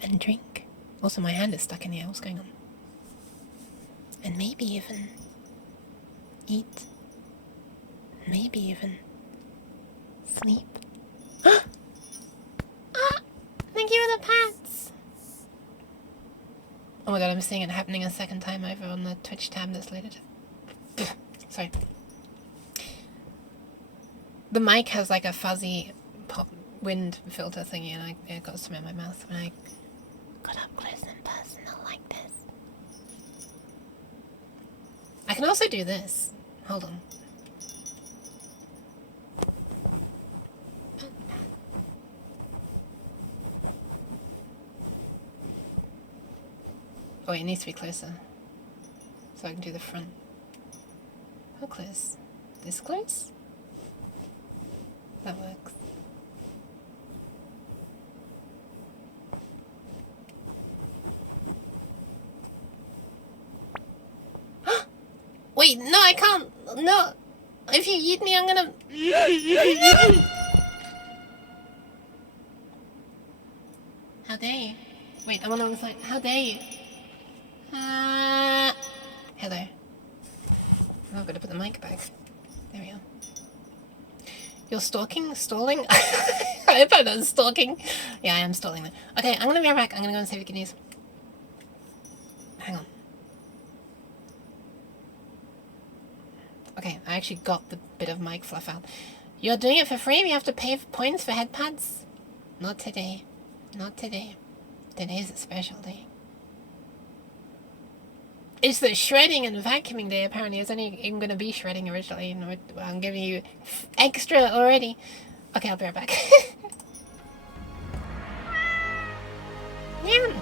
And drink. Also, my hand is stuck in here. What's going on? And maybe even eat. Maybe even sleep. Thank you for the pats! Oh my god, I'm seeing it happening a second time over on the Twitch tab that's loaded. Sorry. The mic has like a fuzzy pop wind filter thingy, and it got some in my mouth when I got up close and personal like this. I can also do this. Hold on. Oh, it needs to be closer. So I can do the front. How close? This close? That works. Wait, no, I can't. No. If you eat me, I'm gonna... How dare you? Wait, I'm on the wrong side. How dare you? Hello. Oh, I've got to put the mic back. There we are. You're stalking? Stalling? I hope I'm not stalking. Yeah, I am stalling them. Okay, I'm gonna be right back. I'm gonna go and save the kidneys. Hang on. Okay, I actually got the bit of mic fluff out. You're doing it for free? We have to pay points for head pads? Not today. Not today. Today's a special day. It's the shredding and vacuuming day, apparently. It's only even going to be shredding originally. And I'm giving you extra already. Okay, I'll be right back. Yeah.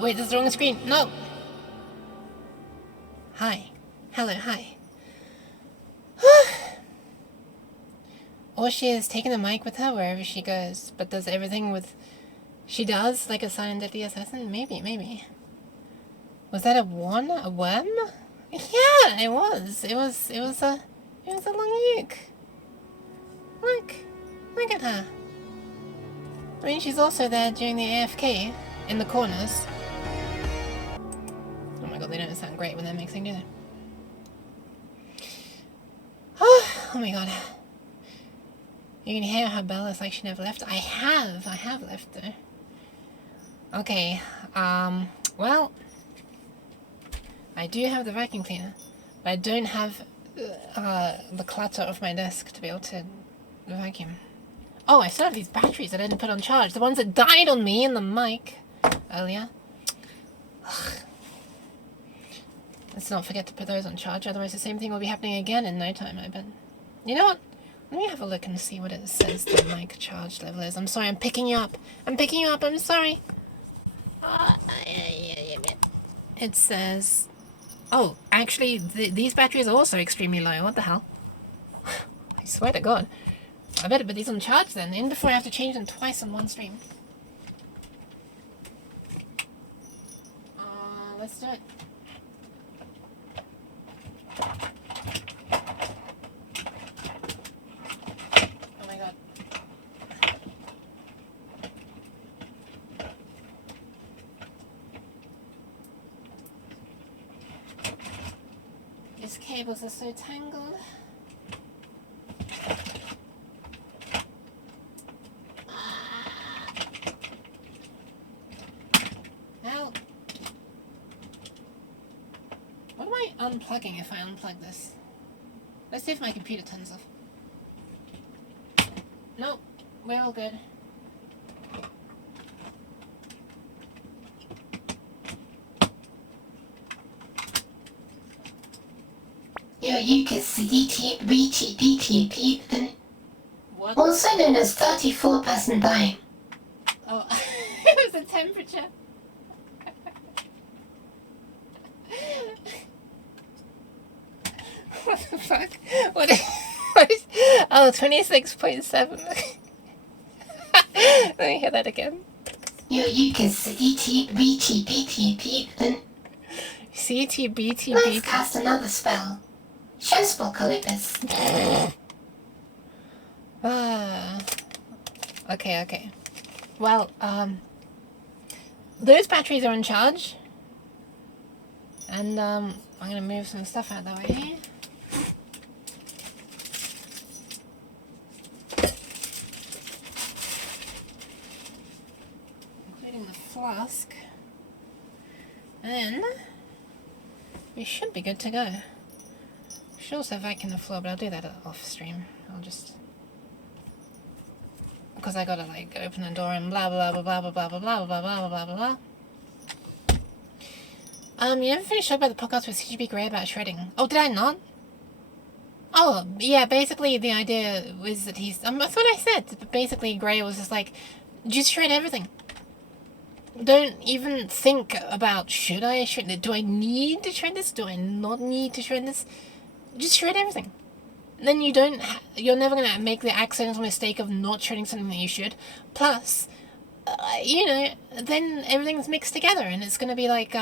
Wait, this is the wrong screen. No. Hi. Hello, hi. Or she has taken the mic with her wherever she goes, but does everything with... She does, like a silent deadly assassin? Maybe. Was that a one? A worm? Yeah, it was. It was a long uke. Look at her. I mean, she's also there during the AFK in the corners. Oh my god, they don't sound great when they're mixing, do they? Oh my god. You can hear her bell. It's like she never left. I have left though. Okay, well, I do have the vacuum cleaner, but I don't have the clutter of my desk to be able to vacuum. Oh, I still have these batteries that I didn't put on charge. The ones that died on me in the mic earlier. Ugh. Let's not forget to put those on charge, otherwise the same thing will be happening again in no time, I bet. You know what? Let me have a look and see what it says the mic charge level is. I'm sorry, I'm picking you up. I'm sorry. It says... Oh, actually, these batteries are also extremely low. What the hell? I swear to God. I better put these on charge then, in before I have to change them twice on one stream. Let's do it. Oh my god. These cables are so tangled. Help! What am I unplugging if I unplug this? Let's see if my computer turns off. Nope, we're all good. Your uke is BTBTP, What? also known as 34% dying. Oh, it was the temperature. What the fuck? What is... Oh, 26.7. Let me hear that again. Your uke is CTBTBTP. CTBTB. Let's cast another spell. Show Spellcalypus. Okay. Well, those batteries are in charge. And, I'm gonna move some stuff out of the way. Including the flask. And we should be good to go. Should also vacuum the floor, but I'll do that off stream. I'll just... Because I gotta like open the door and blah blah blah blah blah blah blah blah blah blah blah blah blah. You never finished up about the podcast with CGB Grey about shredding. Oh, did I not? Oh, yeah, basically the idea was that he's... that's what I said. But basically Grey was just like, just shred everything. Don't even think about, should I shred it? Do I need to shred this? Do I not need to shred this? Just shred everything. Then you don't... you're never going to make the accidental mistake of not shredding something that you should. Plus, you know, then everything's mixed together and it's going to be like...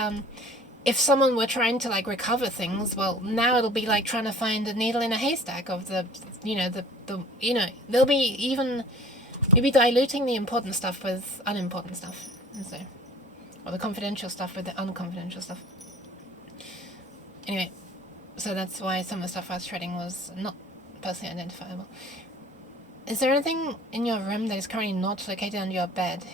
if someone were trying to like recover things, well, now it'll be like trying to find a needle in a haystack of the, you know, there'll be even, you'll be diluting the important stuff with unimportant stuff, and so, or the confidential stuff with the unconfidential stuff. Anyway, so that's why some of the stuff I was shredding was not personally identifiable. Is there anything in your room that is currently not located under your bed?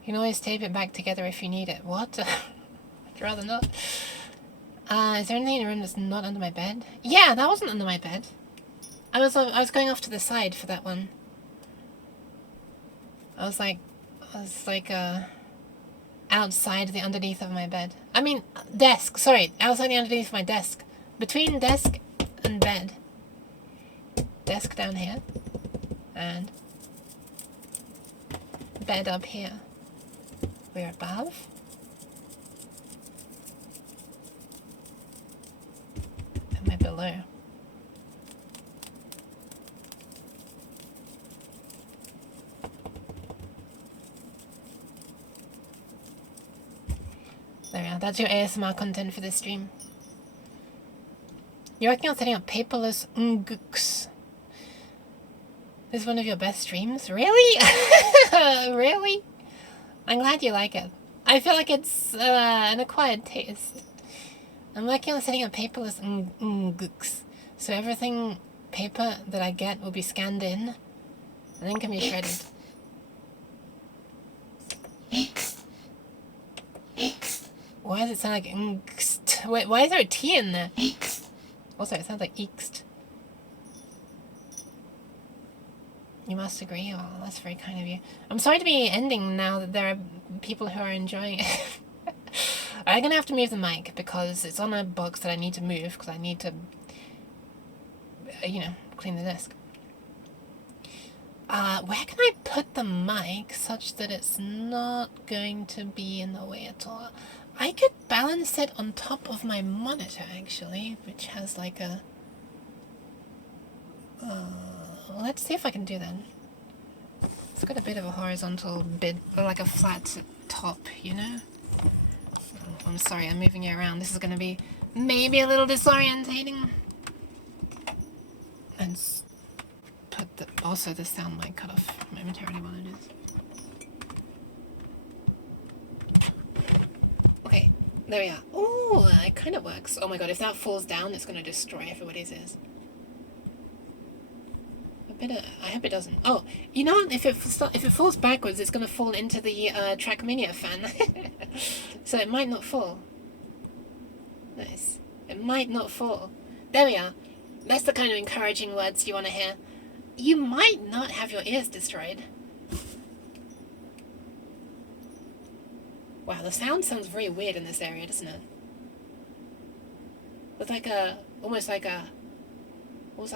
You can always tape it back together if you need it. What? Rather not. Is there anything in the room that's not under my bed? Yeah, that wasn't under my bed. I was going off to the side for that one. I was like outside the underneath of my bed. I mean, desk. Sorry, outside the underneath of my desk. Between desk and bed. Desk down here. And bed up here. We're above. And we're below. There we are. That's your ASMR content for this stream. You're working on setting up paperless ngooks. This is one of your best streams? Really? Really? I'm glad you like it. I feel like it's an acquired taste. I'm working on setting up paperless ngooks. So everything paper that I get will be scanned in and then can be shredded. Why does it sound like ngst? Wait, why is there a T in there? Also, it sounds like eekst. You must agree. Oh, that's very kind of you. I'm sorry to be ending now that there are people who are enjoying it. I'm gonna have to move the mic because it's on a box that I need to move because I need to, you know, clean the desk. Where can I put the mic such that it's not going to be in the way at all? I could balance it on top of my monitor, actually, which has like a... let's see if I can do that. It's got a bit of a horizontal bit, or like a flat top, you know? Oh, I'm sorry, I'm moving you around. This is going to be maybe a little disorientating. And put the... Also, the sound might cut off momentarily while it is. Okay, there we are. Oh, it kind of works. Oh my god, if that falls down, it's going to destroy everybody's ears. I hope it doesn't. Oh, you know, if it falls backwards, it's going to fall into the Trackmania fan. So it might not fall. Nice. It might not fall. There we are. That's the kind of encouraging words you want to hear. You might not have your ears destroyed. Wow, the sound sounds very weird in this area, doesn't it? With like a, almost like a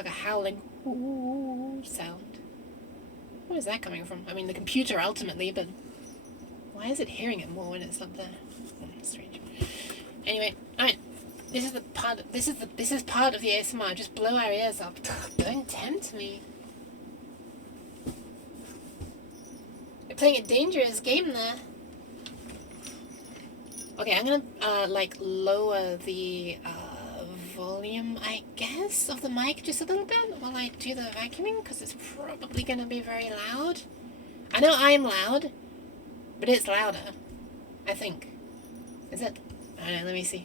howling sound. Where is that coming from? I mean, the computer ultimately, but why is it hearing it more when it's up there? Strange. Anyway, alright. This is part of the ASMR. Just blow our ears up. Don't tempt me. You're playing a dangerous game there. Okay, I'm gonna like lower the volume, I guess, of the mic just a little bit while I do the vacuuming, because it's probably gonna be very loud. I know I'm loud, but it's louder, I think. Is it? I don't know, let me see.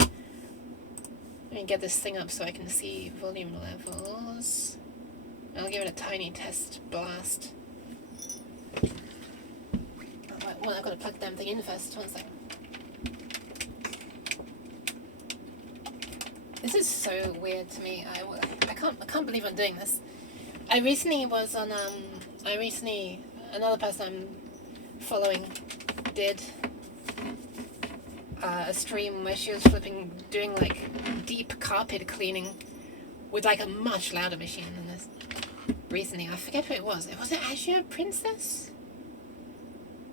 Let me get this thing up so I can see volume levels. I'll give it a tiny test blast. Well, I've got to plug the damn thing in first. One second. This is so weird to me. I can't believe I'm doing this. I recently was on another person I'm following did a stream where she was doing like deep carpet cleaning with like a much louder machine than this. Recently, I forget who it was. Was it Azure Princess?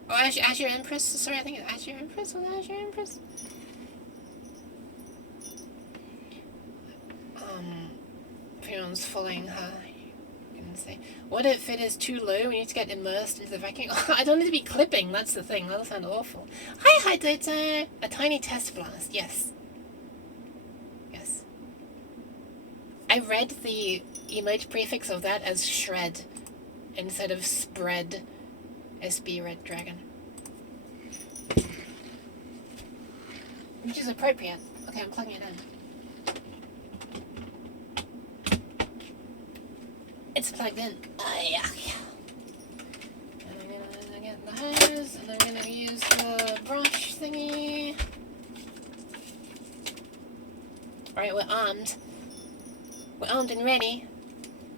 Oh, Azure Empress. Sorry, I think it's Azure Empress. Was it Azure Empress? If anyone's following her, you can say, what if it is too low? We need to get immersed into the vacuum. I don't need to be clipping, that's the thing. That'll sound awful. Hi, Dota. A tiny test blast. Yes. Yes. I read the emote prefix of that as shred instead of spread. SB Red Dragon. Which is appropriate. Okay, I'm plugging it in. It's plugged in. Yeah. And I'm gonna get the hose, and I'm gonna use the brush thingy. Alright, we're armed. We're armed and ready.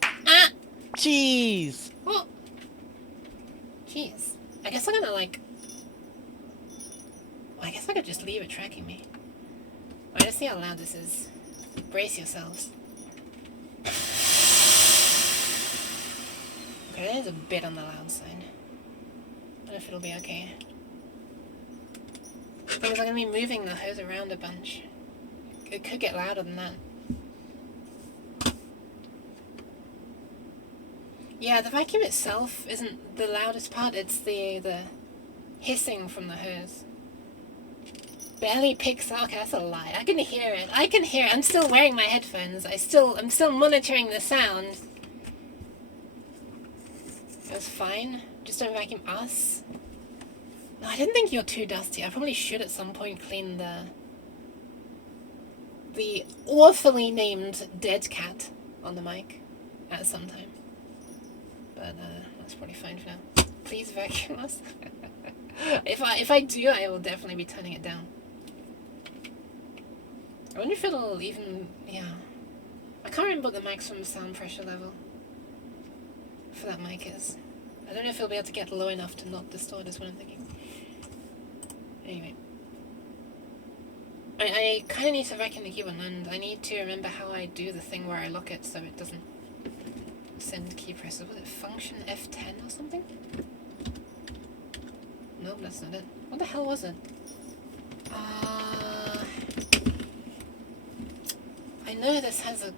Ah! Cheese! Oh! Jeez. I guess I'm gonna like... I guess I could just leave it tracking me. Alright, let's see how loud this is. Brace yourselves. Okay, there's a bit on the loud side. I don't know if it'll be okay. Thing is, I'm gonna be moving the hose around a bunch. It could get louder than that. Yeah, the vacuum itself isn't the loudest part, it's the hissing from the hose. Barely picks up. Okay, that's a lie. I can hear it. I can hear it. I'm still wearing my headphones. I'm still monitoring the sound. It's fine. Just don't vacuum us. No, I didn't think you're too dusty. I probably should at some point clean the awfully named dead cat on the mic at some time. But that's probably fine for now. Please vacuum us. If I do, I will definitely be turning it down. I wonder if it'll even, yeah. I can't remember what the maximum sound pressure level for that mic is. I don't know if it'll be able to get low enough to not distort, is what I'm thinking. Anyway. I kind of need to vacuum the keyboard, and I need to remember how I do the thing where I lock it so it doesn't send key presses. Was it function F10 or something? No, that's not it. What the hell was it? I know this has a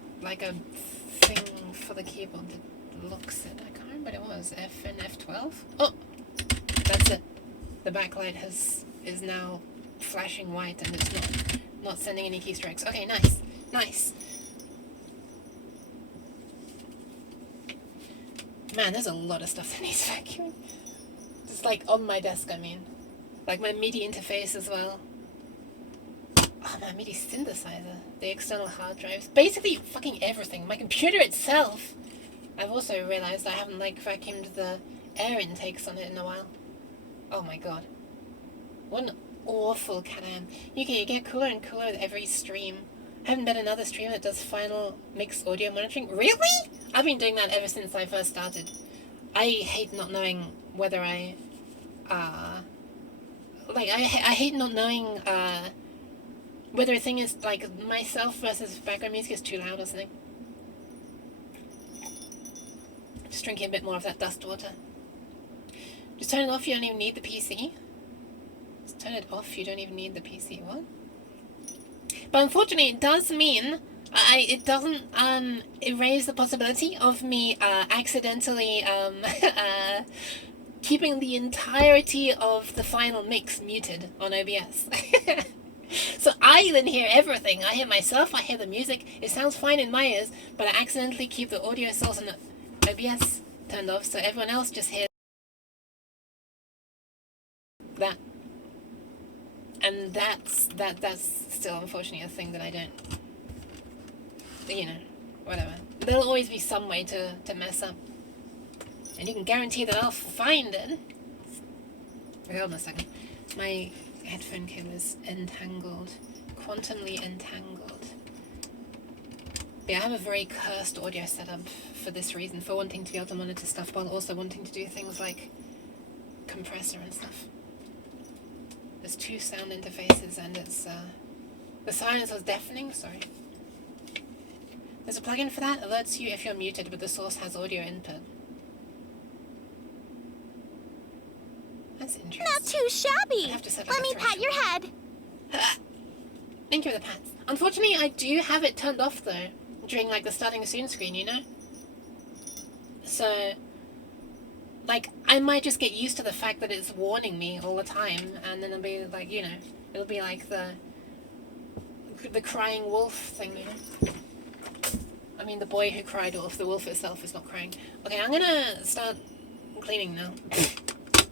thing for the keyboard that locks it. I can't remember what it was. F and F12? Oh! That's it. The backlight is now flashing white and it's not sending any keystrokes. Okay, nice. Nice. Man, there's a lot of stuff that needs vacuuming. Just like on my desk, I mean. Like my MIDI interface as well. Oh, my MIDI synthesizer. The external hard drives. Basically fucking everything. My computer itself. I've also realized I haven't vacuumed the air intakes on it in a while. Oh my god. What an awful cat I am. You get cooler and cooler with every stream. I haven't met another streamer that does final mix audio monitoring. Really? I've been doing that ever since I first started. I hate not knowing whether I hate not knowing whether a thing is myself versus background music is too loud or something. Just drinking a bit more of that dust water. Just turn it off, you don't even need the PC. Just turn it off, you don't even need the PC. What? But unfortunately, it does mean it doesn't erase the possibility of me accidentally keeping the entirety of the final mix muted on OBS. So I then hear everything. I hear myself, I hear the music. It sounds fine in my ears, but I accidentally keep the audio source on the OBS turned off, so everyone else just hears that. And that's still unfortunately a thing that I don't, whatever. There'll always be some way to mess up. And you can guarantee that I'll find it. Okay, hold on a second. My headphone cable is entangled. Quantumly entangled. Yeah, I have a very cursed audio setup for this reason, for wanting to be able to monitor stuff while also wanting to do things like compressor and stuff. There's two sound interfaces and it's, the silence was deafening, sorry. There's a plugin for that, alerts you if you're muted but the source has audio input. That's interesting. Not too shabby. Have to set Let me pat your head. Thank you for the pats. Unfortunately, I do have it turned off though, during the starting soon screen, So, I might just get used to the fact that it's warning me all the time, and then it'll be it'll be like the crying wolf thing, I mean, the boy who cried wolf, the wolf itself is not crying. Okay, I'm gonna start cleaning now.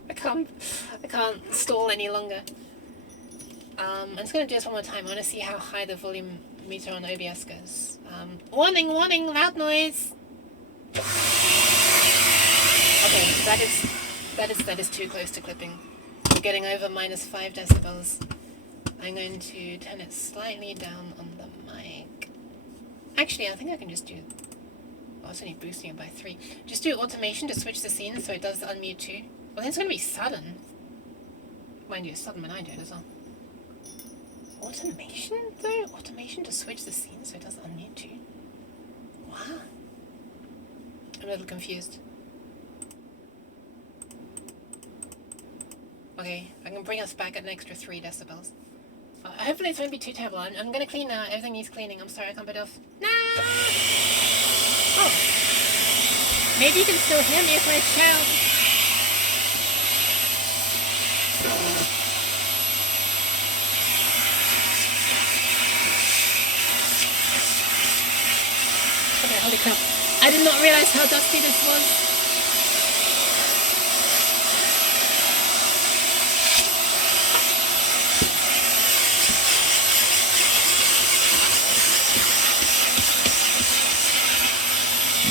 I can't stall any longer. I'm just gonna do this one more time. I wanna see how high the volume meter on OBS goes. Warning, loud noise! Okay, that is too close to clipping. We're getting over -5 decibels. I'm going to turn it slightly down on the mic. Actually, I think I can just do... Oh, it's only boosting it by 3. Just do automation to switch the scene so it does the unmute too. Well, then it's going to be sudden. Mind you, it's sudden when I do it as well. Automation, though? Automation to switch the scene so it does the unmute too? Wow. I'm a little confused. Okay, I can bring us back an extra 3 decibels. Hopefully it won't be too terrible. I'm gonna clean now. Everything needs cleaning. I'm sorry, I can't put it off. No! Oh. Maybe you can still hear me if I shout. Okay, holy crap. I did not realize how dusty this was.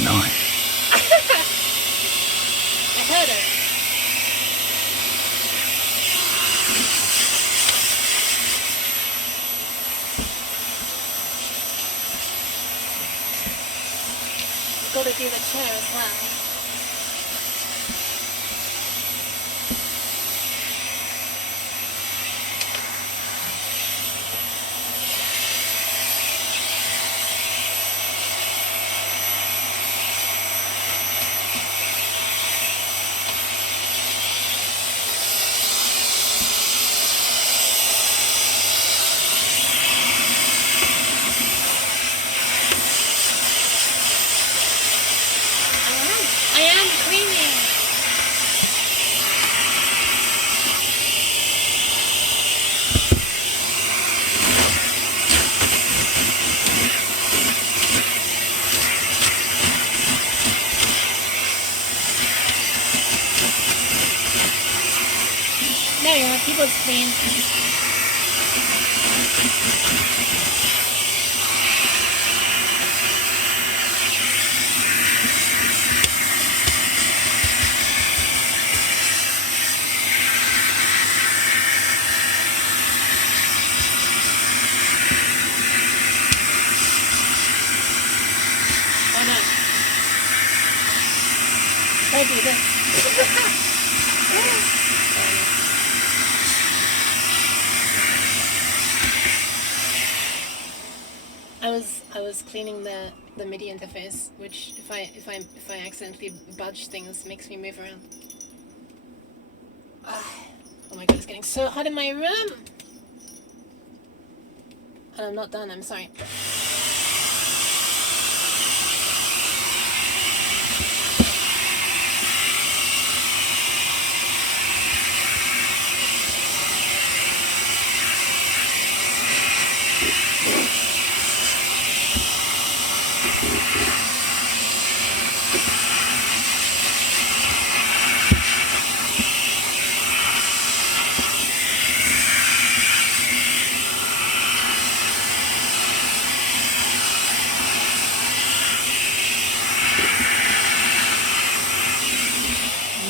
Nice. I heard it. I've got to do the chair as well. I am cleaning. There you are, keyboard's clean. Oh no. Don't do this. I was cleaning the MIDI interface, which if I accidentally budge things makes me move around. Oh my god, it's getting so hot in my room. And I'm not done, I'm sorry.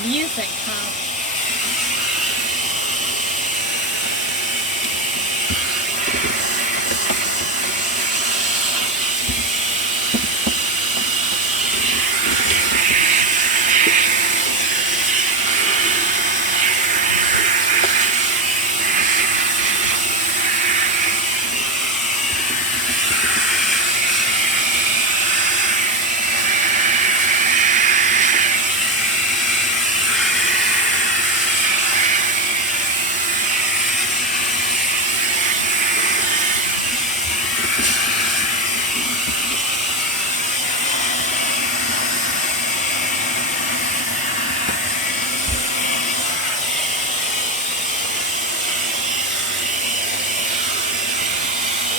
Music, huh?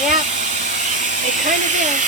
Yeah, it kind of is.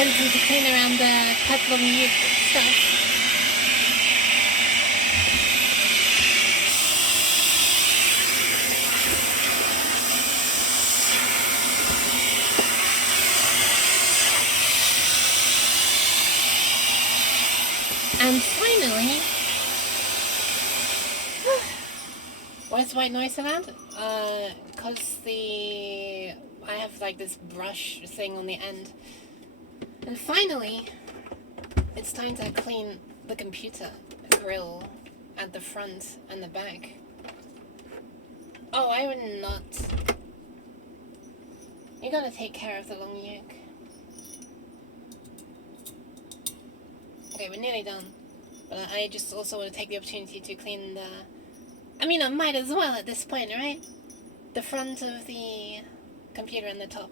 attempting to clean around the peplum uke stuff. And finally, why is white noise allowed? Cause I have like this brush thing on the end. And finally, it's time to clean the computer grill at the front and the back. Oh, I would not. You gotta take care of the long uke. Okay, we're nearly done. But I just also want to take the opportunity to clean the... I mean, I might as well at this point, right? The front of the computer and the top.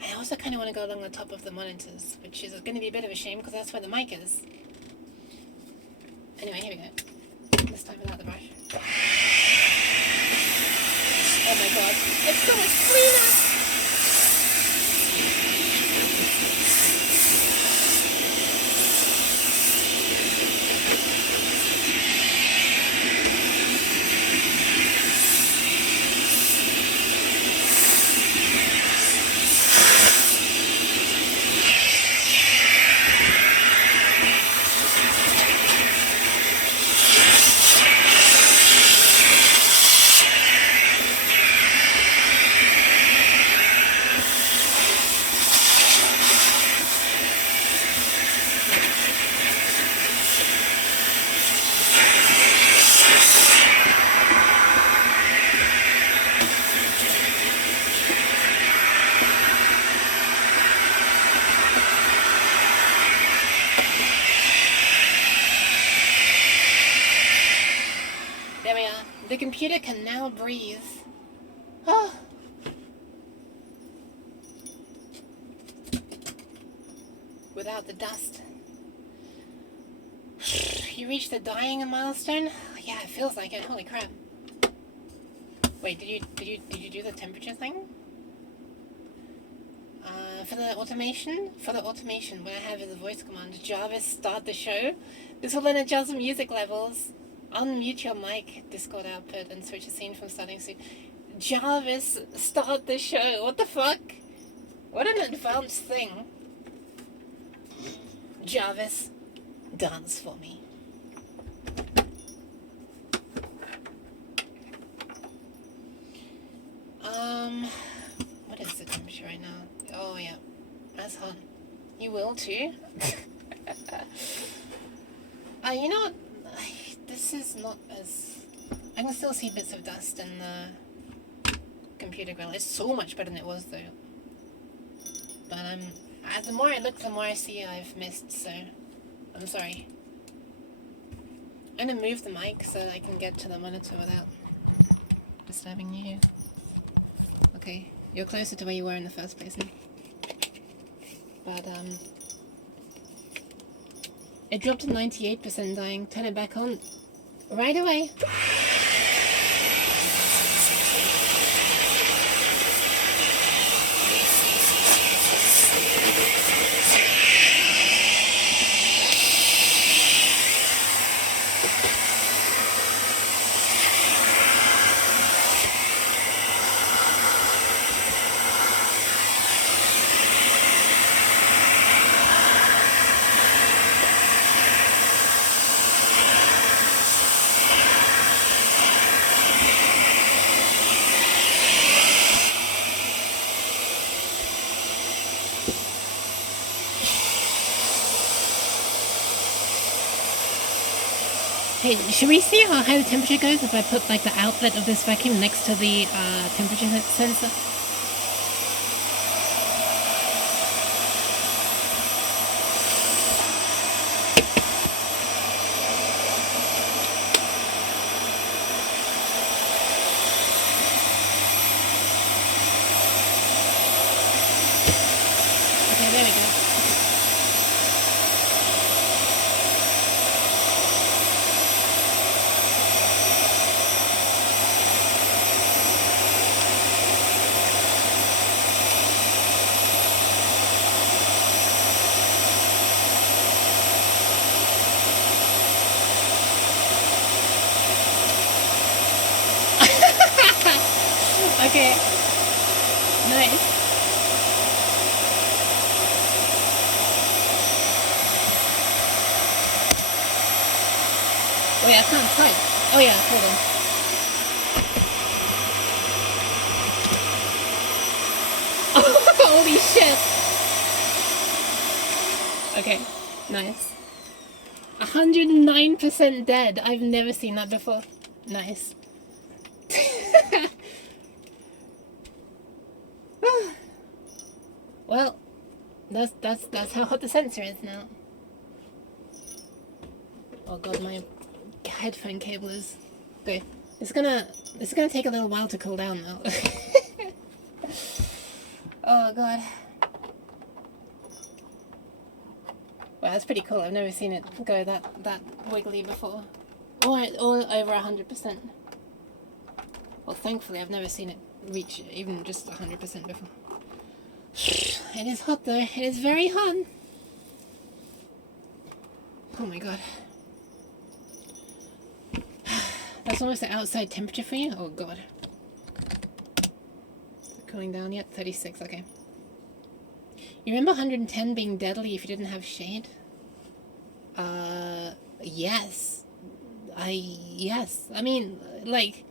I also kind of want to go along the top of the monitors, which is going to be a bit of a shame because that's where the mic is. Anyway, here we go. This time without the brush. Oh my god, it's so much cleaner! The computer can now breathe. Oh. Without the dust. You reached the dying milestone? Yeah, it feels like it. Holy crap. Wait, did you do the temperature thing? For the automation? For the automation, what I have is a voice command. Jarvis, start the show. This will then adjust music levels. Unmute your mic, Discord output, and switch the scene from starting soon. Jarvis, start the show. What the fuck? What an advanced thing. Jarvis, dance for me. What is the temperature right now? Oh yeah, that's hot. You will too? You know what? This is not as... I can still see bits of dust in the computer grill. It's so much better than it was though. But the more I look, the more I see I've missed, so I'm sorry. I'm gonna move the mic so that I can get to the monitor without disturbing you here. Okay, you're closer to where you were in the first place now. But it dropped to 98% dying. Turn it back on right away. Hey, should we see how high the temperature goes if I put like the outlet of this vacuum next to the temperature sensor? Okay, there we go. Nice. Wait, I can't type. Oh yeah, hold on. Holy shit. Okay, nice. 109% dead. I've never seen that before. Nice. Well, that's how hot the sensor is now. Oh god, my headphone cable is good. It's gonna take a little while to cool down now. Oh god. Wow, that's pretty cool. I've never seen it go that wiggly before. Or over 100%. Well, thankfully I've never seen it reach even just 100% before. It is hot though. It is very hot. Oh my god. That's almost the outside temperature for you? Oh god. Is it cooling down yet? 36, okay. You remember 110 being deadly if you didn't have shade? Yes. Yes. I mean, like,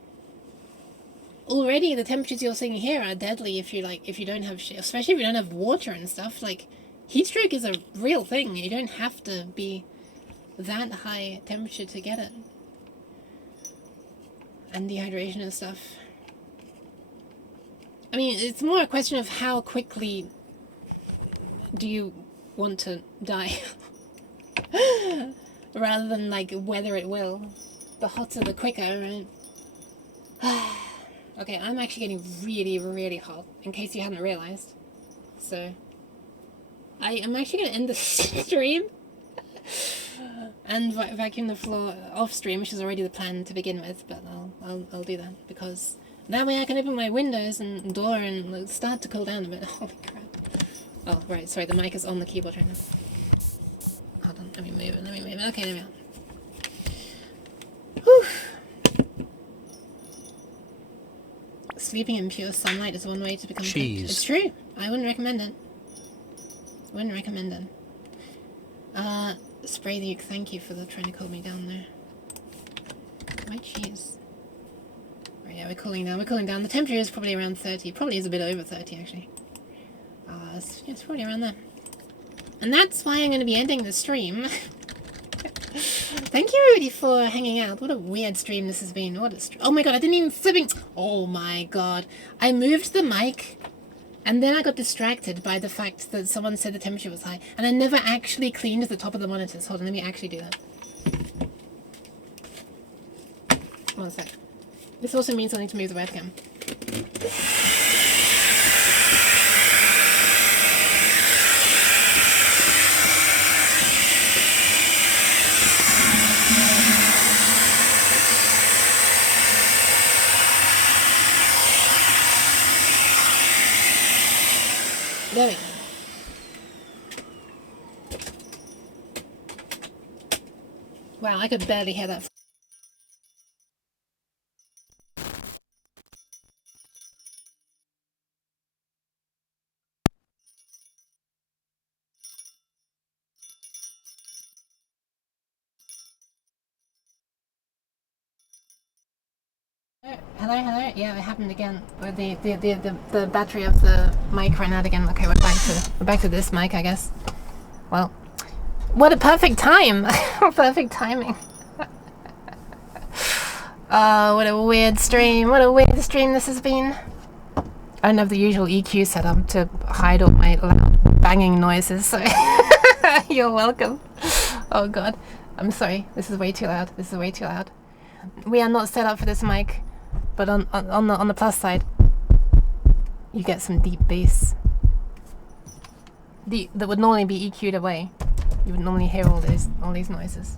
already the temperatures you're seeing here are deadly if you don't have shade, especially if you don't have water and stuff. Like, heat stroke is a real thing. You don't have to be that high temperature to get it. And dehydration and stuff. I mean, it's more a question of how quickly do you want to die rather than like whether it will. The hotter the quicker, right? Okay, I'm actually getting really, really hot, in case you hadn't realized. So I am actually going to end the stream and vacuum the floor off stream, which is already the plan to begin with, but I'll do that, because that way I can open my windows and door and start to cool down a bit. Holy crap. Oh, right, sorry, the mic is on the keyboard right now. Hold on, let me move it. Okay, there we are. Whew. Sleeping in pure sunlight is one way to become Cheese. It's true. I wouldn't recommend it. Spray the thank you for trying to cool me down there. My cheese. Right, yeah, we're cooling down. The temperature is probably around 30. Probably is a bit over 30, actually. It's probably around there. And that's why I'm going to be ending the stream. Thank you, everybody, for hanging out. What a weird stream this has been. Oh my god, I didn't even flipping... Oh my god. I moved the mic, and then I got distracted by the fact that someone said the temperature was high, and I never actually cleaned the top of the monitors. Hold on, let me actually do that. One sec. This also means I need to move the webcam. There we go. Wow, I could barely hear that. Hello. Yeah, it happened again. With the battery of the mic ran out again. Okay, we're back to this mic, I guess. Well, what a perfect time! Perfect timing. Oh, what a weird stream! What a weird stream this has been. I don't have the usual EQ set up to hide all my loud banging noises, so you're welcome. Oh god, I'm sorry. This is way too loud. We are not set up for this mic. But on the plus side, you get some deep bass. That would normally be EQ'd away. You would normally hear all these noises.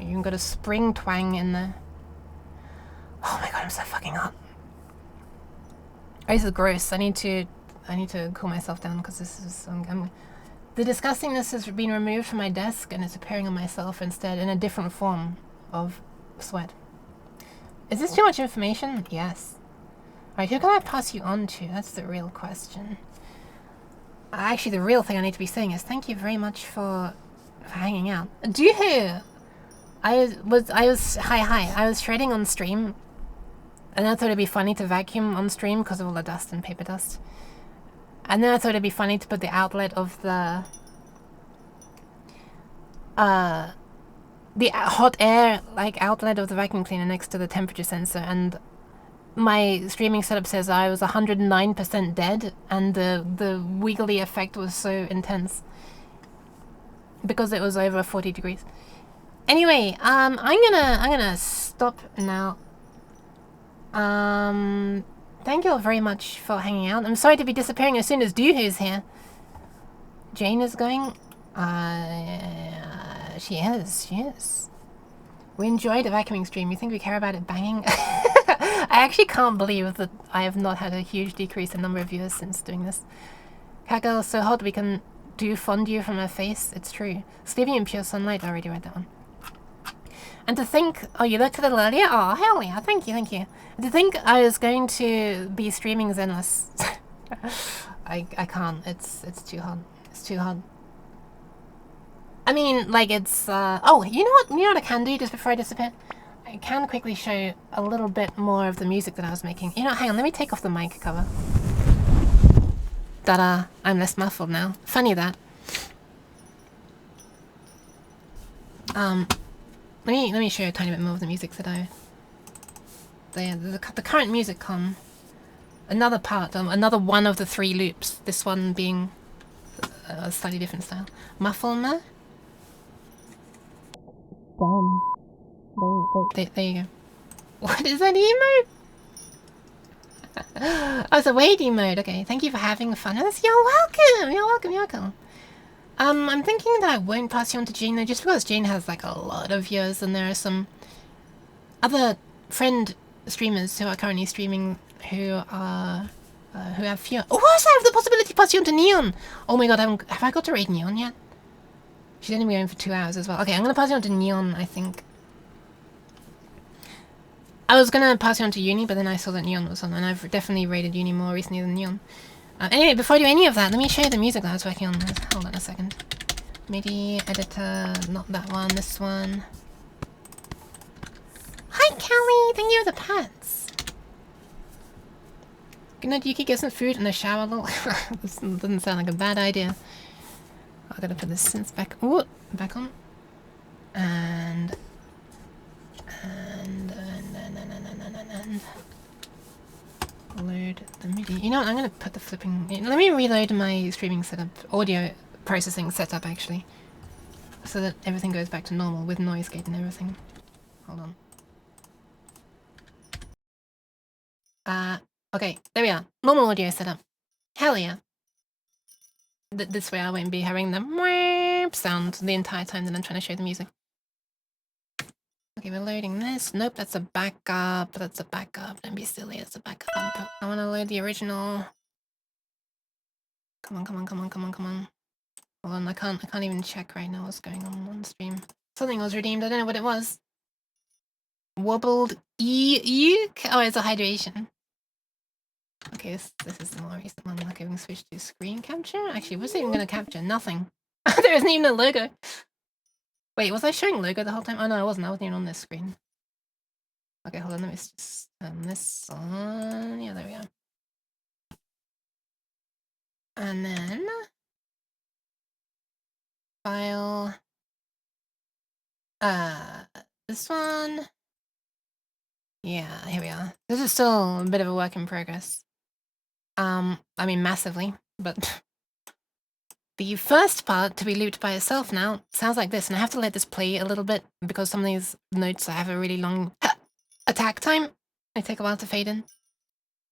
You even got a spring twang in there. Oh my god, I'm so fucking hot. Oh, this is gross. I need to cool myself down, because this is the disgustingness has been removed from my desk and it's appearing on myself instead in a different form of sweat. Is this too much information? Yes. Right, who can I pass you on to? That's the real question. Actually, the real thing I need to be saying is thank you very much for hanging out. Doohoo! I was shredding on stream, and I thought it'd be funny to vacuum on stream because of all the dust and paper dust. And then I thought it'd be funny to put the outlet of the hot air like outlet of the vacuum cleaner next to the temperature sensor, and my streaming setup says I was 109% dead, and the wiggly effect was so intense because it was over 40 degrees. Anyway, I'm gonna stop now. Thank you all very much for hanging out. I'm sorry to be disappearing as soon as Doohoo's here. Jane is going. She is. We enjoyed the vacuuming stream. You think we care about it banging? I actually can't believe that I have not had a huge decrease in number of viewers since doing this. Cat girl is so hot we can do fondue from her face. It's true. Sleeping in pure sunlight. I already read that one. And to think, oh, you looked a little earlier? Oh, hell yeah, thank you. And to think I was going to be streaming Zenless. I can't, it's too hard. It's too hard. I mean, like, it's, oh, you know what I can do just before I disappear? I can quickly show a little bit more of the music that I was making. You know, hang on, let me take off the mic cover. Ta-da, I'm less muffled now. Funny that. Let me show you a tiny bit more of the music that the current music on another part, another one of the 3 loops. This one being a slightly different style. Mufflement. There you go. What is that emote? Oh, it's a wait emote. Okay, thank you for having fun with us. You're welcome. You're welcome. I'm thinking that I won't pass you on to Jane though, just because Jane has like a lot of viewers, and there are some other friend streamers who are currently streaming who are who have fewer. Oh, I have the possibility to pass you on to Neon. Oh my god, have I got to raid Neon yet? She's only been going for 2 hours as well. Okay, I'm gonna pass you on to Neon. I think I was gonna pass you on to Uni, but then I saw that Neon was on, and I've definitely raided Uni more recently than Neon. Anyway, before I do any of that, let me show you the music that I was working on. Hold on a second. MIDI editor, not that one, this one. Hi, Callie! Thank you for the pets! Good night, Yuki. Get some food and a shower. This doesn't sound like a bad idea. I gotta put the synths back. Ooh, back on. And load the MIDI. You know what? I'm gonna put the flipping. Let me reload my streaming setup, audio processing setup actually, so that everything goes back to normal with noise gate and everything. Hold on. Okay, there we are. Normal audio setup. Hell yeah. This way I won't be having the sound the entire time that I'm trying to show the music. Okay, we're loading this. Nope, that's a backup. That's a backup. Don't be silly, that's a backup. I want to load the original. Come on. Hold on, I can't even check right now what's going on stream. Something was redeemed, I don't know what it was. Wobbled eek. Oh, it's a hydration. Okay, this is the more recent one. Okay, we can switch to screen capture. Actually, what's it even gonna capture? Nothing. There isn't even a logo. Wait, was I showing logo the whole time? Oh no, I wasn't even on this screen. Okay, hold on, let me just turn this on. Yeah, there we go. And then file. This one. Yeah, here we are. This is still a bit of a work in progress. I mean massively, but the first part to be looped by itself now sounds like this, and I have to let this play a little bit because some of these notes have a really long attack time. They take a while to fade in.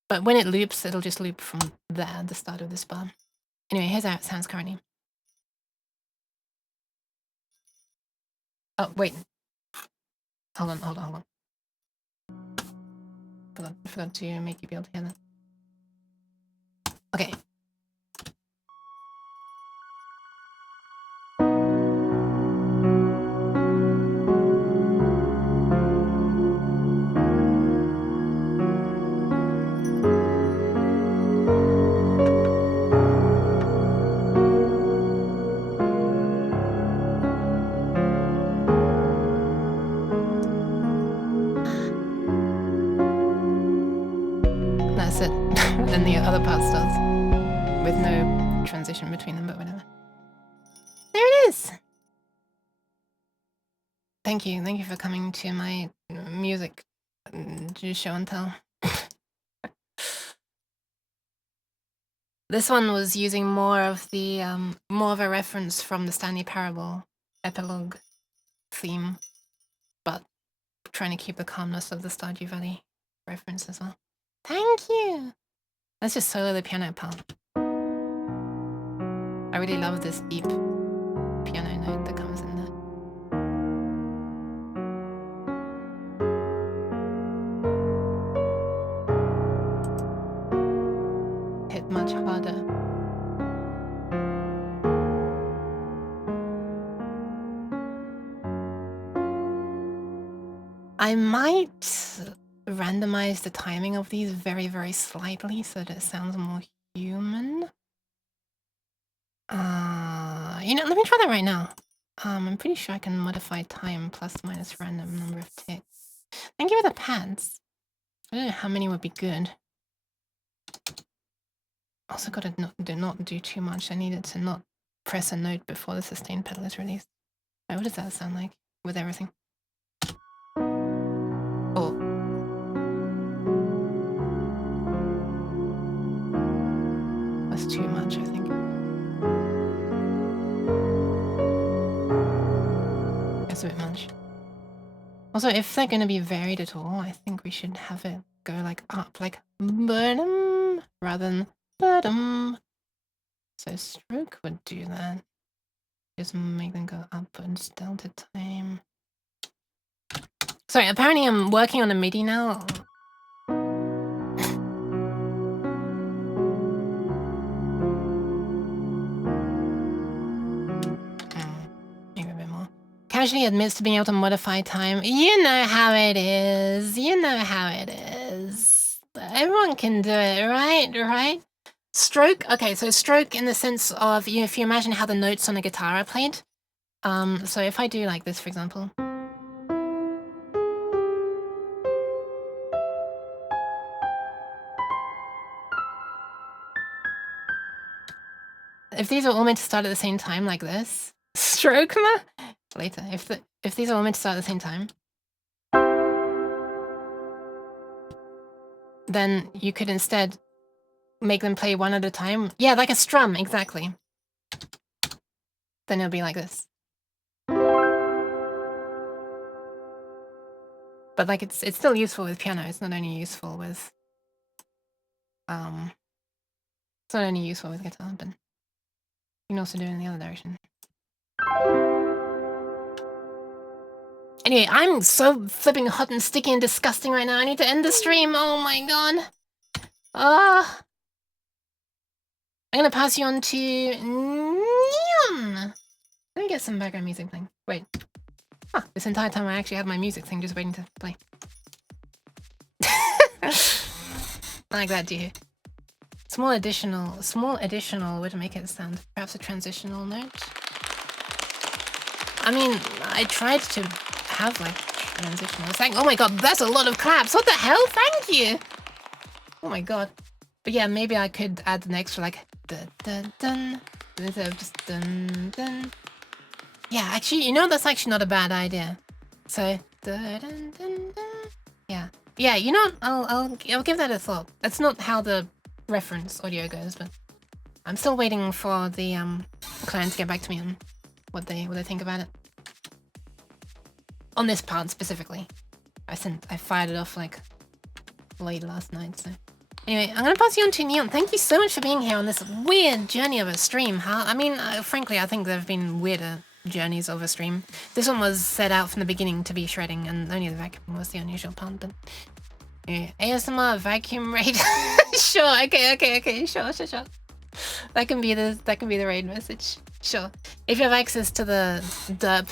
But when it loops, it'll just loop from there, the start of this bar. Anyway, here's how it sounds currently. Oh, wait. Hold on. Forgot to make you be able to hear that. Okay. than the other parts does, with no transition between them, but whatever. There it is! Thank you for coming to my music show and tell. This one was using more of a reference from the Stanley Parable epilogue theme, but trying to keep the calmness of the Stardew Valley reference as well. Thank you! Let's just solo the piano part. I really love this deep piano note that comes in there. Hit much harder. I might randomize the timing of these very, very slightly so that it sounds more human. Let me try that right now. I'm pretty sure I can modify time plus minus random number of ticks. Thank you for the pads. I don't know how many would be good. Also gotta not do too much. I needed to not press a note before the sustain pedal is released. Right, what does that sound like with everything? Oh. That's too much, I think. That's a bit much. Also, if they're gonna be varied at all, I think we should have it go like up, like ba-dum, rather than ba-dum. So stroke would do that. Just make them go upwards, delta time. Sorry, apparently I'm working on a MIDI now. Maybe a bit more. Casually admits to being able to modify time. You know how it is. You know how it is. Everyone can do it, right? Right? Stroke. Okay, so stroke in the sense of, if you imagine how the notes on a guitar are played. So if I do like this, for example. If these are all meant to start at the same time, like this, stroke later. If these are all meant to start at the same time, then you could instead make them play one at a time. Yeah, like a strum, exactly. Then it'll be like this. But like it's still useful with piano. It's not only useful with it's not only useful with guitar, but you can also do it in the other direction. Anyway, I'm so flipping hot and sticky and disgusting right now. I need to end the stream. Oh my god. I'm gonna pass you on to Neon. Let me get some background music playing. Wait. This entire time I actually had my music thing just waiting to play. I like that, do you? Small additional way to make it sound. Perhaps a transitional note. I mean, I tried to have like transitional. It's like, oh my god, that's a lot of claps. What the hell? Thank you. Oh my god. But yeah, maybe I could add an extra like dun dun dun instead of just dun dun. Yeah, actually, that's actually not a bad idea. So dun dun dun dun. Yeah. You know what? I'll give that a thought. That's not how the reference audio goes, but I'm still waiting for the client to get back to me on what they think about it. On this part specifically. I fired it off like late last night, so. Anyway, I'm gonna pass you on to Neon. Thank you so much for being here on this weird journey of a stream, huh? I mean, frankly, I think there have been weirder journeys of a stream. This one was set out from the beginning to be shredding, and only the vacuum was the unusual part, but... Yeah. ASMR vacuum raid. Sure, okay, sure. That can be the raid message. Sure. If you have access to the derp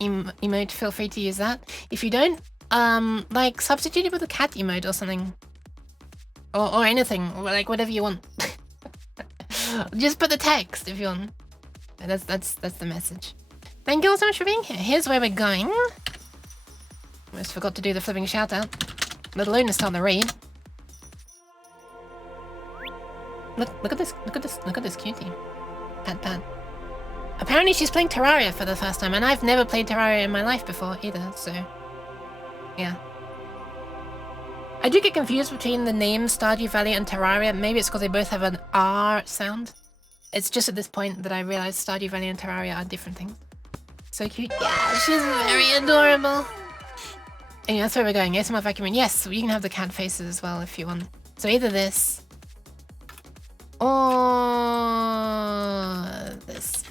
emote, feel free to use that. If you don't, like substitute it with a cat emote or something. Or anything, like whatever you want. Just put the text if you want. That's the message. Thank you all so much for being here. Here's where we're going. Almost forgot to do the flipping shout out. Let alone to start the raid. Look at this. Look at this. Look at this cutie. Pat. Apparently she's playing Terraria for the first time, and I've never played Terraria in my life before either, so... yeah. I do get confused between the names Stardew Valley and Terraria. Maybe it's because they both have an R sound. It's just at this point that I realize Stardew Valley and Terraria are different things. So cute. Yeah, she's very adorable. Anyway, that's where we're going. ASMR vacuuming. Yes, you can have the cat faces as well if you want. So either this... or... this.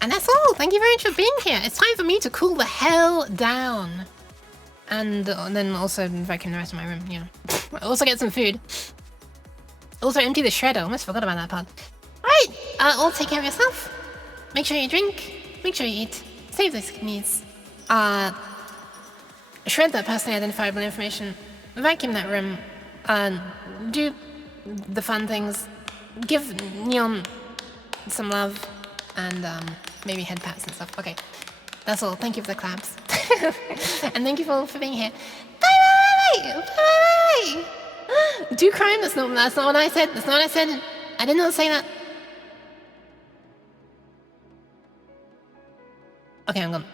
And that's all. Thank you very much for being here. It's time for me to cool the hell down. And then also vacuum the rest of my room, you know. Also get some food. Also empty the shredder. Almost forgot about that part. Alright, all take care of yourself. Make sure you drink. Make sure you eat. Save those kidneys. Shred that personally identifiable information. Vacuum that room. Do the fun things. Give Neon some love. And maybe head pats and stuff. Okay. That's all. Thank you for the claps. And thank you all for being here. Bye. Do crime? That's not what I said. That's not what I said. I did not say that. Okay, I'm gone.